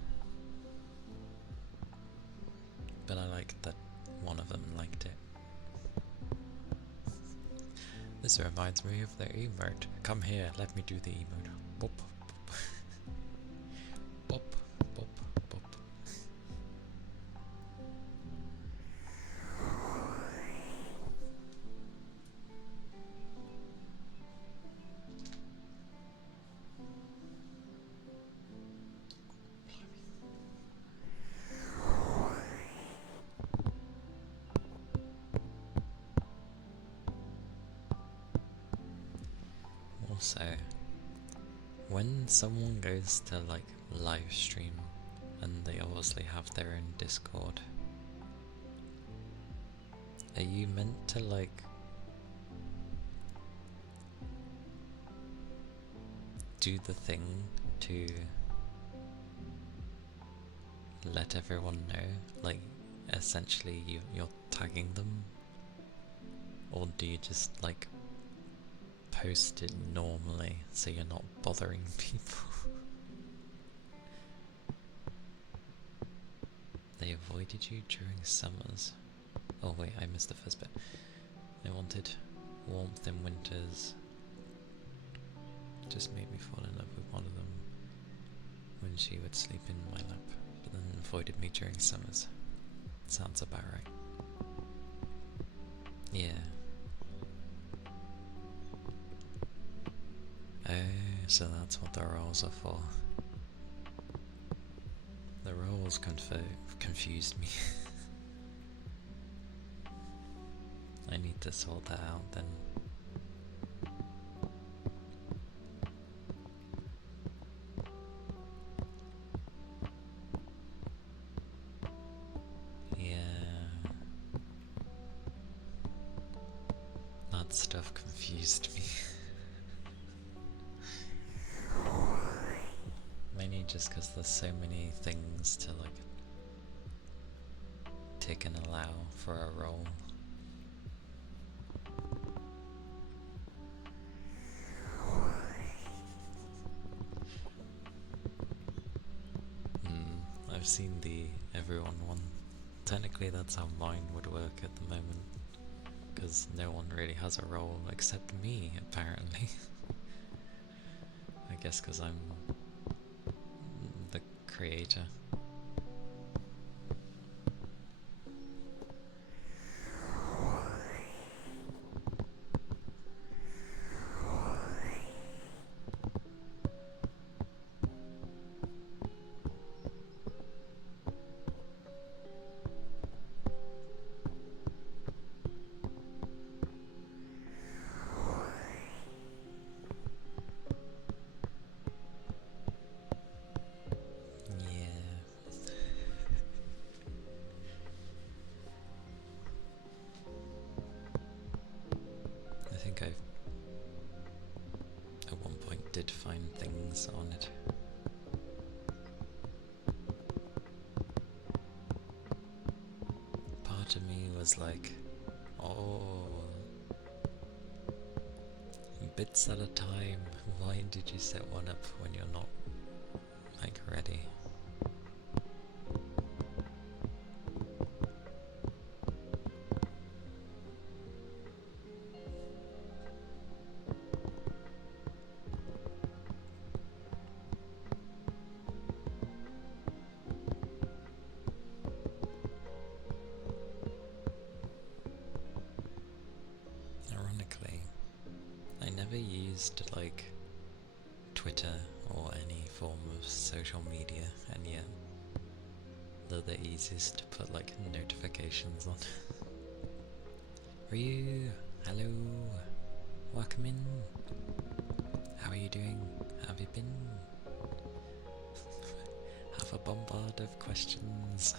But I liked that one of them liked it. This reminds me of the emote. Come here, let me do the emote. Bop, bop, bop, bop, bop. Also, when someone goes to like live stream and they obviously have their own Discord, are you meant to like do the thing to let everyone know, like essentially you're tagging them, or do you just like post it normally so you're not bothering people? They avoided you during summers. Oh wait, I missed the first bit. They wanted warmth in winters. Just made me fall in love with one of them when she would sleep in my lap, but then avoided me during summers. Sounds about right. Yeah. Oh, so that's what the rolls are for. The rolls confused me. I need to sort that out then. Yeah. That stuff confused me. Mainly just because there's so many things to like tick and allow for a roll. I've seen the everyone one. Technically that's how mine would work at the moment, because no one really has a role except me, apparently. I guess because I'm the creator. I think I at one point did find things on it. Part of me was like, oh, bits at a time, why did you set one up when you're not like ready? Ironically, I never used like Twitter or any form of social media, and yet they're the easiest to put like notifications on. Ryu, hello, welcome in. How are you doing? How have you been? Have a bombard of questions.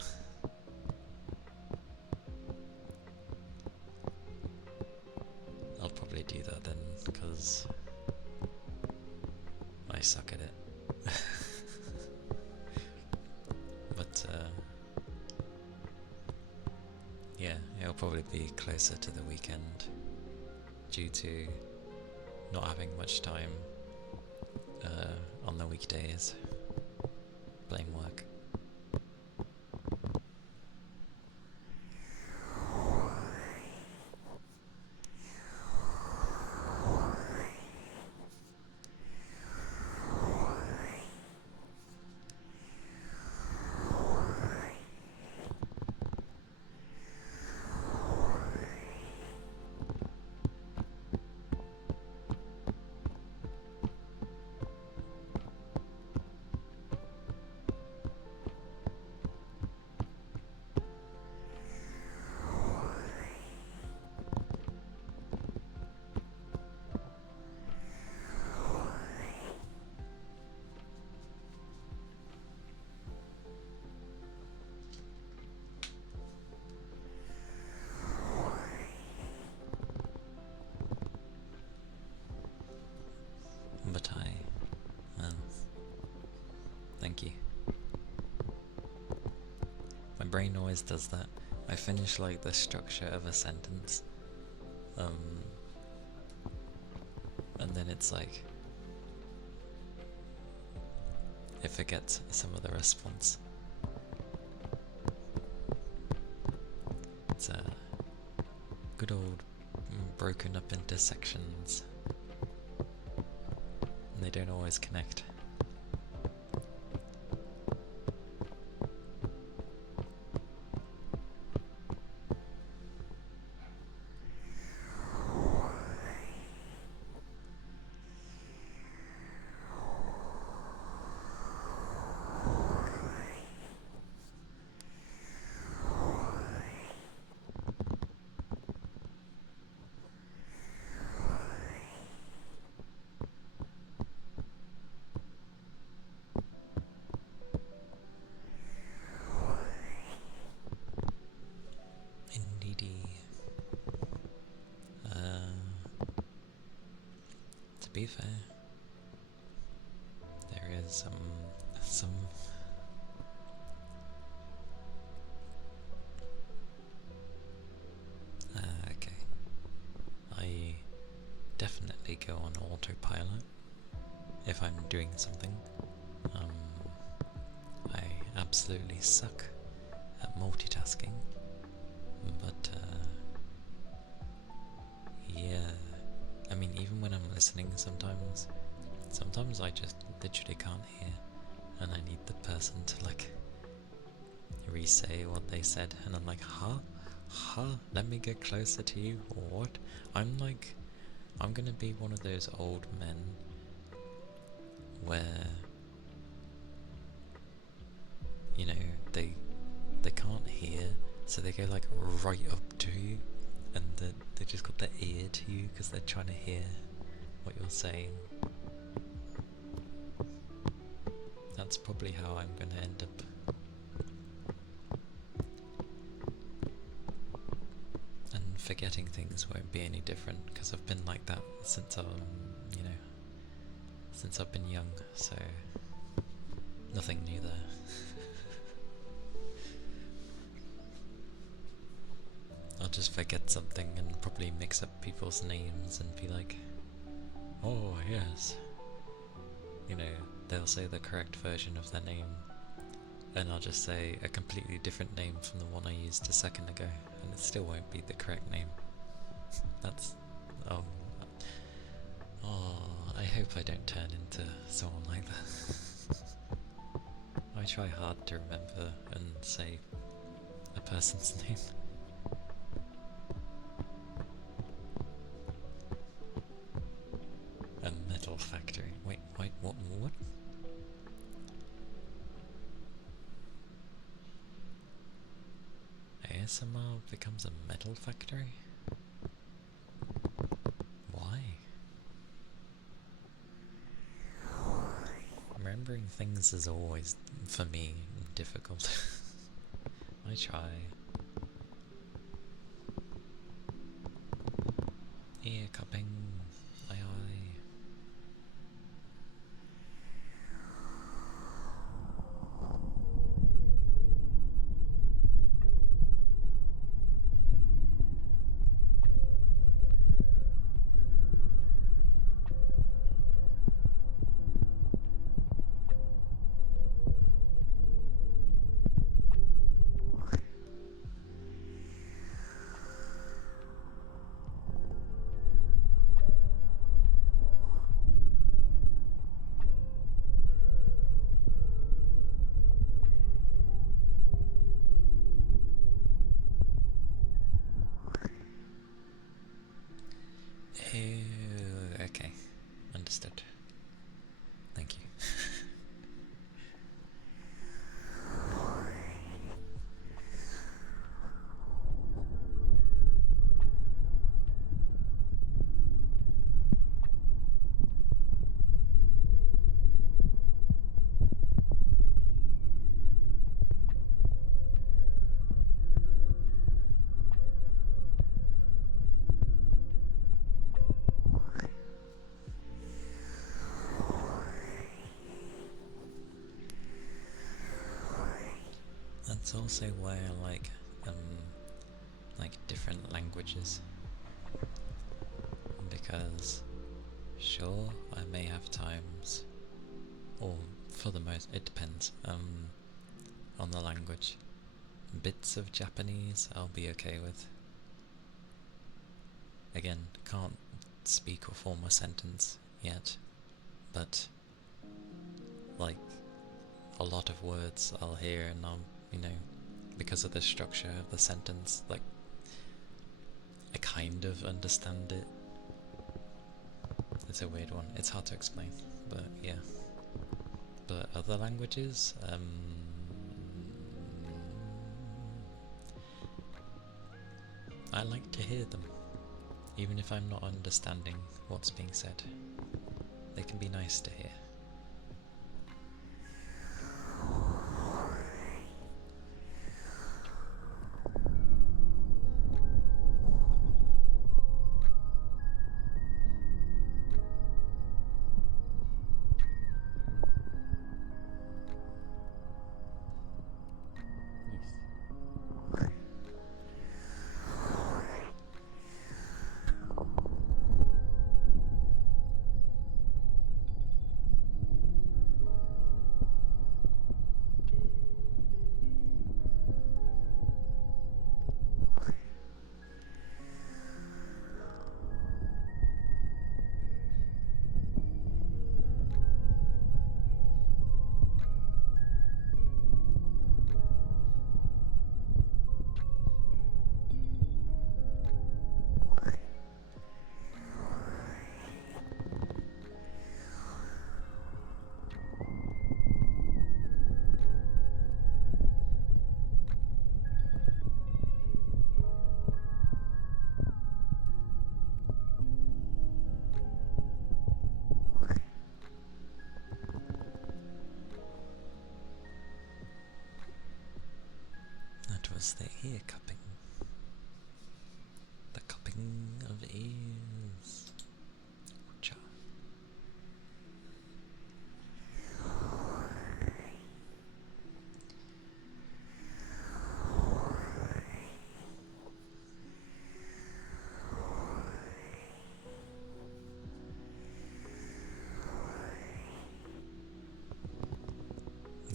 I'll probably do that then, because I suck at it. But yeah, it'll probably be closer to the weekend due to not having much time on the weekdays. Blame work. brain always does that. I finish like the structure of a sentence, and then it's like it forgets some of the response. It's good old broken up into sections, and they don't always connect. To be fair, there is some okay. I definitely go on autopilot if I'm doing something. I absolutely suck at multitasking, but yeah, I mean, even when I'm listening sometimes I just literally can't hear, and I need the person to like re-say what they said, and I'm like, let me get closer to you, or what? I'm gonna be one of those old men where, you know, they can't hear, so they go like right up to you, and they just got their ear to you because they're trying to hear what you're saying. That's probably how I'm gonna end up. And forgetting things won't be any different, because I've been like that since since I've been young, so nothing new there. I'll just forget something and probably mix up people's names and be like, oh yes, they'll say the correct version of their name, and I'll just say a completely different name from the one I used a second ago, and it still won't be the correct name. That's oh, I hope I don't turn into someone like that. I try hard to remember and say a person's name. A metal factory. Wait, what? ASMR becomes a metal factory? Why? Remembering things is always, for me, difficult. I try. Ear cupping. Aye aye. Okay. Understood. Thank you. It's also why I like different languages, because sure, I may have times, or for the most, it depends on the language. Bits of Japanese I'll be okay with. Again, can't speak or form a sentence yet, but like a lot of words I'll hear and I'll, because of the structure of the sentence, like I kind of understand it. It's a weird one. It's hard to explain, but yeah. But other languages, I like to hear them, even if I'm not understanding what's being said. They can be nice to hear. That was the ear cupping. The cupping of ears. Cha.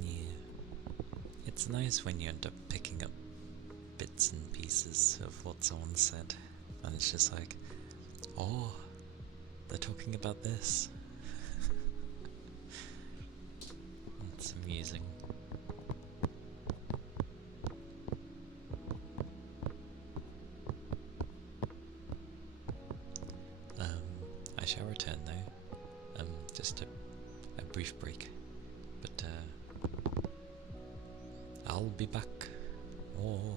Yeah. It's nice when you end up picking up bits and pieces of what someone said, and it's just like, oh, they're talking about this. It's amusing. I shall return though, just a brief break, but I'll be back. Oh.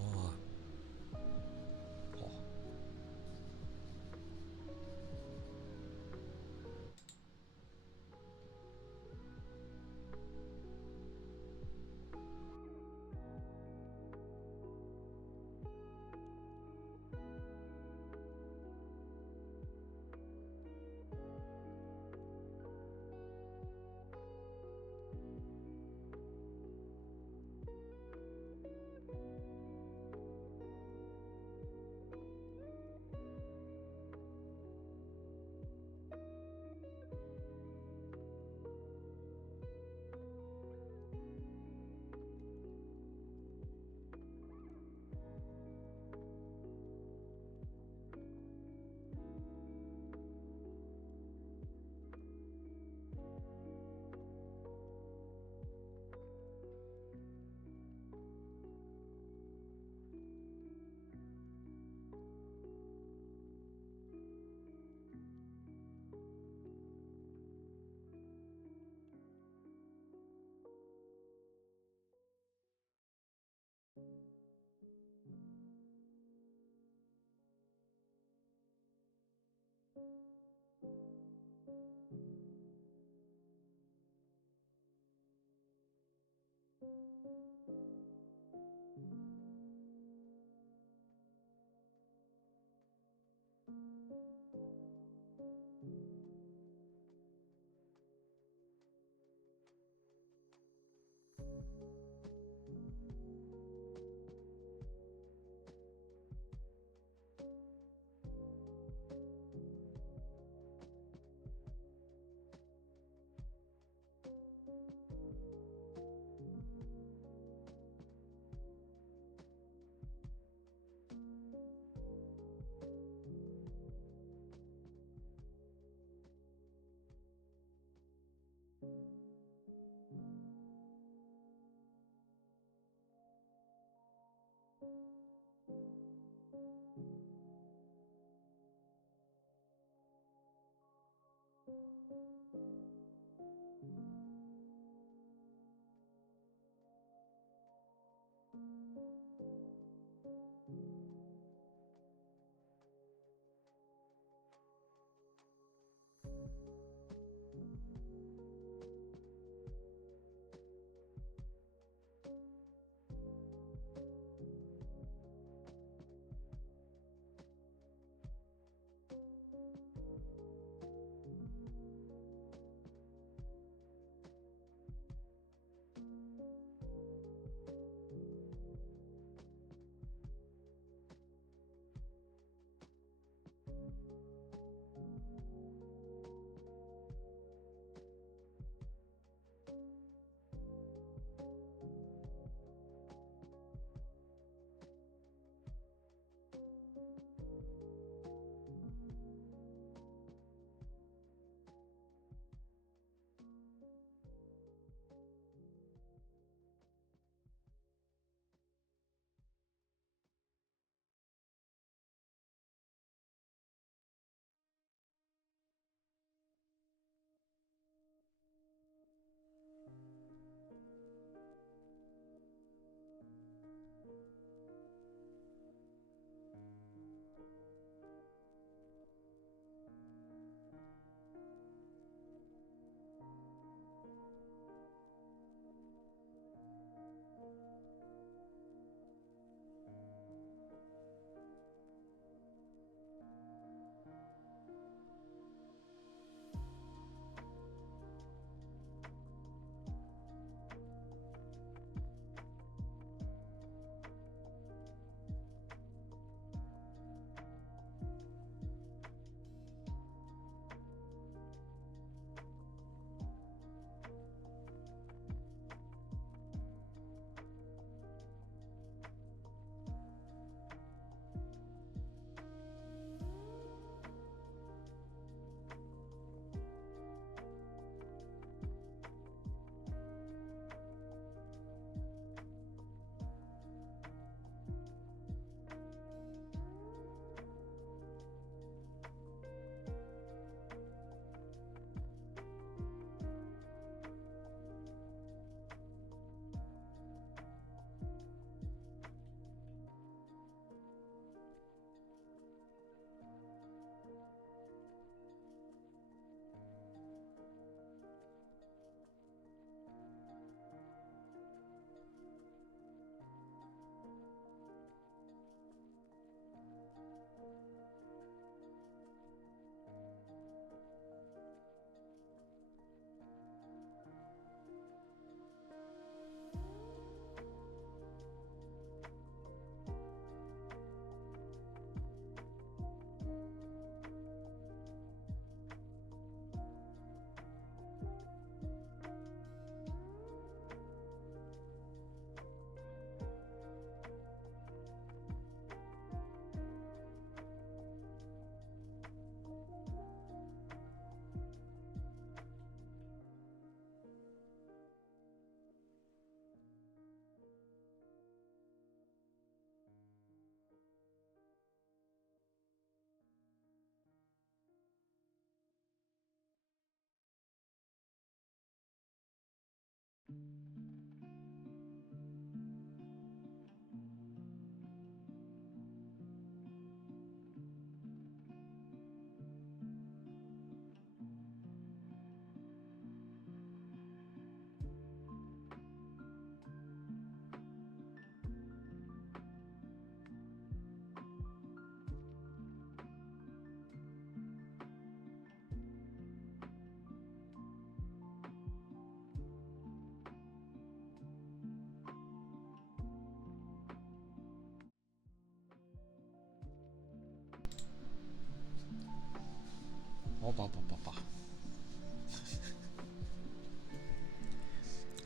Oh, bah, bah, bah, bah.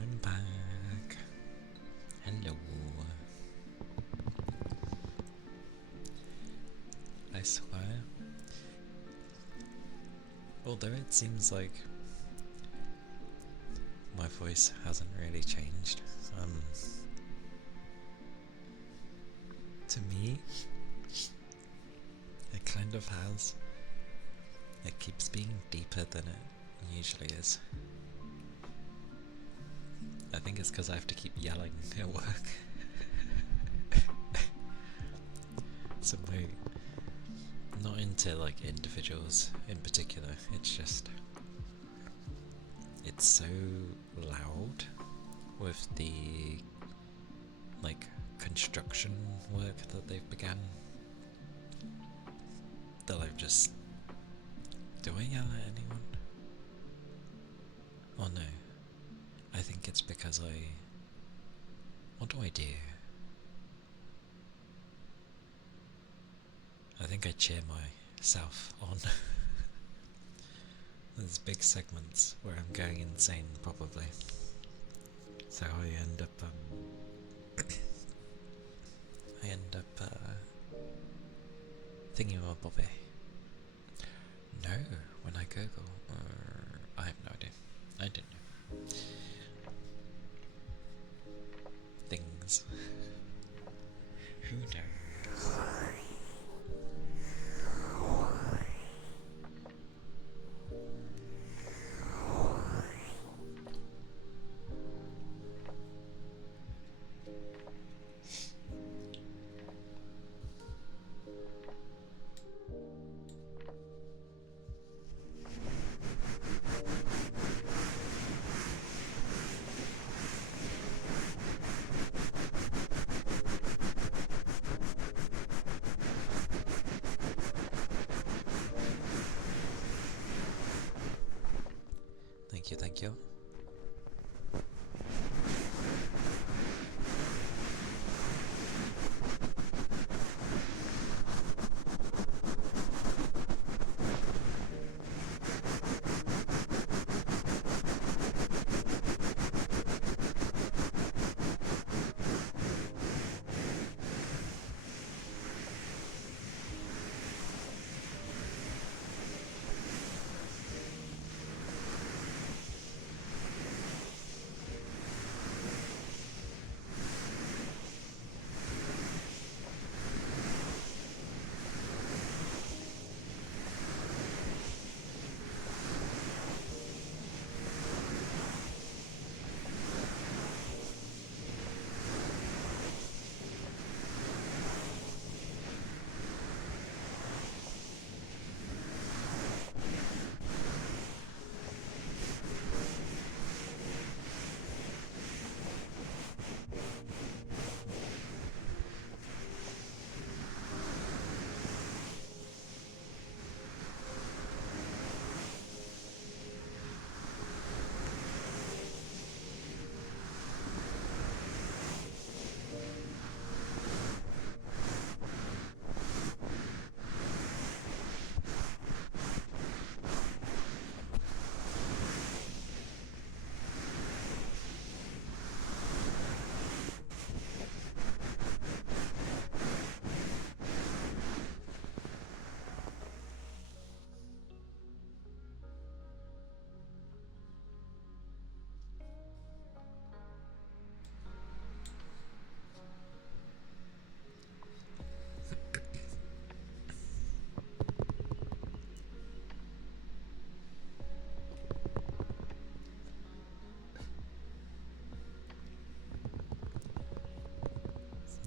I'm back. Hello. I swear, although it seems like my voice hasn't really changed, to me, it kind of has. It keeps being deeper than it usually is. I think it's because I have to keep yelling at work. So not into like individuals in particular. It's just it's so loud with the like construction work that they've begun that I'm just. Do I yell at anyone? Oh no. I think it's because what do I do? I think I cheer myself on. There's big segments where I'm going insane, probably. So I end up, thinking about Bobby. No, when I Google, I have no idea. I don't know. Things. Who knows? Thank you, thank you.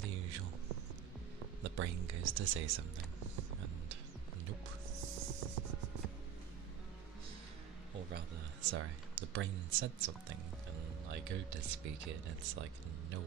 The usual. The brain goes to say something, and nope. Or rather, sorry, the brain said something, and I go to speak it, and it's like, no.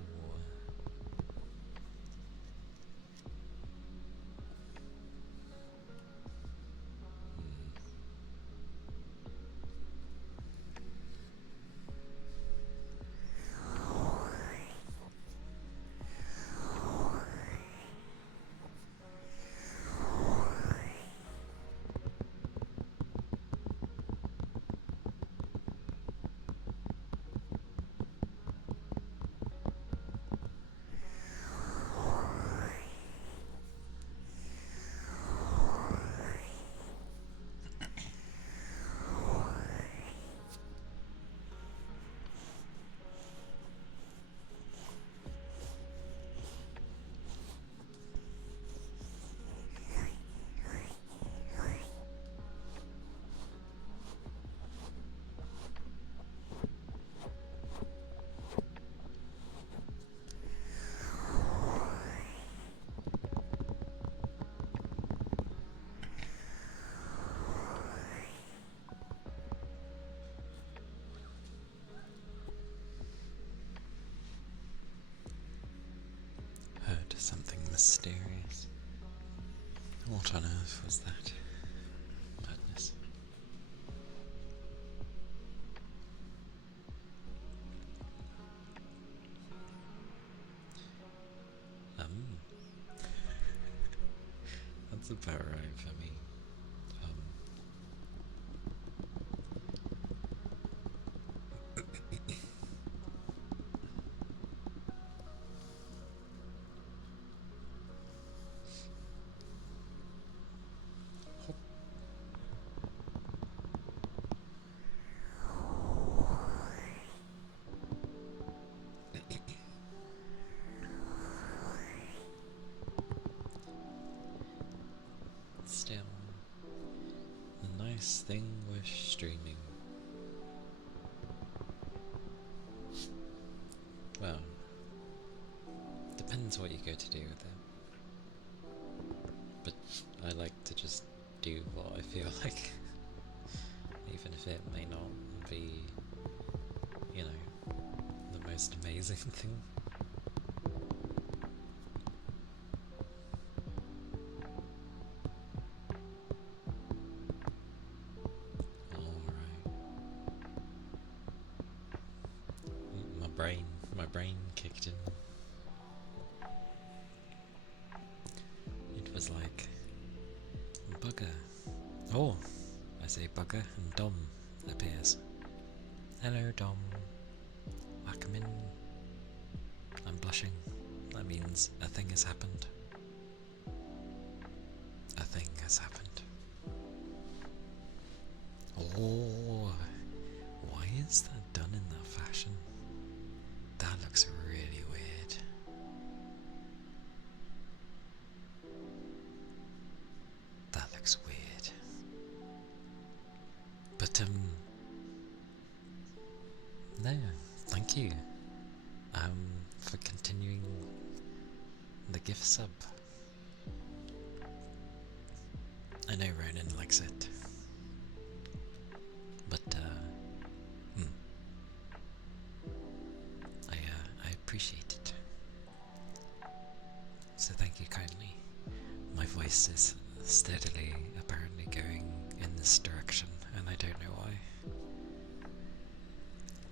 mysterious. What on earth was that? Madness. That's about right for me. Still, the nice thing with streaming. Well, depends what you go to do with it. But I like to just do what I feel like. Even if it may not be, you know, the most amazing thing. My brain kicked in. It was like, bugger. Oh, I say bugger and Dom appears. Hello Dom. Welcome in. I'm blushing. That means a thing has happened. A thing has happened. Oh, why is that done in that fashion? That looks really weird. That looks weird. But, no, thank you, for continuing the gift sub. I know Ronan likes it. But, I appreciate it. So thank you kindly. My voice is steadily, apparently going in this direction, and I don't know why.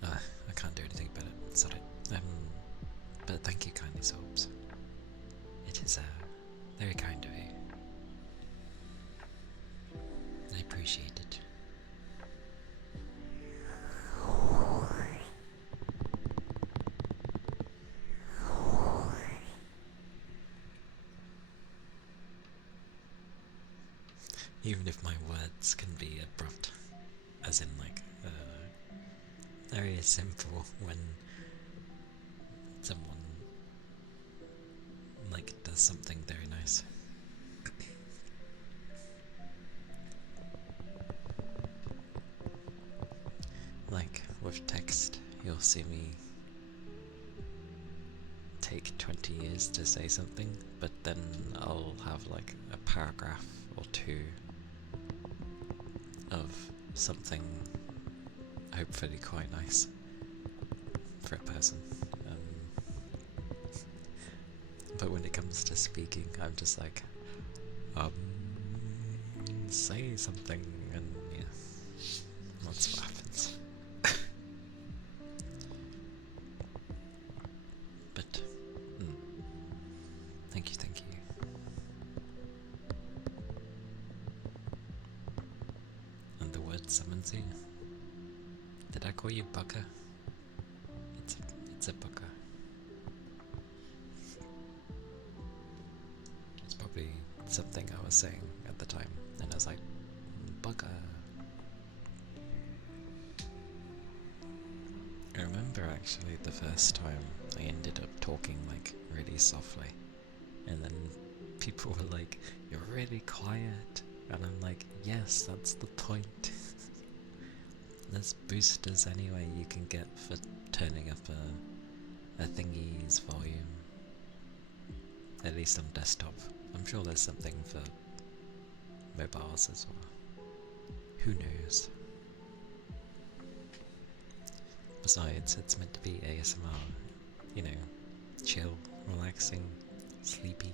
I can't do anything about it, sorry. But thank you kindly, Sobs. It is, very kind of you. I appreciate it. Even if my words can be abrupt, as in like, very simple when someone like does something very nice. Like with text, you'll see me take 20 years to say something, but then I'll have like a paragraph or two of something hopefully quite nice for a person. But when it comes to speaking, I'm just like, say something, and yeah, that's what happens. But, thank you. And the word summons you. Did I call you bugger? It's a bugger. It's probably something I was saying at the time, and I was like, bugger. I remember actually the first time I ended up talking like really softly, and then people were like, you're really quiet, and I'm like, yes, that's the point. There's boosters anyway you can get for turning up a thingy's volume. At least on desktop. I'm sure there's something for mobiles as well. Who knows? Besides, it's meant to be ASMR. You know, chill, relaxing, sleepy.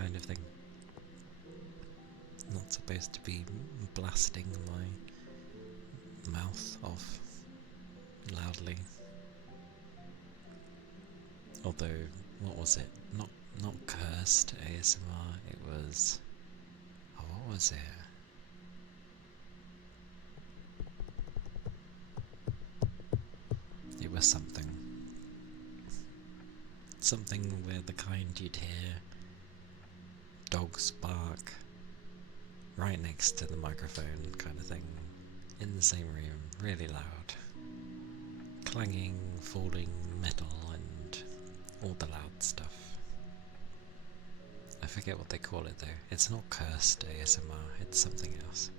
kind of thing. Not supposed to be blasting my mouth off loudly. Although, what was it? Not cursed ASMR, it was... Oh, what was it? It was something. Something where the kind you'd hear dogs bark right next to the microphone kind of thing. In the same room, really loud. Clanging, falling metal and all the loud stuff. I forget what they call it though. It's not cursed ASMR, it's something else.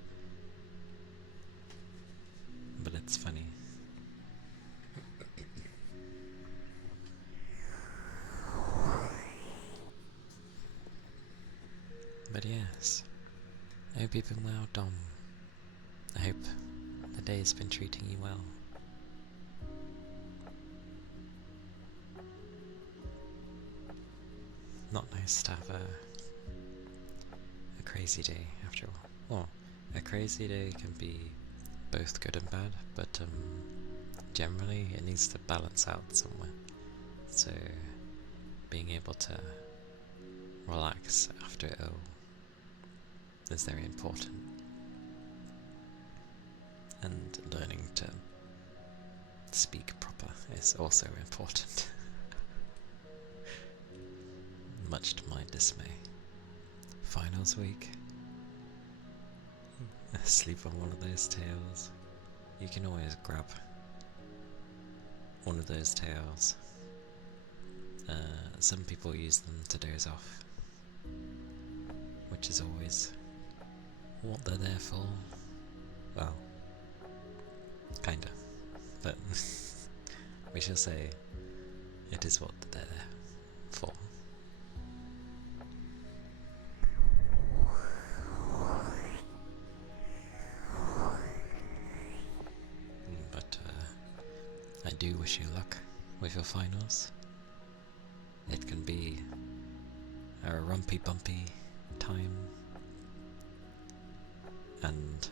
But it's funny. But yes, I hope you've been well, Dom. I hope the day's been treating you well. Not nice to have a crazy day after all. Well, a crazy day can be both good and bad, but generally it needs to balance out somewhere. So being able to relax after it all is very important. And learning to speak proper is also important. Much to my dismay. Finals week. Sleep on one of those tails. You can always grab one of those tails. Some people use them to doze off, which is always what they're there for. Well, kinda, but we shall say it is what they're there for. But I do wish you luck with your finals. It can be a rumpy bumpy time, and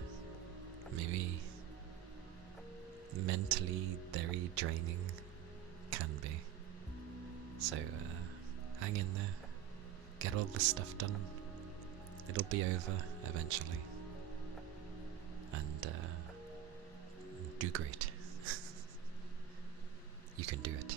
maybe mentally very draining, can be. So hang in there, get all the stuff done, it'll be over eventually, and do great. You can do it.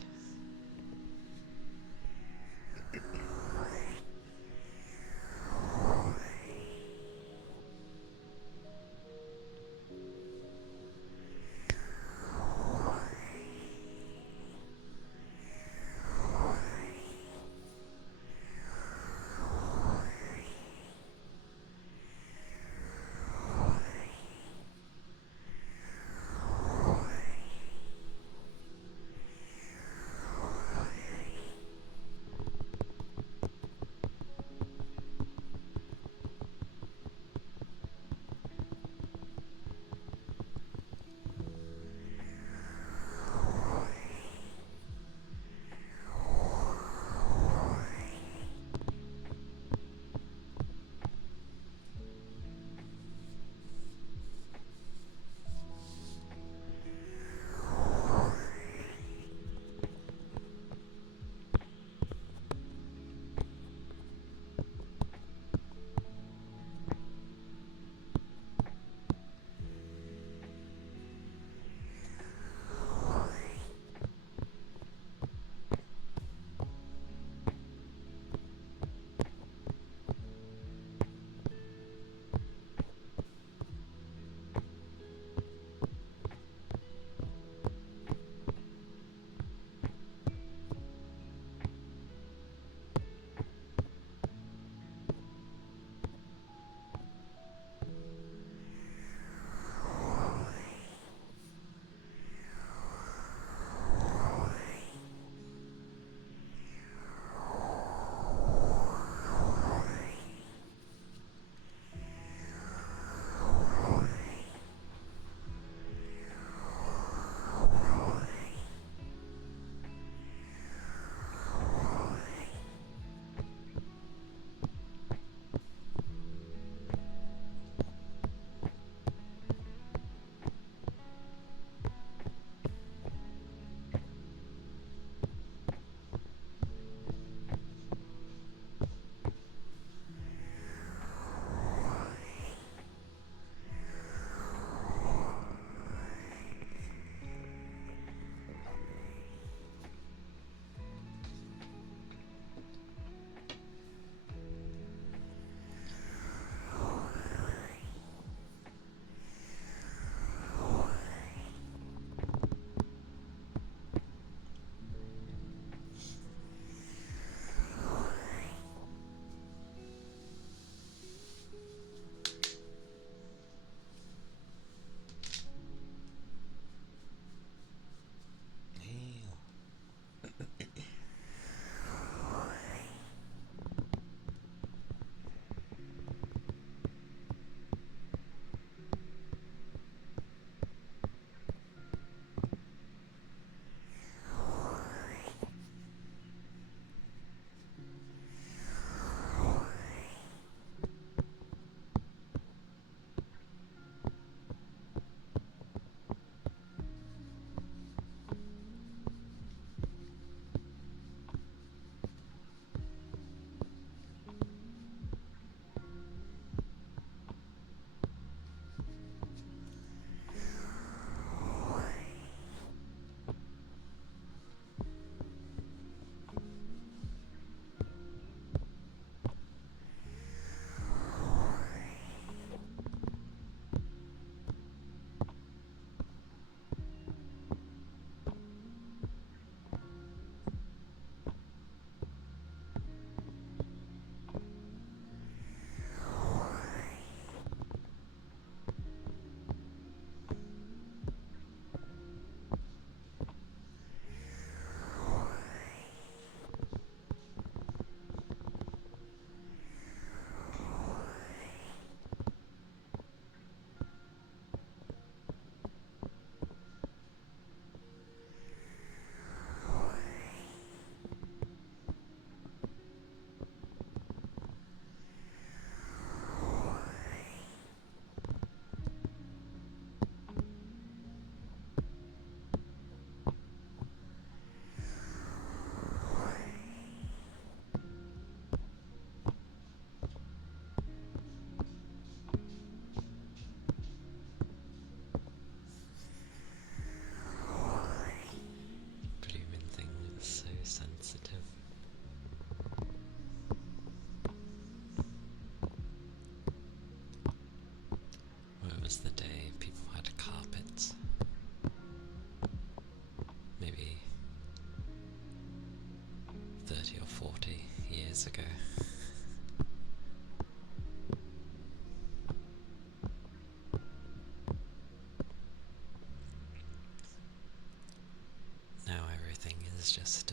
is just,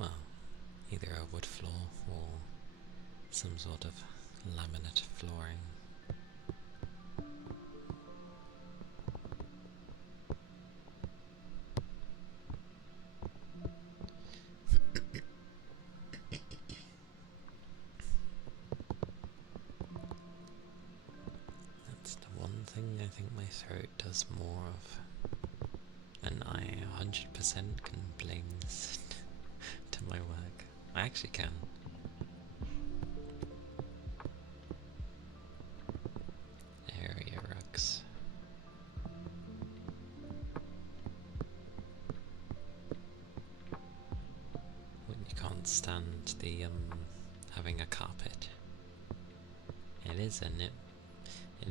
well, either a wood floor or some sort of laminate flooring. That's the one thing I think my throat does more of, and I 100% can blame this to my work. I actually can. Area rugs. When you can't stand the having a carpet. It is, and it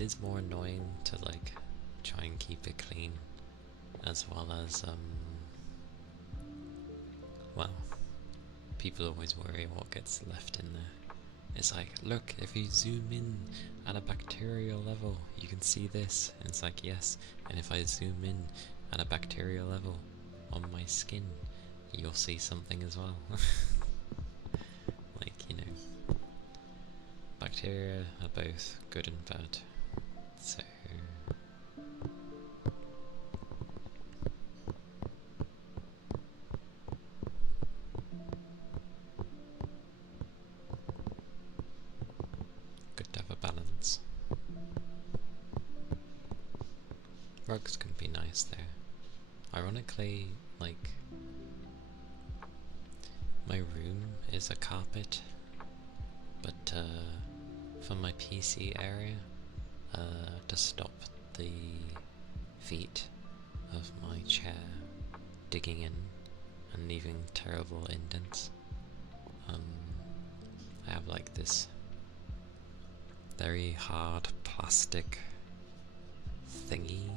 is more annoying to like try and keep it clean, as well as well, people always worry what gets left in there. It's like, look, if you zoom in at a bacterial level, you can see this. And it's like, yes, and if I zoom in at a bacterial level on my skin, you'll see something as well. Like, you know, bacteria are both good and bad. So good to have a balance. Rugs can be nice though. Ironically, like, my room is a carpet, but for my PC area, to stop the feet of my chair digging in and leaving terrible indents, I have like this very hard plastic thingy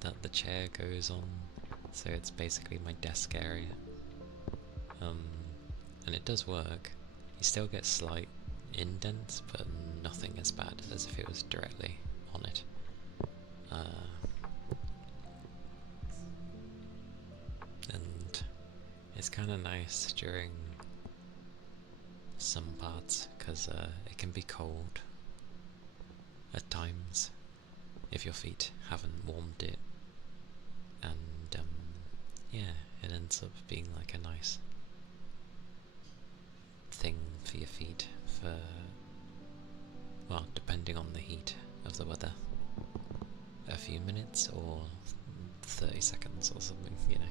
that the chair goes on, so it's basically my desk area. And it does work. You still get slight indents, but nothing as bad as if it was directly on it. And it's kind of nice during some parts, because it can be cold at times if your feet haven't warmed it, and yeah, it ends up being like a nice thing for your feet for, well, depending on the heat of the weather, a few minutes or 30 seconds or something, you know.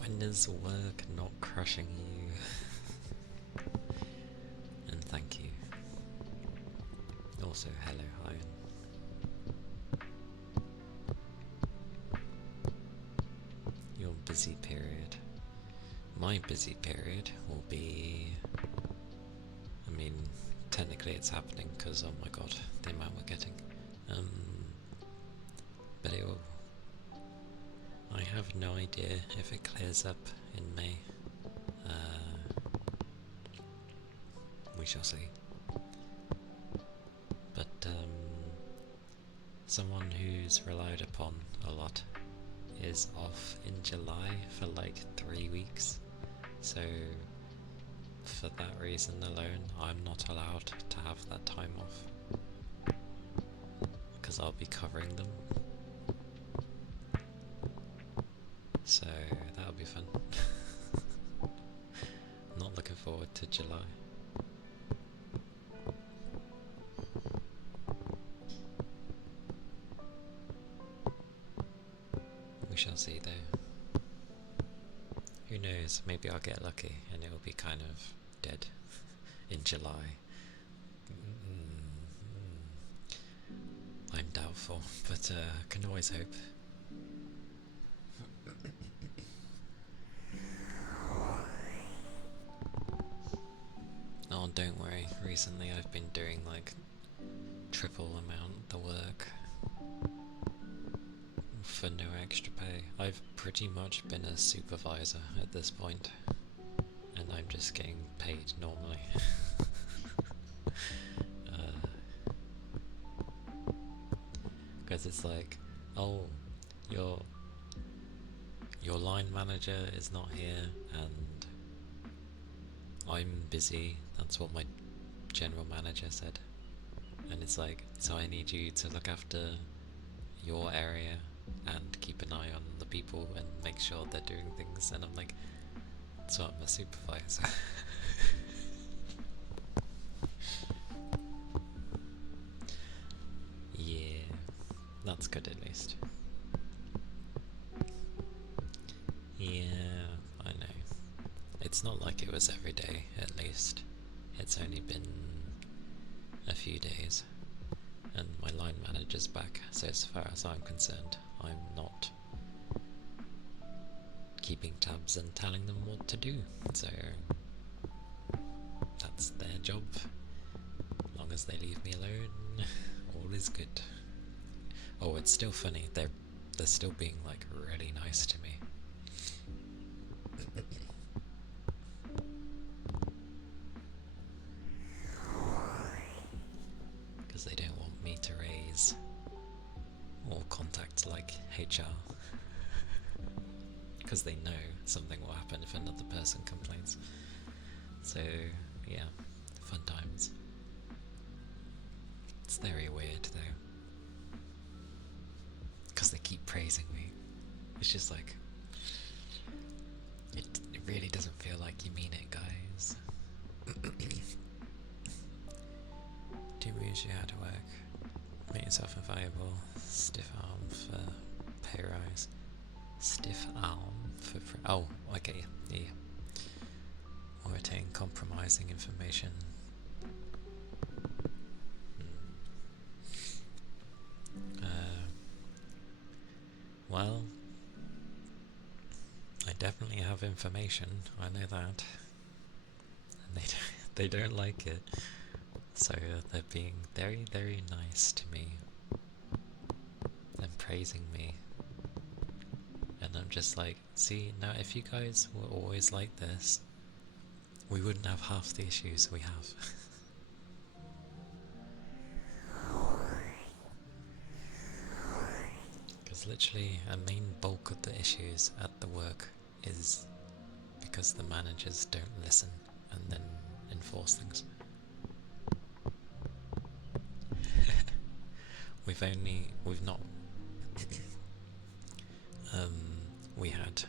When is work not crushing you? And thank you. Also, hello, Ian. Your busy period. My busy period will be, I mean, technically it's happening because, oh my god, the amount we're getting. But it will, I have no idea if it clears up in May. We shall see. But someone who's relied upon a lot is off in July for like 3 weeks, so for that reason alone I'm not allowed to have that time off, because I'll be covering them. So that'll be fun. Not looking forward to July. maybe I'll get lucky and it'll be kind of dead in July. I'm doubtful, but can always hope. Oh, don't worry, recently I've been doing like triple amount the work for no extra pay. I've pretty much been a supervisor at this point, and I'm just getting paid normally. Because it's like, oh, your line manager is not here and I'm busy. That's what my general manager said. And it's like, so I need you to look after your area and keep an eye on the people and make sure they're doing things. And I'm like, so I'm a supervisor. Yeah, that's good at least. Yeah, I know. It's not like it was every day, at least. It's only been a few days. And my line manager's back, so as far as I'm concerned, I'm not keeping tabs and telling them what to do. So that's their job. As long as they leave me alone, all is good. Oh, it's still funny. They're still being like really nice to me. Because they don't want me to raise or contact like HR. Because they know something will happen if another person complains. So yeah, fun times. It's very weird though, because they keep praising me. It's just like, it really doesn't feel like you mean it, guys. Do moves you how to work. Make yourself invaluable. Stiff arm for pay rise. Stiff arm for oh, okay, yeah. Or retain compromising information. Well, I definitely have information, I know that. And they don't like it. So they're being very, very nice to me. And praising me. And I'm just like, see, now if you guys were always like this, we wouldn't have half the issues we have. Because literally a main bulk of the issues at the work is because the managers don't listen and then enforce things. We've not we had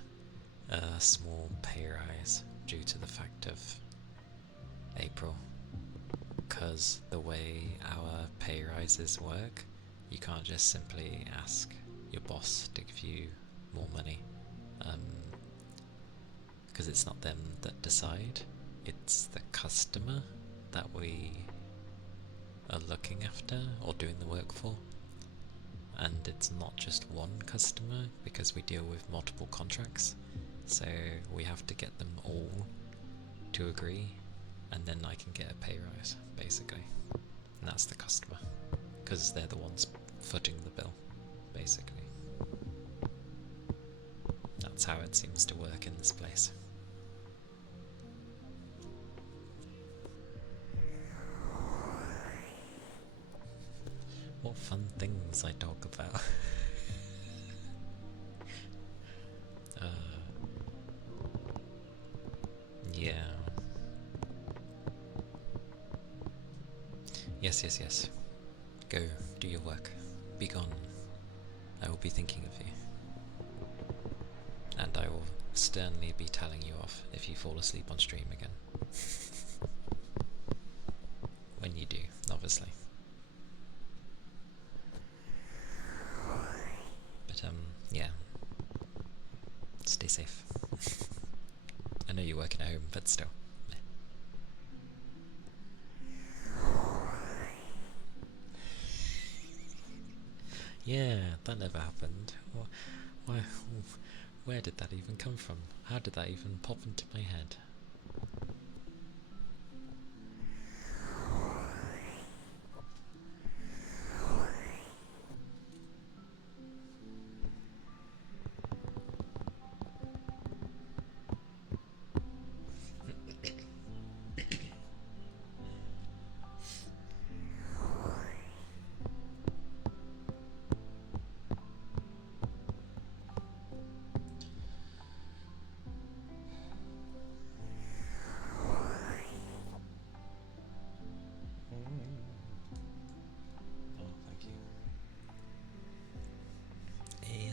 a small pay rise due to the fact of April, because the way our pay rises work, you can't just simply ask your boss to give you more money, because it's not them that decide, it's the customer that we are looking after or doing the work for. And it's not just one customer, because we deal with multiple contracts, so we have to get them all to agree, and then I can get a pay rise, basically. And that's the customer, because they're the ones footing the bill, basically. That's how it seems to work in this place. What fun things I talk about. Yeah. Yes. Go, do your work. Be gone. I will be thinking of you. And I will sternly be telling you off if you fall asleep on stream again. When you do, obviously. But yeah. Stay safe. And know you're working at home, but still. Yeah, that never happened. Why? Where did that even come from? How did that even pop into my head?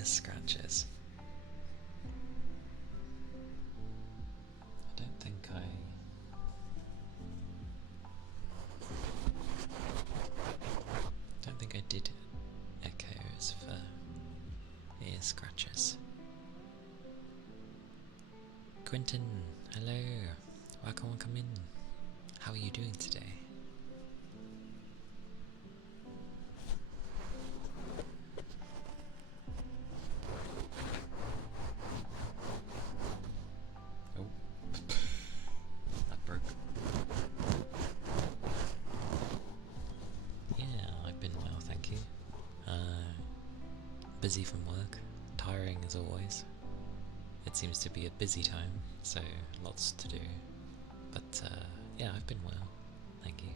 Scratches. I don't think I did echoes for ear scratches. Quentin, hello. Welcome in. How are you doing today? Busy from work, tiring as always. It seems to be a busy time, so lots to do. But yeah, I've been well, thank you.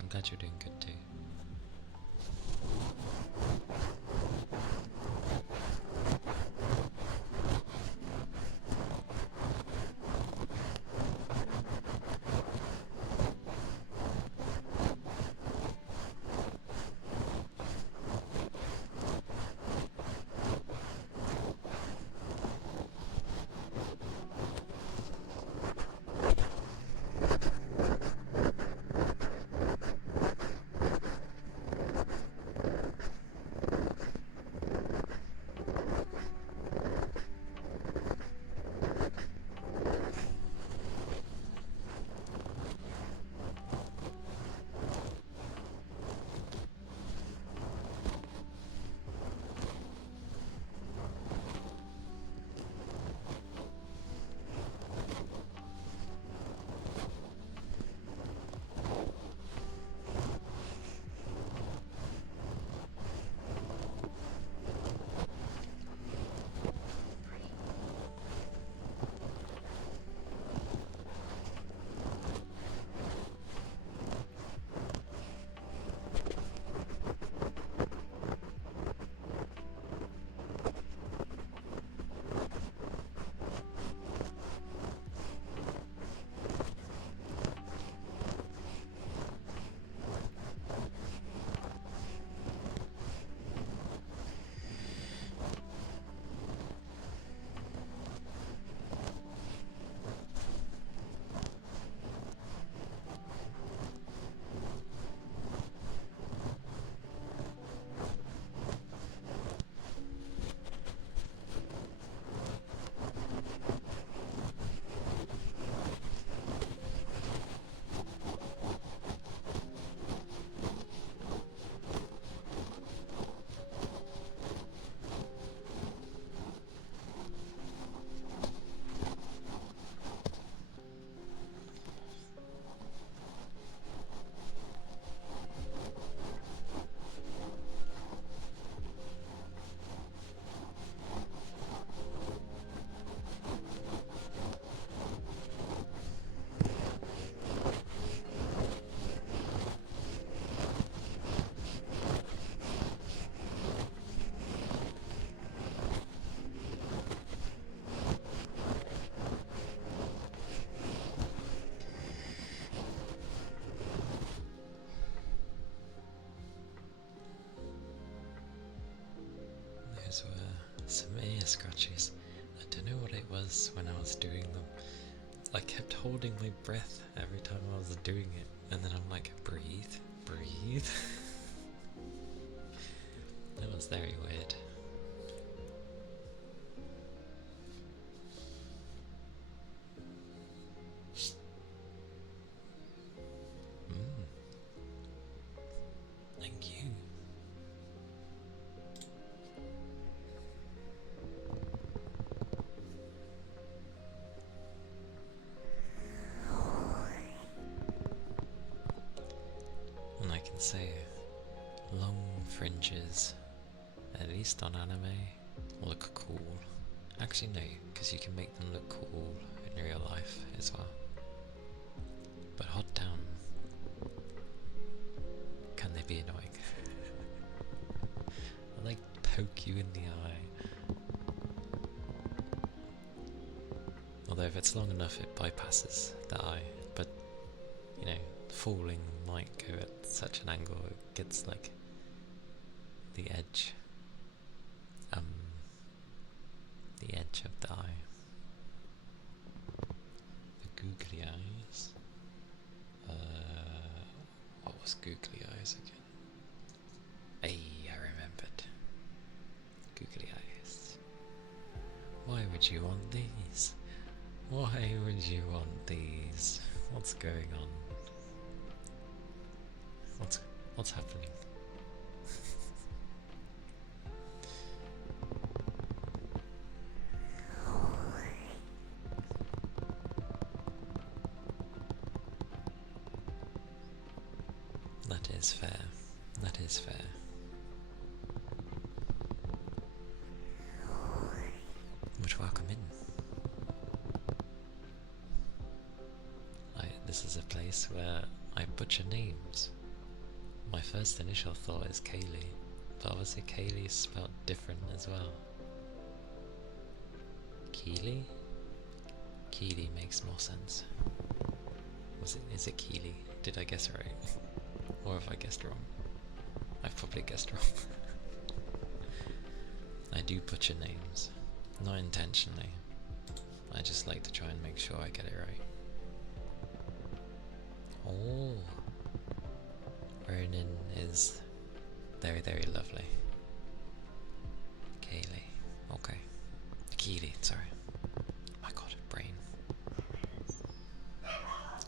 I'm glad you're doing good too. Those were some ear scratches. I don't know what it was when I was doing them. I kept holding my breath every time I was doing it, and then I'm like, breathe, breathe. That was very weird. say long fringes, at least on anime, look cool. Actually no, because you can make them look cool in real life as well. But hot damn, can they be annoying? They like poke you in the eye. Although if it's long enough it bypasses the eye, but you know, falling might go at such an angle it gets like the edge of the eye. The googly eyes. What was googly eyes again? Hey, I remembered. Googly eyes. Why would you want these? Why would you want these? What's going on? What's happening? That is fair. That is fair. But welcome in. This is a place where I butcher names. My first initial thought is Calia, but obviously Calia is spelled different as well. Keely? Keely makes more sense. Is it Keely? Did I guess right? Or have I guessed wrong? I've probably guessed wrong. I do butcher names. Not intentionally. I just like to try and make sure I get it right. Oh, Ronin is very, very lovely. Kaylee, okay. Keely, sorry. My god, brain.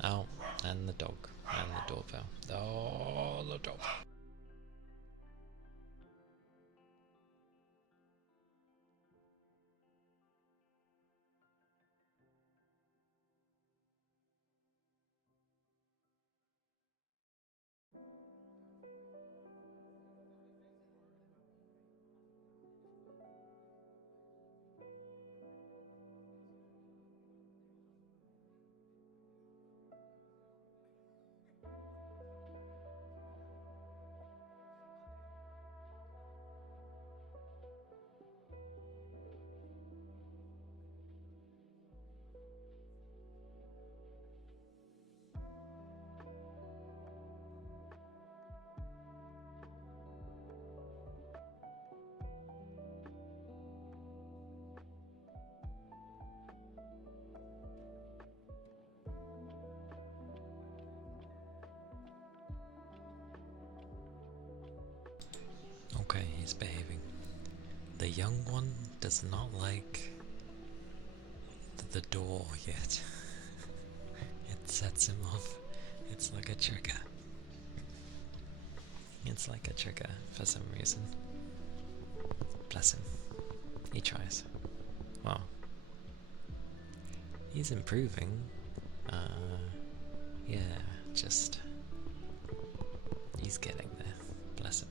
Oh, and the dog, and the doorbell. Oh, the dog. Okay, he's behaving. The young one does not like the door yet. It sets him off. It's like a trigger. It's like a trigger for some reason. Bless him. He tries. Well, he's improving. Yeah, just he's getting there. Bless him.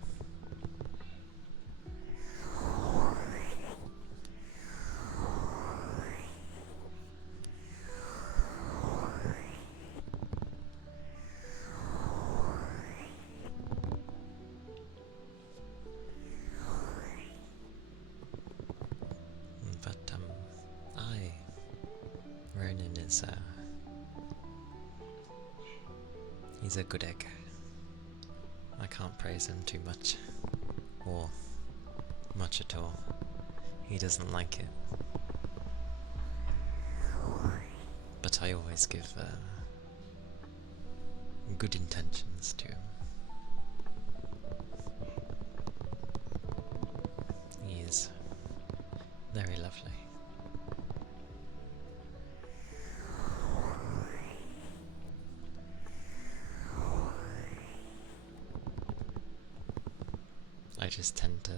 But Ronan is he's a good egg. I can't praise him too much, or much at all. He doesn't like it. But I always give good intentions to him. He is very lovely. I just tend to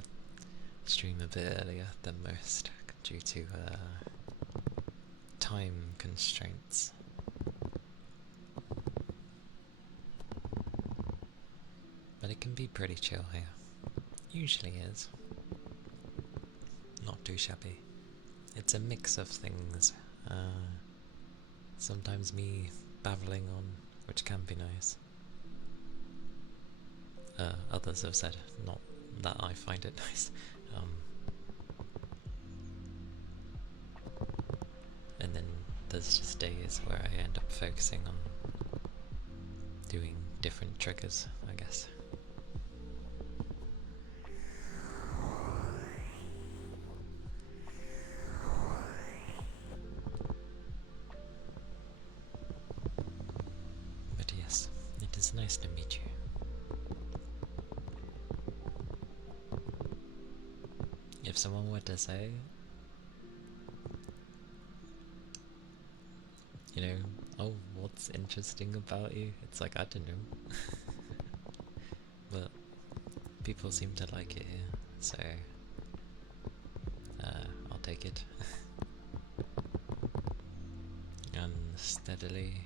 stream a bit earlier than most due to time constraints. but it can be pretty chill here. Usually is. Not too shabby. It's a mix of things. Sometimes me babbling on, which can be nice. Others have said not that I find it nice. And then there's just days where I end up focusing on doing different triggers, I guess. But yes, it is nice to meet you. If someone were to say, you know, oh, what's interesting about you? It's like, I don't know. But people seem to like it here, so I'll take it. And steadily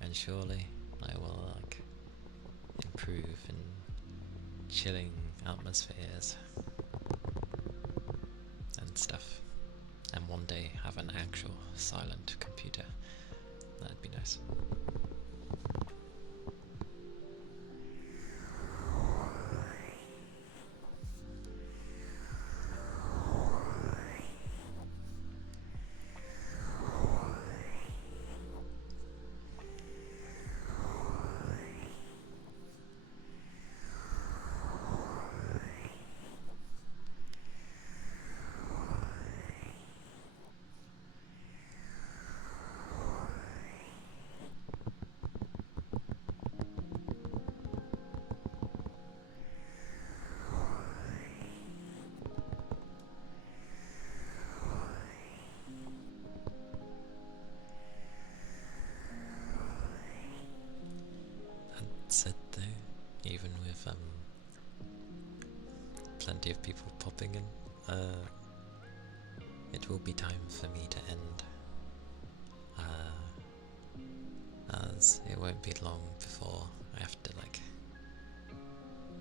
and surely I will like improve in chilling atmospheres and stuff, and one day have an actual silent computer. That'd be nice. Said though, even with plenty of people popping in, it will be time for me to end, as it won't be long before I have to like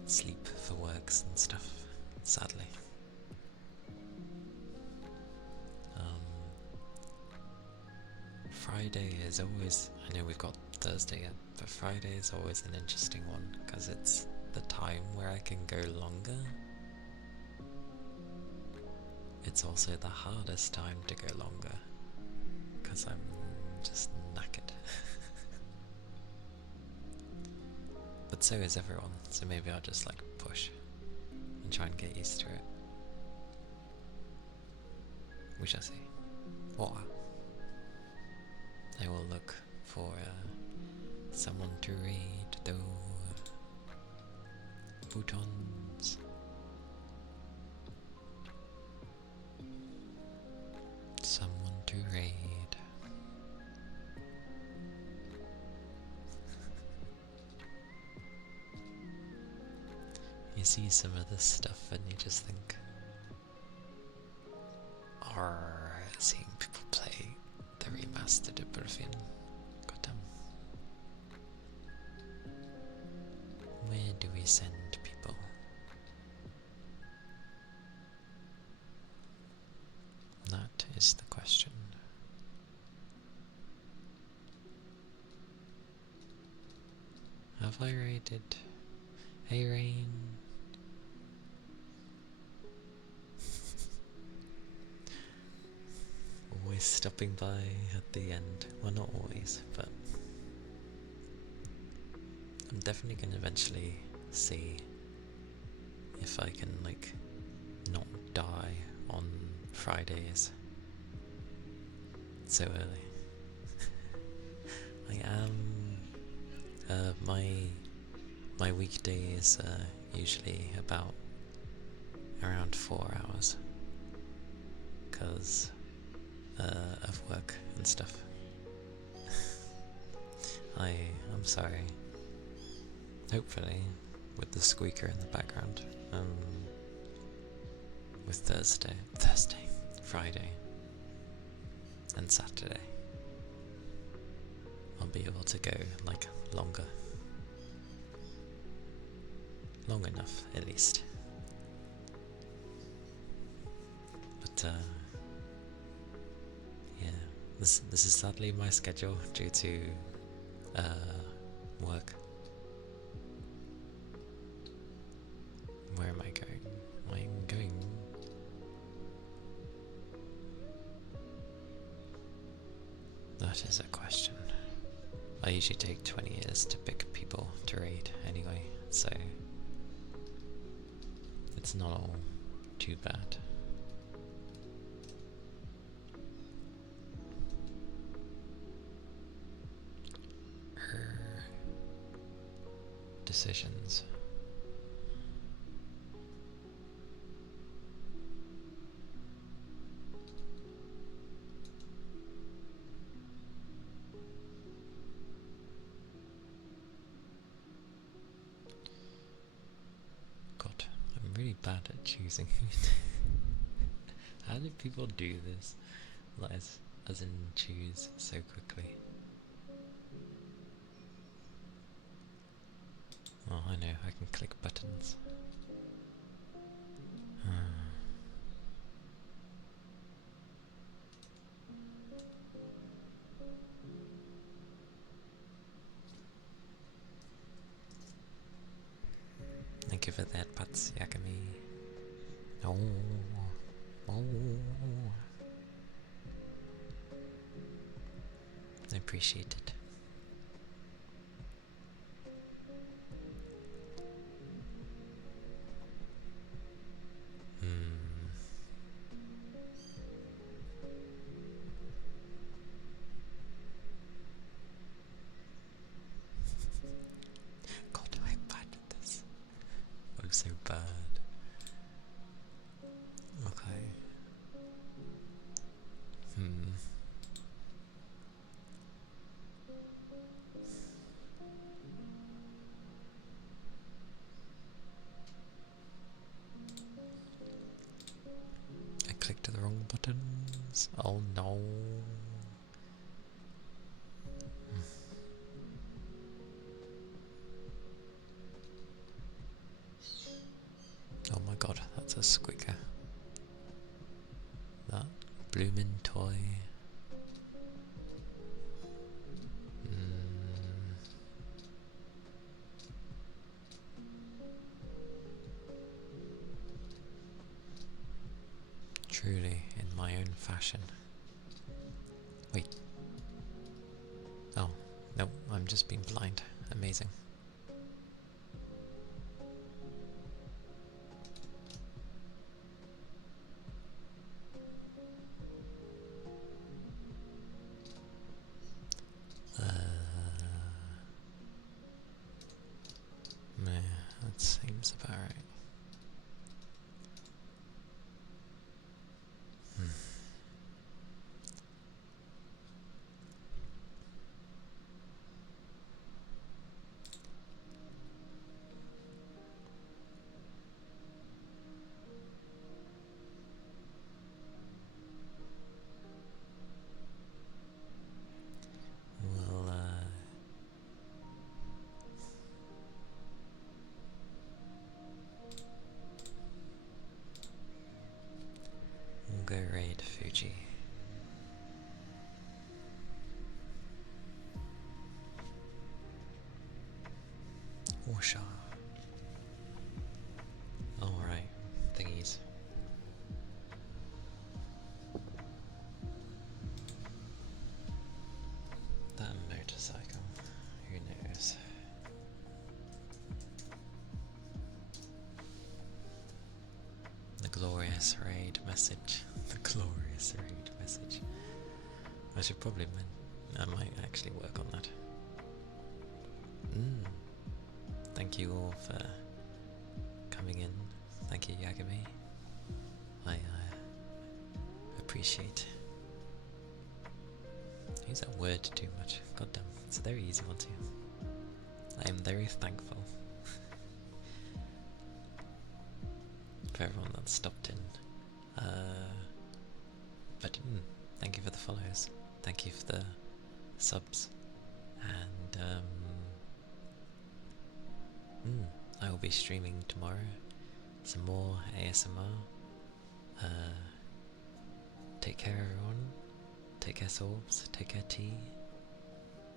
sleep for works and stuff, sadly. Friday is always, I know we've got Thursday yet, but Friday is always an interesting one because it's the time where I can go longer. It's also the hardest time to go longer because I'm just knackered. But so is everyone, so maybe I'll just like push and try and get used to it. We shall see. What? I will look for someone to read the boutons. Someone to raid. You see some of this stuff and you just think, seeing people play the remastered Oblivion. Goddamn. Where do we send people? That is the question. Have I raided? Hey Rain. Always stopping by at the end. Well, not always, but I'm definitely gonna eventually see if I can like not die on Fridays so early. I am my weekdays are usually about around 4 hours because of work and stuff. I'm sorry. Hopefully, with the squeaker in the background, with Thursday, Friday, and Saturday, I'll be able to go like longer. long enough at least. But yeah, this is sadly my schedule due to work. Where am I going? I'm going. That is a question. I usually take 20 years to pick people to raid anyway, so it's not all too bad. Decisions. God, I'm really bad at choosing. How do people do this? Like, as in choose so quickly? Oh, I know, I can click buttons. Thank you for that, Pats Yakami. Oh, oh. I appreciate it. God, I'm bad at this. I'm so bad. Okay. I clicked the wrong buttons. Oh no. Oh my god, that's a squeaker. That bloomin' toy. Truly, in my own fashion. Wait. Oh, no, I'm just being blind. Amazing. Yeah, that seems about right. We'll go raid Fuji. Washa. Alright, thingies. That motorcycle, who knows? The glorious raid message. The glorious raid message. I should probably I might actually work on that. Thank you all for coming in. Thank you, Yagami. I appreciate. I use that word too much. God damn, it's a very easy one too. I am very thankful for everyone that stopped in. But thank you for the follows. Thank you for the subs. And I will be streaming tomorrow some more ASMR. Take care everyone, take care Sorbs, take care Tea,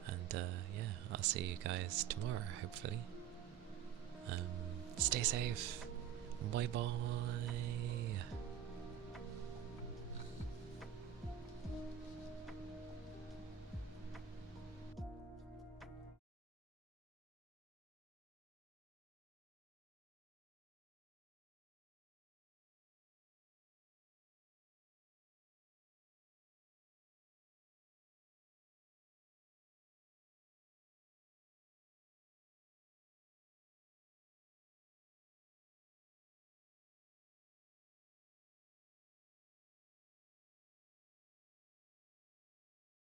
and yeah, I'll see you guys tomorrow hopefully. Stay safe, bye bye.